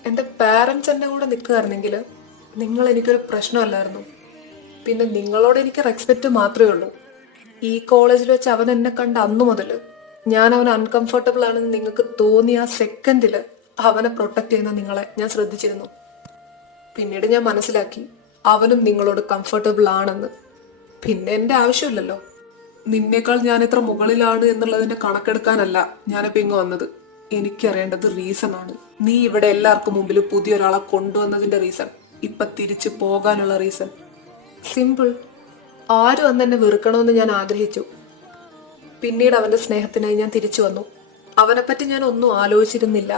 എന്റെ പാരന്റ്സ് എന്റെ കൂടെ നിൽക്കുകയായിരുന്നെങ്കിൽ നിങ്ങൾ എനിക്കൊരു പ്രശ്നമല്ലായിരുന്നു. പിന്നെ നിങ്ങളോട് എനിക്ക് റെസ്പെക്റ്റ് മാത്രമേ ഉള്ളൂ. ഈ കോളേജിൽ വെച്ച് അവൻ എന്നെ കണ്ട അന്നു മുതൽ ഞാൻ അവൻ അൺകംഫർട്ടബിൾ ആണെന്ന് നിങ്ങൾക്ക് തോന്നിയ ആ സെക്കൻഡിൽ അവനെ പ്രൊട്ടക്ട് ചെയ്യുന്ന നിങ്ങളെ ഞാൻ ശ്രദ്ധിച്ചിരുന്നു. പിന്നീട് ഞാൻ മനസ്സിലാക്കി അവനും നിങ്ങളോട് കംഫർട്ടബിൾ ആണെന്ന്. പിന്നെ എന്റെ ആവശ്യമില്ലല്ലോ. നിന്നേക്കാൾ ഞാൻ എത്ര മുകളിലാണ് എന്നുള്ളതിന്റെ കണക്കെടുക്കാനല്ല ഞാനിപ്പോ ഇങ്ങ് വന്നത്. എനിക്കറിയേണ്ടത് റീസൺ ആണ്. നീ ഇവിടെ എല്ലാവർക്കും മുമ്പിൽ പുതിയൊരാളെ കൊണ്ടുവന്നതിന്റെ റീസൺ, ഇപ്പൊ തിരിച്ചു പോകാനുള്ള റീസൺ. സിമ്പിൾ. ആരും അന്ന് എന്നെ വെറുക്കണമെന്ന് ഞാൻ ആഗ്രഹിച്ചു. പിന്നീട് അവന്റെ സ്നേഹത്തിനായി ഞാൻ തിരിച്ചു വന്നു. അവനെപ്പറ്റി ഞാൻ ഒന്നും ആലോചിച്ചിരുന്നില്ല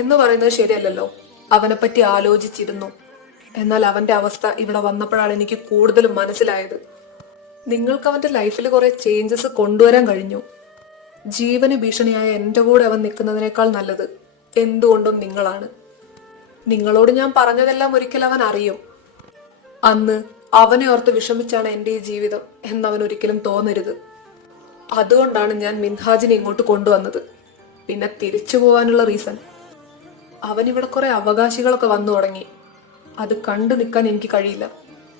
എന്ന് പറയുന്നത് ശരിയല്ലല്ലോ. അവനെപ്പറ്റി ആലോചിച്ചിരുന്നു. എന്നാൽ അവന്റെ അവസ്ഥ ഇവിടെ വന്നപ്പോഴാണ് എനിക്ക് കൂടുതലും മനസ്സിലായത്. നിങ്ങൾക്ക് അവന്റെ ലൈഫിൽ കുറെ ചേഞ്ചസ് കൊണ്ടുവരാൻ കഴിഞ്ഞു. ജീവന് ഭീഷണിയായ എൻ്റെ കൂടെ അവൻ നിൽക്കുന്നതിനേക്കാൾ നല്ലത് എന്തുകൊണ്ടും നിങ്ങളാണ്. നിങ്ങളോട് ഞാൻ പറഞ്ഞതെല്ലാം ഒരിക്കൽ അവൻ അറിയും. അന്ന് അവനെ ഓർത്ത് വിഷമിച്ചാണ് എൻ്റെ ഈ ജീവിതം എന്നവൻ ഒരിക്കലും തോന്നരുത്. അതുകൊണ്ടാണ് ഞാൻ മിൻഹാജിനെ ഇങ്ങോട്ട് കൊണ്ടുവന്നത്. പിന്നെ തിരിച്ചു പോകാനുള്ള റീസൺ, അവനിവിടെ കുറെ അവകാശികളൊക്കെ വന്നു തുടങ്ങി. അത് കണ്ടു നിൽക്കാൻ എനിക്ക് കഴിയില്ല.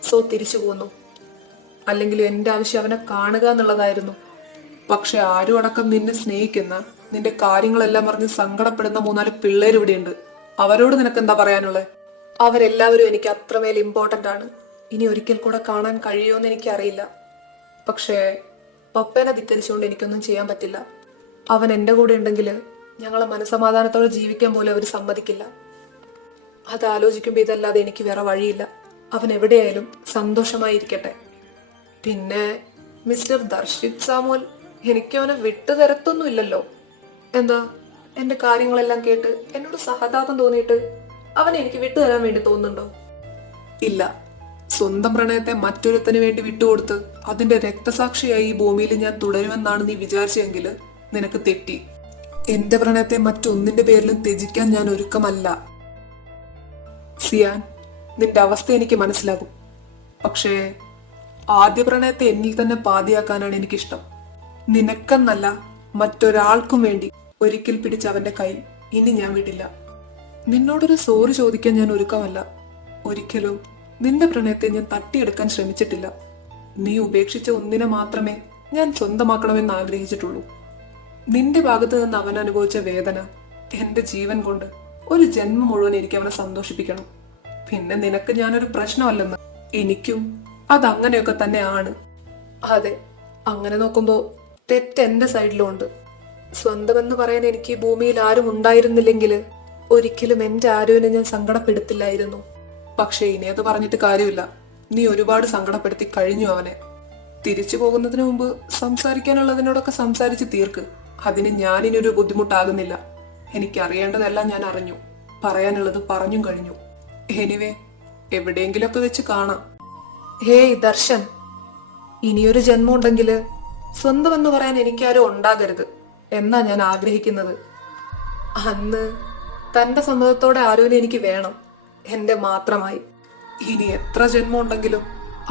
സോ തിരിച്ചു പോന്നു. അല്ലെങ്കിലും എൻ്റെ ആവശ്യം അവനെ കാണുക എന്നുള്ളതായിരുന്നു. പക്ഷെ ആരും അടക്കം നിന്നെ സ്നേഹിക്കുന്ന, നിന്റെ കാര്യങ്ങളെല്ലാം പറഞ്ഞ് സങ്കടപ്പെടുന്ന 3-4 പിള്ളേർ ഇവിടെയുണ്ട്. അവരോട് നിനക്ക് എന്താ പറയാനുള്ളത്? അവരെല്ലാവരും എനിക്ക് അത്രമേൽ ഇമ്പോർട്ടൻ്റ് ആണ്. ഇനി ഒരിക്കൽ കൂടെ കാണാൻ കഴിയുമെന്ന് എനിക്കറിയില്ല. പക്ഷേ പപ്പേനെ ധിക്കരിച്ചുകൊണ്ട് എനിക്കൊന്നും ചെയ്യാൻ പറ്റില്ല. അവൻ എൻ്റെ കൂടെ ഉണ്ടെങ്കിൽ ഞങ്ങളെ മനസമാധാനത്തോടെ ജീവിക്കാൻ പോലും അവർ സമ്മതിക്കില്ല. അത് ആലോചിക്കുമ്പോൾ ഇതല്ലാതെ എനിക്ക് വേറെ വഴിയില്ല. അവൻ എവിടെയായാലും സന്തോഷമായിരിക്കട്ടെ. പിന്നെ മിസ്റ്റർ ദർശിത് സാമുൽ, എനിക്ക് അവനെ വിട്ടു തരത്തൊന്നുമില്ലല്ലോ. എന്താ, എൻ്റെ കാര്യങ്ങളെല്ലാം കേട്ട് എന്നോട് സഹതാപം തോന്നിയിട്ട് അവനെ എനിക്ക് വിട്ടുതരാൻ വേണ്ടി തോന്നുന്നുണ്ടോ? ഇല്ല. സ്വന്തം പ്രണയത്തെ മറ്റൊരുത്തന് വേണ്ടി വിട്ടുകൊടുത്ത് അതിന്റെ രക്തസാക്ഷിയായി ഈ ഭൂമിയിൽ ഞാൻ തുടരുമെന്നാണ് നീ വിചാരിച്ചെങ്കിൽ നിനക്ക് തെറ്റി. എന്റെ പ്രണയത്തെ മറ്റൊന്നിന്റെ പേരിലും ത്യജിക്കാൻ ഞാൻ ഒരുക്കമല്ല. സിയാൻ, നിന്റെ അവസ്ഥ എനിക്ക് മനസ്സിലാകും. പക്ഷേ ആദ്യ പ്രണയത്തെ എന്നിൽ തന്നെ പാതിയാക്കാനാണ് എനിക്കിഷ്ടം. നിനക്കെന്നല്ല, മറ്റൊരാൾക്കും വേണ്ടി ഒരിക്കൽ പിടിച്ച അവന്റെ കൈ ഇനി ഞാൻ വിടില്ല. നിന്നോടൊരു സോറി ചോദിക്കാൻ ഞാൻ ഒരുക്കമല്ല. ഒരിക്കലും നിന്റെ പ്രണയത്തെ ഞാൻ തട്ടിയെടുക്കാൻ ശ്രമിച്ചിട്ടില്ല. നീ ഉപേക്ഷിച്ച ഒന്നിനെ മാത്രമേ ഞാൻ സ്വന്തമാക്കണമെന്ന് ആഗ്രഹിച്ചിട്ടുള്ളൂ. നിന്റെ ഭാഗത്ത് നിന്ന് അവൻ അനുഭവിച്ച വേദന എന്റെ ജീവൻ കൊണ്ട് ഒരു ജന്മം മുഴുവൻ എനിക്ക് അവനെ സന്തോഷിപ്പിക്കണം. പിന്നെ നിനക്ക് ഞാനൊരു പ്രശ്നമല്ലെന്ന്. എനിക്കും അതങ്ങനെയൊക്കെ തന്നെയാണ്. അതെ, അങ്ങനെ നോക്കുമ്പോ തെറ്റ് എന്റെ സൈഡിലും ഉണ്ട്. സ്വന്തമെന്ന് പറയാൻ എനിക്ക് ഈ ഭൂമിയിൽ ആരും ഉണ്ടായിരുന്നില്ലെങ്കിൽ ഒരിക്കലും എന്റെ ആരുവിനെ ഞാൻ സങ്കടപ്പെടുത്തില്ലായിരുന്നു. പക്ഷെ ഇനി അത് പറഞ്ഞിട്ട് കാര്യമില്ല. നീ ഒരുപാട് സങ്കടപ്പെടുത്തി കഴിഞ്ഞു അവനെ. തിരിച്ചു പോകുന്നതിന് മുമ്പ് സംസാരിക്കാനുള്ളതിനോടൊക്കെ സംസാരിച്ച് തീർക്ക്. അതിന് ഞാനിനൊരു ബുദ്ധിമുട്ടാകുന്നില്ല. എനിക്കറിയേണ്ടതെല്ലാം ഞാൻ അറിഞ്ഞു. പറയാനുള്ളത് പറഞ്ഞും കഴിഞ്ഞു. എനിവേ, എവിടെയെങ്കിലൊക്കെ വെച്ച് കാണാം. ഹേയ് ദർശൻ, ഇനിയൊരു ജന്മം ഉണ്ടെങ്കിൽ സ്വന്തം എന്ന് പറയാൻ എനിക്കാരും ഉണ്ടാകരുത് എന്നാ ഞാൻ ആഗ്രഹിക്കുന്നത്. അന്ന് തന്റെ സമ്മതത്തോടെ ആരുവിനെ എനിക്ക് വേണം, എന്റെ മാത്രമായി. ഇനി എത്ര ജന്മം ഉണ്ടെങ്കിലും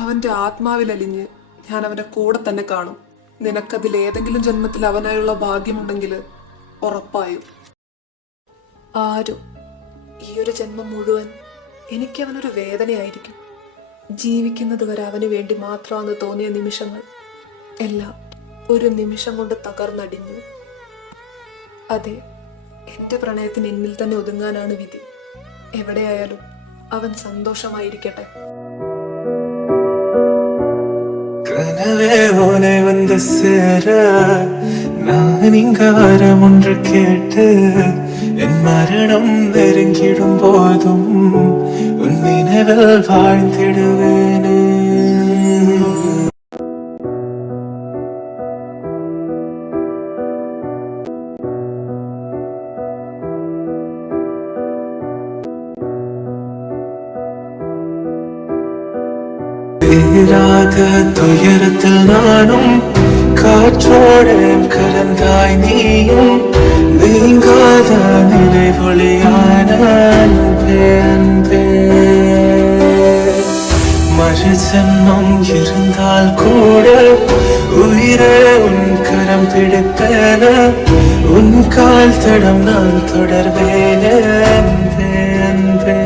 അവന്റെ ആത്മാവിലലിഞ്ഞ് ഞാൻ അവന്റെ കൂടെ തന്നെ കാണും. നിനക്കതിൽ ഏതെങ്കിലും ജന്മത്തിൽ അവനായുള്ള ഭാഗ്യമുണ്ടെങ്കിൽ ഉറപ്പായും. ആരും, ഈ ഒരു ജന്മം മുഴുവൻ എനിക്ക് അവനൊരു വേദനയായിരിക്കും. ജീവിക്കുന്നത് വരെ അവന് വേണ്ടി മാത്രമാണെന്ന് തോന്നിയ നിമിഷങ്ങൾ എല്ലാം ഒരു നിമിഷം കൊണ്ട് തകർന്നടിഞ്ഞു. അതെ, എന്റെ പ്രണയത്തിന് എന്നിൽ തന്നെ ഒതുങ്ങാനാണ് വിധി. എവിടെയായാലും അവൻ സന്തോഷമായിരിക്കട്ടെ. கனவே உனை வந்து சேர நான் இங்க வரம் ஒன்று கேட்டு என் மரணம் நெருங்கிடும் போதும் உன் நினைவில் வாழ்ந்திடுவேனே. தீராத துயரத்தில் நானும் காற்றோடு கலந்தாய் நீயும் நீங்காத நினைவொளியான அன்பே அன்பே. மறு ஜென்மம் இருந்தால் கூட உயிரே உன் கரம் பிடிப்பேன உன் கால் தடம் நான் தொடர்வேனே அன்பே அன்பே.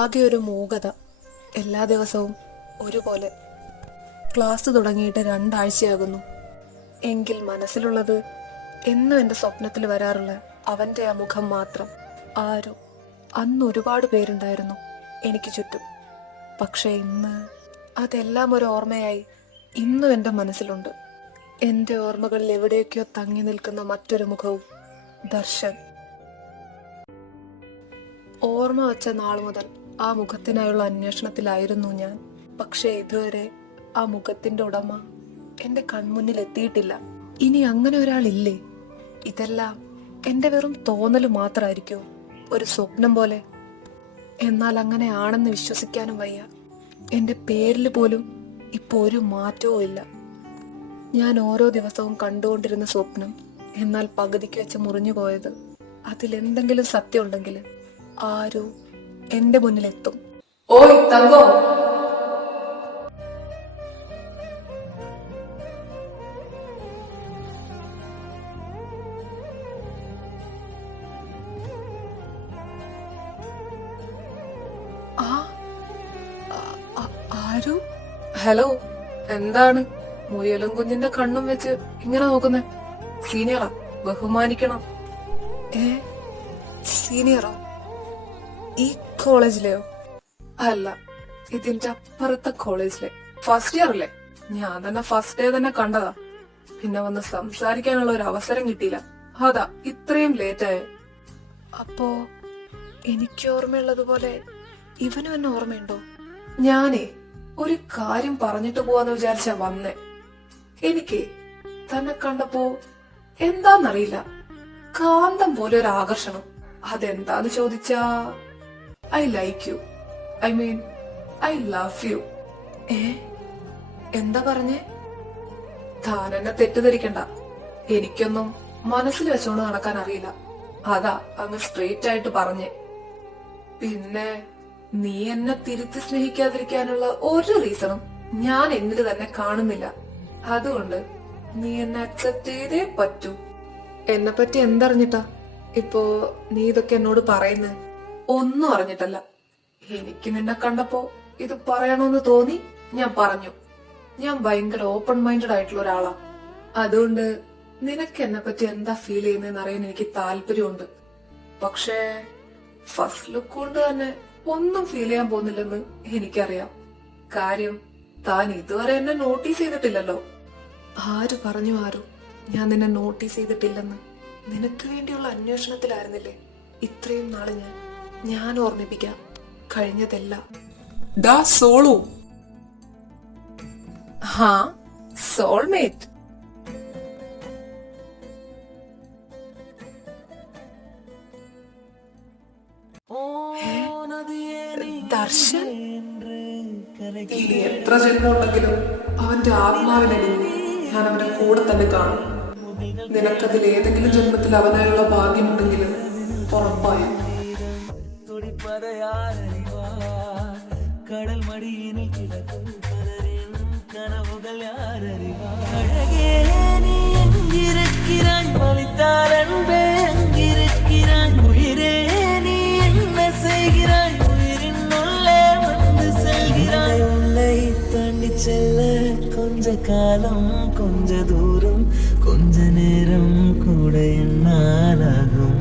ആകെ ഒരു മൂകത. എല്ലാ ദിവസവും ഒരുപോലെ. ക്ലാസ് തുടങ്ങിയിട്ട് 2 ആഴ്ചയാകുന്നു. എങ്കിൽ മനസ്സിലുള്ളത് എന്നും എൻ്റെ സ്വപ്നത്തിൽ വരാറുള്ള അവൻ്റെ ആ മുഖം മാത്രം. ആരോ അന്ന് ഒരുപാട് പേരുണ്ടായിരുന്നു എനിക്ക് ചുറ്റും. പക്ഷെ ഇന്ന് അതെല്ലാം ഒരു ഓർമ്മയായി ഇന്നും എൻ്റെ മനസ്സിലുണ്ട്. എൻ്റെ ഓർമ്മകളിൽ എവിടെയൊക്കെയോ തങ്ങി നിൽക്കുന്ന മറ്റൊരു മുഖവും. ദർശൻ. ഓർമ്മ വച്ച നാൾ മുതൽ ആ മുഖത്തിനായുള്ള അന്വേഷണത്തിലായിരുന്നു ഞാൻ. പക്ഷെ ഇതുവരെ ആ മുഖത്തിന്റെ ഉടമ എന്റെ കൺമുന്നിൽ എത്തിയിട്ടില്ല. ഇനി അങ്ങനെ ഒരാളില്ലേ? ഇതെല്ലാം എന്റെ വെറും തോന്നൽ മാത്രമായിരിക്കും, ഒരു സ്വപ്നം പോലെ? എന്നാൽ അങ്ങനെ ആണെന്ന് വിശ്വസിക്കാനും വയ്യ. എന്റെ പേരിൽ പോലും ഇപ്പൊ ഒരു മാറ്റവും ഇല്ല. ഞാൻ ഓരോ ദിവസവും കണ്ടുകൊണ്ടിരുന്ന സ്വപ്നം എന്നാൽ പകുതിക്ക് വെച്ച് മുറിഞ്ഞു പോയത്. അതിലെന്തെങ്കിലും സത്യം ഉണ്ടെങ്കിൽ ആരോ എന്റെ മുന്നിലെത്തും. ഓയ് തങ്കോ, ആരോ? ഹലോ, എന്താണ് മുയലും കുഞ്ഞിന്റെ കണ്ണും വെച്ച് ഇങ്ങനെ നോക്കുന്നേ? സീനിയറാ, ബഹുമാനിക്കണം. സീനിയറോ? ഈ കോളേജിലെയോ? അല്ല, ഇതിന്റെ അപ്പുറത്തെ കോളേജിലെ. ഫസ്റ്റ് ഇയർ അല്ലേ? ഞാൻ തന്നെ ഫസ്റ്റ് ഡേ തന്നെ കണ്ടതാ. പിന്നെ വന്ന് സംസാരിക്കാനുള്ള ഒരു അവസരം കിട്ടിയില്ല. അതാ ഇത്രയും ലേറ്റ് ആയ. അപ്പോ എനിക്ക് ഓർമ്മയുള്ളതുപോലെ ഇവനും എന്നെ ഓർമ്മയുണ്ടോ? ഞാനേ ഒരു കാര്യം പറഞ്ഞിട്ട് പോവാന്ന് വിചാരിച്ചാ വന്നേ. എനിക്ക് തന്നെ കണ്ടപ്പോ എന്താന്നറിയില്ല, കാന്തം പോലെ ഒരു ആകർഷണം. അതെന്താന്ന് ചോദിച്ചാ I like you, I mean I love you. എന്താ പറഞ്ഞേ? താൻ എന്നെ തെറ്റിദ്ധരിക്കണ്ട. എനിക്കൊന്നും മനസ്സിൽ വെച്ചോണ്ട് നടക്കാൻ അറിയില്ല. അതാ അങ്ങ് സ്ട്രെയിറ്റ് ആയിട്ട് പറഞ്ഞേ. പിന്നെ നീ എന്നെ തിരുത്തി സ്നേഹിക്കാതിരിക്കാനുള്ള ഒരു റീസണും ഞാൻ എന്നിൽ തന്നെ കാണുന്നില്ല. അതുകൊണ്ട് നീ എന്നെ അക്സെപ്റ്റ് ചെയ്തേ പറ്റൂ. എന്നെ പറ്റി എന്തറിഞ്ഞിട്ടാ ഇപ്പോ നീ ഇതൊക്കെ എന്നോട് പറയുന്നേ? ഒന്നും അറിഞ്ഞിട്ടല്ല. എനിക്ക് നിന്നെ കണ്ടപ്പോ ഇത് പറയണമെന്ന് തോന്നി, ഞാൻ പറഞ്ഞു. ഞാൻ ഭയങ്കര ഓപ്പൺ മൈൻഡഡ് ആയിട്ടുള്ള ഒരാളാ. അതുകൊണ്ട് നിനക്ക് എന്നെ പറ്റി എന്താ ഫീൽ ചെയ്യുന്നതെന്ന് അറിയാൻ എനിക്ക് താല്പര്യമുണ്ട്. പക്ഷേ ഫസ്റ്റ് ലുക്ക് കൊണ്ട് തന്നെ ഒന്നും ഫീൽ ചെയ്യാൻ പോകുന്നില്ലെന്ന് എനിക്കറിയാം. കാര്യം താൻ ഇതുവരെ എന്നെ നോട്ടീസ് ചെയ്തിട്ടില്ലല്ലോ. ആര് പറഞ്ഞു ആരും ഞാൻ നിന്നെ നോട്ടീസ് ചെയ്തിട്ടില്ലെന്ന്? നിനക്ക് വേണ്ടിയുള്ള അന്വേഷണത്തിലായിരുന്നില്ലേ ഇത്രയും നാള്. ഞാൻ ഓർമ്മിപ്പിക്കാം കഴിഞ്ഞതെല്ലാം. ഡാ സോളു, ഹാ, സോൾമേറ്റ്. ദർശൻ ഇനി എത്ര ജന്മമുണ്ടെങ്കിലും അവന്റെ ആത്മാവിനടിഞ്ഞ് ഞാൻ അവന്റെ കൂടെ തന്നെ കാണും. നിനക്കതിൽ ഏതെങ്കിലും ജന്മത്തിൽ അവനായുള്ള ഭാഗ്യമുണ്ടെങ്കിൽ ഉറപ്പായും கடல் மடியினில் கிடக்கும் பலரின் கனவுகள் யார் அறிவார்? அழகே நீ எங்கிருக்கிறாய், வலித்தால் அன்பே எங்கிருக்கிறாய், உயிரே நீ என்ன செய்கிறாய், உயிரின் உள்ளே வந்து செல்கிறாய். உள்ளே தாண்டி செல்ல கொஞ்ச காலம், கொஞ்ச தூரம், கொஞ்ச நேரம் கூட என்னாலாகும்.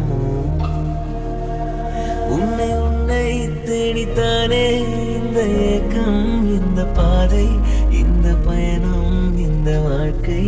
உன்னை உன்னை தேடித்தானே இந்த ஏக்கம், இந்த பாதை, இந்த பயணம், இந்த வாழ்க்கை